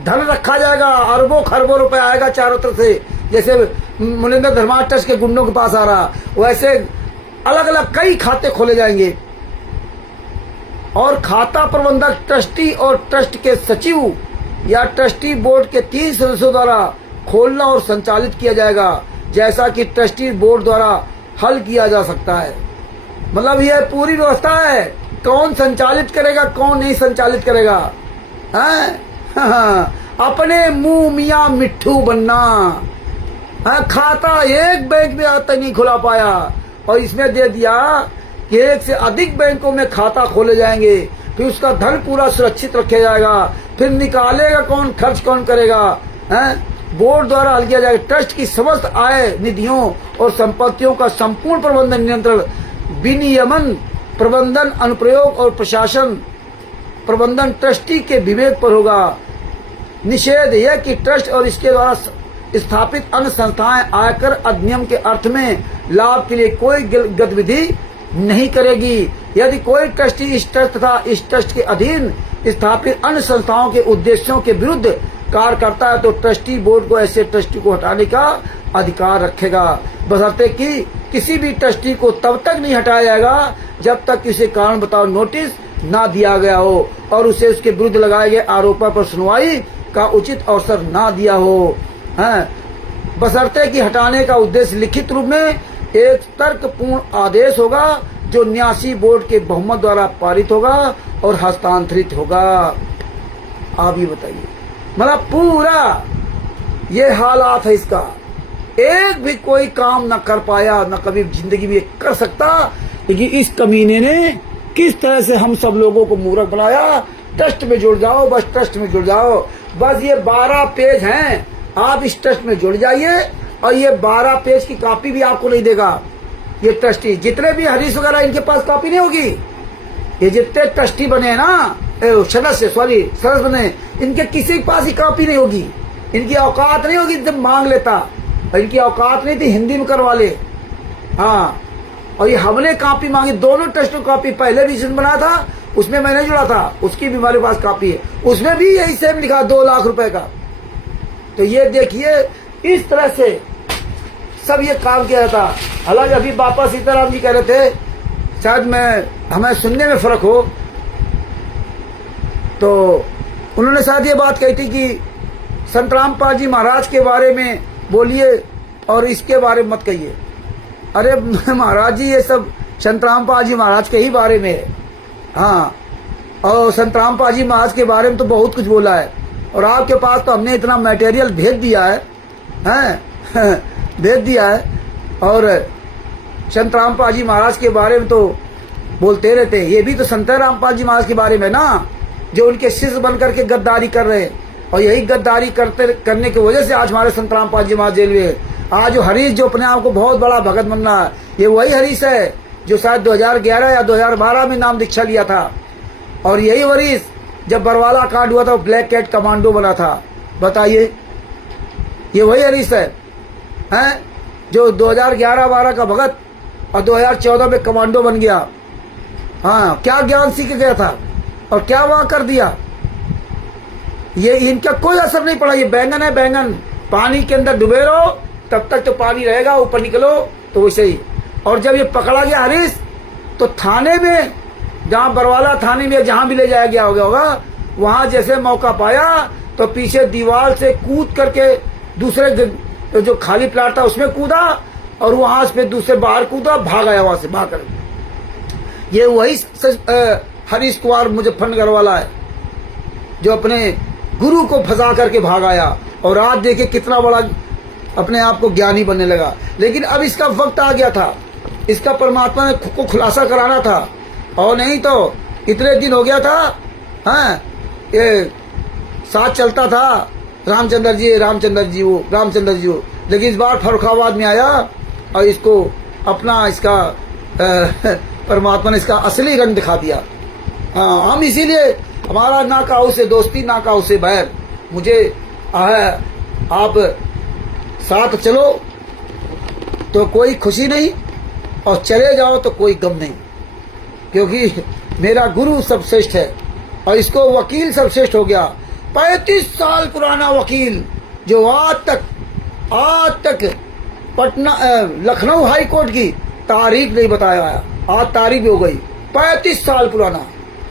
धन रखा जाएगा, अरबों खरबों रुपए आएगा चारों तरफ से। जैसे मुनिंदर धर्मार्थ ट्रस्ट के गुंडों के पास आ रहा, वैसे अलग अलग कई खाते खोले जाएंगे। और खाता प्रबंधक ट्रस्टी और ट्रस्ट के सचिव या ट्रस्टी बोर्ड के 3 सदस्यों द्वारा खोलना और संचालित किया जाएगा, जैसा कि ट्रस्टी बोर्ड द्वारा हल किया जा सकता है। मतलब यह पूरी व्यवस्था है, कौन संचालित करेगा, कौन नहीं संचालित करेगा। अपने मुंह मियाँ मिट्ठू बनना। खाता एक बैंक में आज तक नहीं खुला पाया, और इसमें दे दिया कि एक से अधिक बैंकों में खाता खोले जाएंगे, फिर उसका धन पूरा सुरक्षित रखा जाएगा, फिर निकालेगा कौन, खर्च कौन करेगा, बोर्ड द्वारा हल किया जाएगा। ट्रस्ट की समस्त आय, निधियों और संपत्तियों का संपूर्ण प्रबंधन, नियंत्रण, विनियमन, प्रबंधन, अनुप्रयोग और प्रशासन प्रबंधन ट्रस्टी के विवेक पर होगा। निषेध यह कि ट्रस्ट और इसके द्वारा स्थापित अन्य संस्थाएं आयकर अधिनियम के अर्थ में लाभ के लिए कोई गतिविधि नहीं करेगी। यदि कोई ट्रस्टी इस ट्रस्ट तथा इस ट्रस्ट के अधीन स्थापित अन्य संस्थाओं के उद्देश्यों के विरुद्ध कार्य करता है, तो ट्रस्टी बोर्ड को ऐसे ट्रस्टी को हटाने का अधिकार रखेगा, बशर्ते कि किसी भी ट्रस्टी को तब तक नहीं हटाया जाएगा जब तक किसी कारण बताओ नोटिस ना दिया गया हो और उसे उसके विरुद्ध लगाए गए आरोपों पर सुनवाई का उचित अवसर ना दिया हो। बशर्ते कि हटाने का उद्देश्य लिखित रूप में एक तर्कपूर्ण आदेश होगा, जो न्यासी बोर्ड के बहुमत द्वारा पारित होगा और हस्तांतरित होगा। आप ये बताइए, मतलब पूरा ये हालात है इसका। एक भी कोई काम न कर पाया, न कभी जिंदगी में कर सकता, लेकिन इस कमीने ने किस तरह से हम सब लोगों को मूर्ख बनाया। ट्रस्ट में जुड़ जाओ, बस ट्रस्ट में जुड़ जाओ, बस ये 12 पेज हैं, आप इस ट्रस्ट में जुड़ जाइए और ये 12 पेज की कॉपी भी आपको नहीं देगा। ये ट्रस्टी जितने भी हरीश वगैरह, इनके पास कॉपी नहीं होगी। ये जितने ट्रस्टी बने ना, सदस्य बने, इनके किसी के पास ही कॉपी नहीं होगी। इनकी औकात नहीं होगी जब मांग लेता, और इनकी औकात नहीं थी हिंदी में करवा ले। और ये हमने कॉपी मांगी, दोनों ट्रस्ट को कॉपी, पहले रिजिस्ट्रेशन बना था उसमें मैंने जुड़ा था, उसकी भी हमारे पास कॉपी है, उसमें भी यही सेम लिखा 2 लाख रुपए का। तो ये देखिए इस तरह से सब ये काम किया था। हालांकि अभी बापा सीताराम जी कह रहे थे, शायद हमें सुनने में फर्क हो, तो उन्होंने शायद ये बात कही थी कि संत रामपाल जी महाराज के बारे में बोलिए और इसके बारे में मत कहिए। अरे महाराज जी, ये सब संत रामपाल जी महाराज के ही बारे में है। और संत रामपाल जी महाराज के बारे में तो बहुत कुछ बोला है, और आपके पास तो हमने इतना मटेरियल भेज दिया है, भेज दिया है। और संत रामपाल जी महाराज के बारे में तो बोलते रहते हैं। ये भी तो संत रामपाल जी महाराज के बारे में ना, जो उनके शिष्य बन करके गद्दारी कर रहे हैं, और यही गद्दारी करने की वजह से आज हमारे संत रामपाल जी महाराज जेल में। आज जो हरीश, जो अपने आप को बहुत बड़ा भगत बन रहा है, ये वही हरीश है जो शायद 2011 या 2012 में नाम दीक्षा लिया था। और यही हरीश जब बरवाला कांड हुआ था, ब्लैक कैट कमांडो बना था। बताइए, ये वही हरीश है जो 2011-12 का भगत और 2014 में कमांडो बन गया। क्या ज्ञान सीख गया था और क्या वहां कर दिया। ये इनका कोई असर नहीं पड़ा। ये बैंगन है, बैंगन पानी के अंदर डुबे रहो तब तक तो पानी रहेगा, ऊपर निकलो तो वैसे ही। और जब ये पकड़ा गया हरीश, तो थाने में, जहां बरवाला थाने में जहां भी ले जाया गया होगा, वहां जैसे मौका पाया तो पीछे दीवार से कूद करके दूसरे जो खाली प्लाट था उसमें कूदा, और वहां से दूसरे बाहर कूदा, भाग आया वहां से भाग कर। ये वही हरीश कुमार मुजफ्फरनगर वाला है, जो अपने गुरु को फंसा करके भाग आया और आज देखिए कितना बड़ा अपने आप को ज्ञानी बनने लगा। लेकिन अब इसका वक्त आ गया था, इसका परमात्मा ने खुद को खुलासा कराना था, और नहीं तो इतने दिन हो गया था, हाँ, ये साथ चलता था रामचंद्र जी वो, लेकिन इस बार फर्रुखाबाद में आया और इसको अपना इसका परमात्मा ने इसका असली रंग दिखा दिया। हाँ, हम इसीलिए हमारा ना काऊ से दोस्ती ना काऊ से बैर, मुझे आप साथ चलो तो कोई खुशी नहीं और चले जाओ तो कोई गम नहीं, क्योंकि मेरा गुरु सर्वश्रेष्ठ है और इसको वकील सर्वश्रेष्ठ हो गया। 35 साल पुराना वकील जो आज तक पटना लखनऊ हाई कोर्ट की तारीख नहीं बताया आया, आज तारीख हो गई 35 साल पुराना।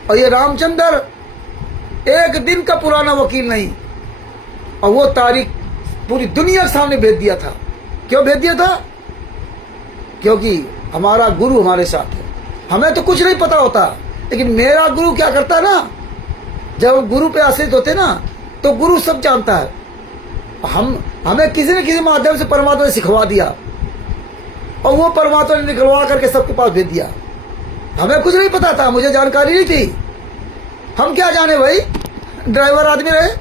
और ये रामचंद्र एक दिन का पुराना वकील नहीं, और वो तारीख पूरी दुनिया के सामने भेज दिया था। क्यों भेज दिया था? क्योंकि हमारा गुरु हमारे साथ है। हमें तो कुछ नहीं पता होता, लेकिन मेरा गुरु क्या करता है ना, जब गुरु पे आश्रित होते ना तो गुरु सब जानता है। हमें किसी न किसी माध्यम से परमात्मा ने सिखवा दिया और वो परमात्मा ने निकलवा करके सबके पास भेज दिया। हमें कुछ नहीं पता था, मुझे जानकारी नहीं थी, हम क्या जाने भाई, ड्राइवर आदमी रहे,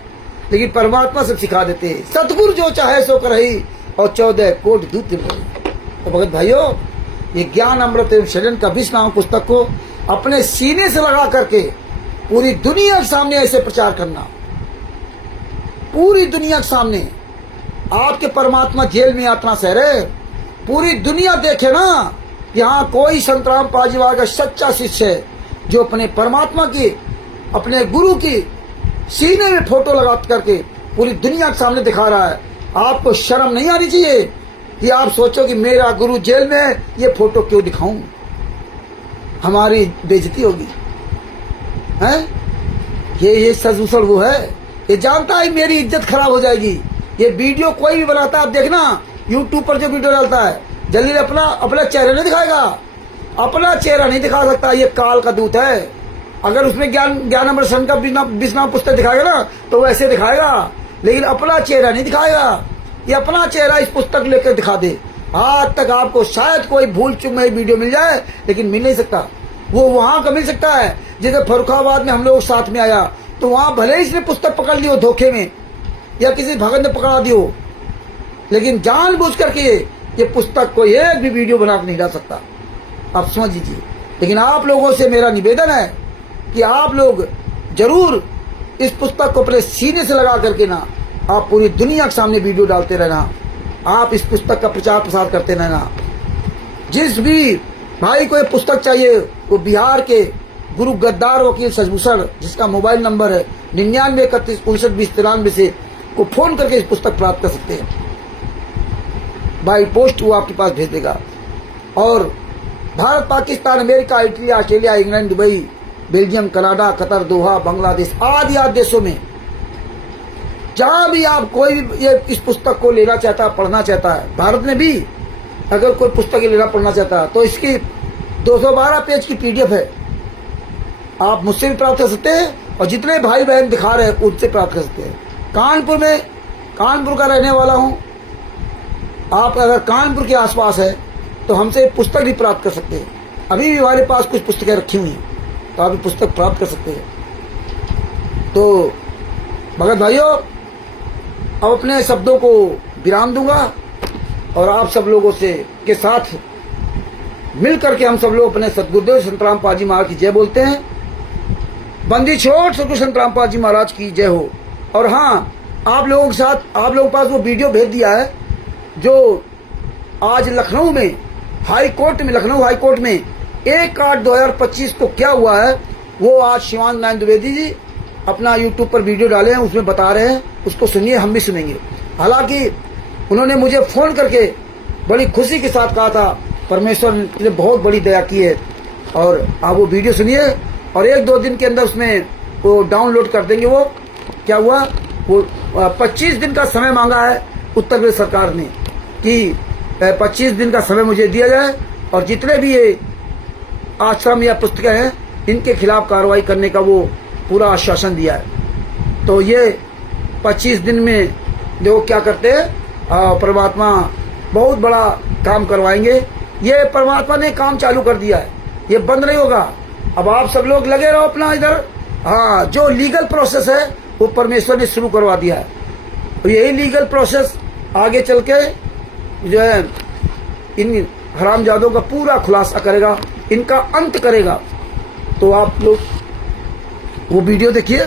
लेकिन परमात्मा सब सिखा देते। सतगुरु जो चाहे सो करही और 14 कोटि दूत रही। तो भगत भाइयों, ये ज्ञान अमृत एवं शरण का 20 नाम पुस्तक को अपने सीने से लगा करके पूरी दुनिया के सामने ऐसे प्रचार करना, पूरी दुनिया के सामने। आपके परमात्मा जेल में यातना सह रहे, पूरी दुनिया देखे ना, यहाँ कोई संतराम पाजीवाल का सच्चा शिष्य है जो अपने परमात्मा की, अपने गुरु की सीने में फोटो लगा करके पूरी दुनिया के सामने दिखा रहा है। आपको शर्म नहीं आनी चाहिए कि आप सोचो कि मेरा गुरु जेल में है, ये फोटो क्यों दिखाऊं, हमारी बेइज्जती होगी, हैं? ये सजूसल वो है, ये जानता है मेरी इज्जत खराब हो जाएगी। ये वीडियो कोई भी बनाता है, आप देखना यूट्यूब पर जो वीडियो डालता है, जल्दी अपना चेहरा नहीं दिखाएगा, अपना चेहरा नहीं दिखा सकता, ये काल का दूत है। अगर उसमें ज्ञान अमृत शरण का 20 नाम पुस्तक दिखाएगा ना तो वैसे दिखाएगा, लेकिन अपना चेहरा नहीं दिखाएगा। ये अपना चेहरा इस पुस्तक लेकर दिखा दे। आज तक आपको शायद कोई भूल चूक में वीडियो मिल जाए, लेकिन मिल नहीं सकता। वो वहां का मिल सकता है, जैसे फर्रुखाबाद में हम लोग साथ में आया तो वहां भले ही इसने पुस्तक पकड़ ली हो धोखे में, या किसी भगत ने पकड़ा दी हो, लेकिन जानबूझ करके ये पुस्तक को एक भी वीडियो बना के नहीं डाल सकता, आप समझ लीजिए। लेकिन आप लोगों से मेरा निवेदन है कि आप लोग जरूर इस पुस्तक को अपने सीने से लगा करके ना, आप पूरी दुनिया के सामने वीडियो डालते रहना, आप इस पुस्तक का प्रचार प्रसार करते रहना। जिस भी भाई को ये पुस्तक चाहिए वो बिहार के गुरु गद्दार वकील सजभूषण, जिसका मोबाइल नंबर है 9931592093 से, को फोन करके इस पुस्तक प्राप्त कर सकते हैं। बाई पोस्ट वो आपके पास भेज देगा। और Bharat, Pakistan, America, Italy, Australia, England, Dubai, Belgium, Canada, Qatar, Doha, Bangladesh आदि देशों में जहां भी आप कोई भी ये इस पुस्तक को लेना चाहता है, पढ़ना चाहता है, भारत में भी अगर कोई पुस्तक लेना पढ़ना चाहता है तो इसकी 212 पेज की PDF है, आप मुझसे भी प्राप्त कर सकते हैं और जितने भाई बहन दिखा रहे हैं उनसे प्राप्त कर सकते हैं। कानपुर का रहने वाला हूं, आप अगर कानपुर के आसपास है तो हमसे पुस्तक भी प्राप्त कर सकते हैं। अभी भी हमारे पास कुछ पुस्तकें रखी हुई हैं, तो आप पुस्तक प्राप्त कर सकते हैं। तो भगत भाइयों, अब अपने शब्दों को विराम दूंगा और आप सब लोगों से के साथ मिल करके हम सब लोग अपने सतगुरुदेव संतराम पाजी महाराज की जय बोलते हैं। बंदी छोड़ सतगुरु संतराम पाजी महाराज की जय हो। और हाँ, आप लोगों के साथ, आप लोगों के पास वो वीडियो भेज दिया है जो आज लखनऊ में लखनऊ हाई कोर्ट में 1/8/2025 को क्या हुआ है, वो आज शिवानंद नारायण द्विवेदी जी अपना यूट्यूब पर वीडियो डाले हैं, उसमें बता रहे हैं। उसको सुनिए, हम भी सुनेंगे। हालांकि उन्होंने मुझे फोन करके बड़ी खुशी के साथ कहा था परमेश्वर ने बहुत बड़ी दया की है, और आप वो वीडियो सुनिए और 1-2 दिन के अंदर उसमें वो डाउनलोड कर देंगे। वो क्या हुआ, वो 25 दिन का समय मांगा है उत्तर प्रदेश सरकार ने कि 25 दिन का समय मुझे दिया जाए और जितने भी ये आश्रम या पुस्तकें हैं इनके खिलाफ कार्रवाई करने का वो पूरा आश्वासन दिया है। तो ये 25 दिन में देखो क्या करते हैं, परमात्मा बहुत बड़ा काम करवाएंगे। ये परमात्मा ने काम चालू कर दिया है, ये बंद नहीं होगा। अब आप सब लोग लगे रहो अपना इधर। हाँ, जो लीगल प्रोसेस है वो परमेश्वर ने शुरू करवा दिया है, और यही लीगल प्रोसेस आगे चल के जो है इन हरामजादों का पूरा खुलासा करेगा, इनका अंत करेगा। तो आप लोग वो वीडियो देखिए,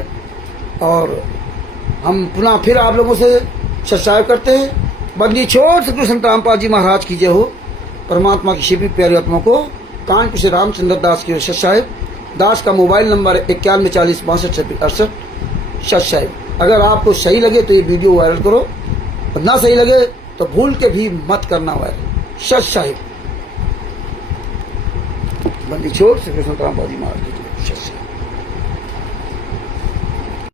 और हम पुनः फिर आप लोगों से सत्संग करते हैं। बंदी छोड़ श्री कृष्ण रामपाल जी महाराज की जय हो। परमात्मा की शिवी प्यारी आत्मा को कानपुर से रामचंद्र दास की सत्संग। दास का मोबाइल नंबर 91 40 62 68 सत्संग। अगर आपको सही लगे तो ये वीडियो वायरल करो, और ना सही लगे तो भूल के भी मत करना वायरल। सत्संग। बंदी छोड़ श्री कृष्ण रामपाल जी महाराज की जय। सत्संग।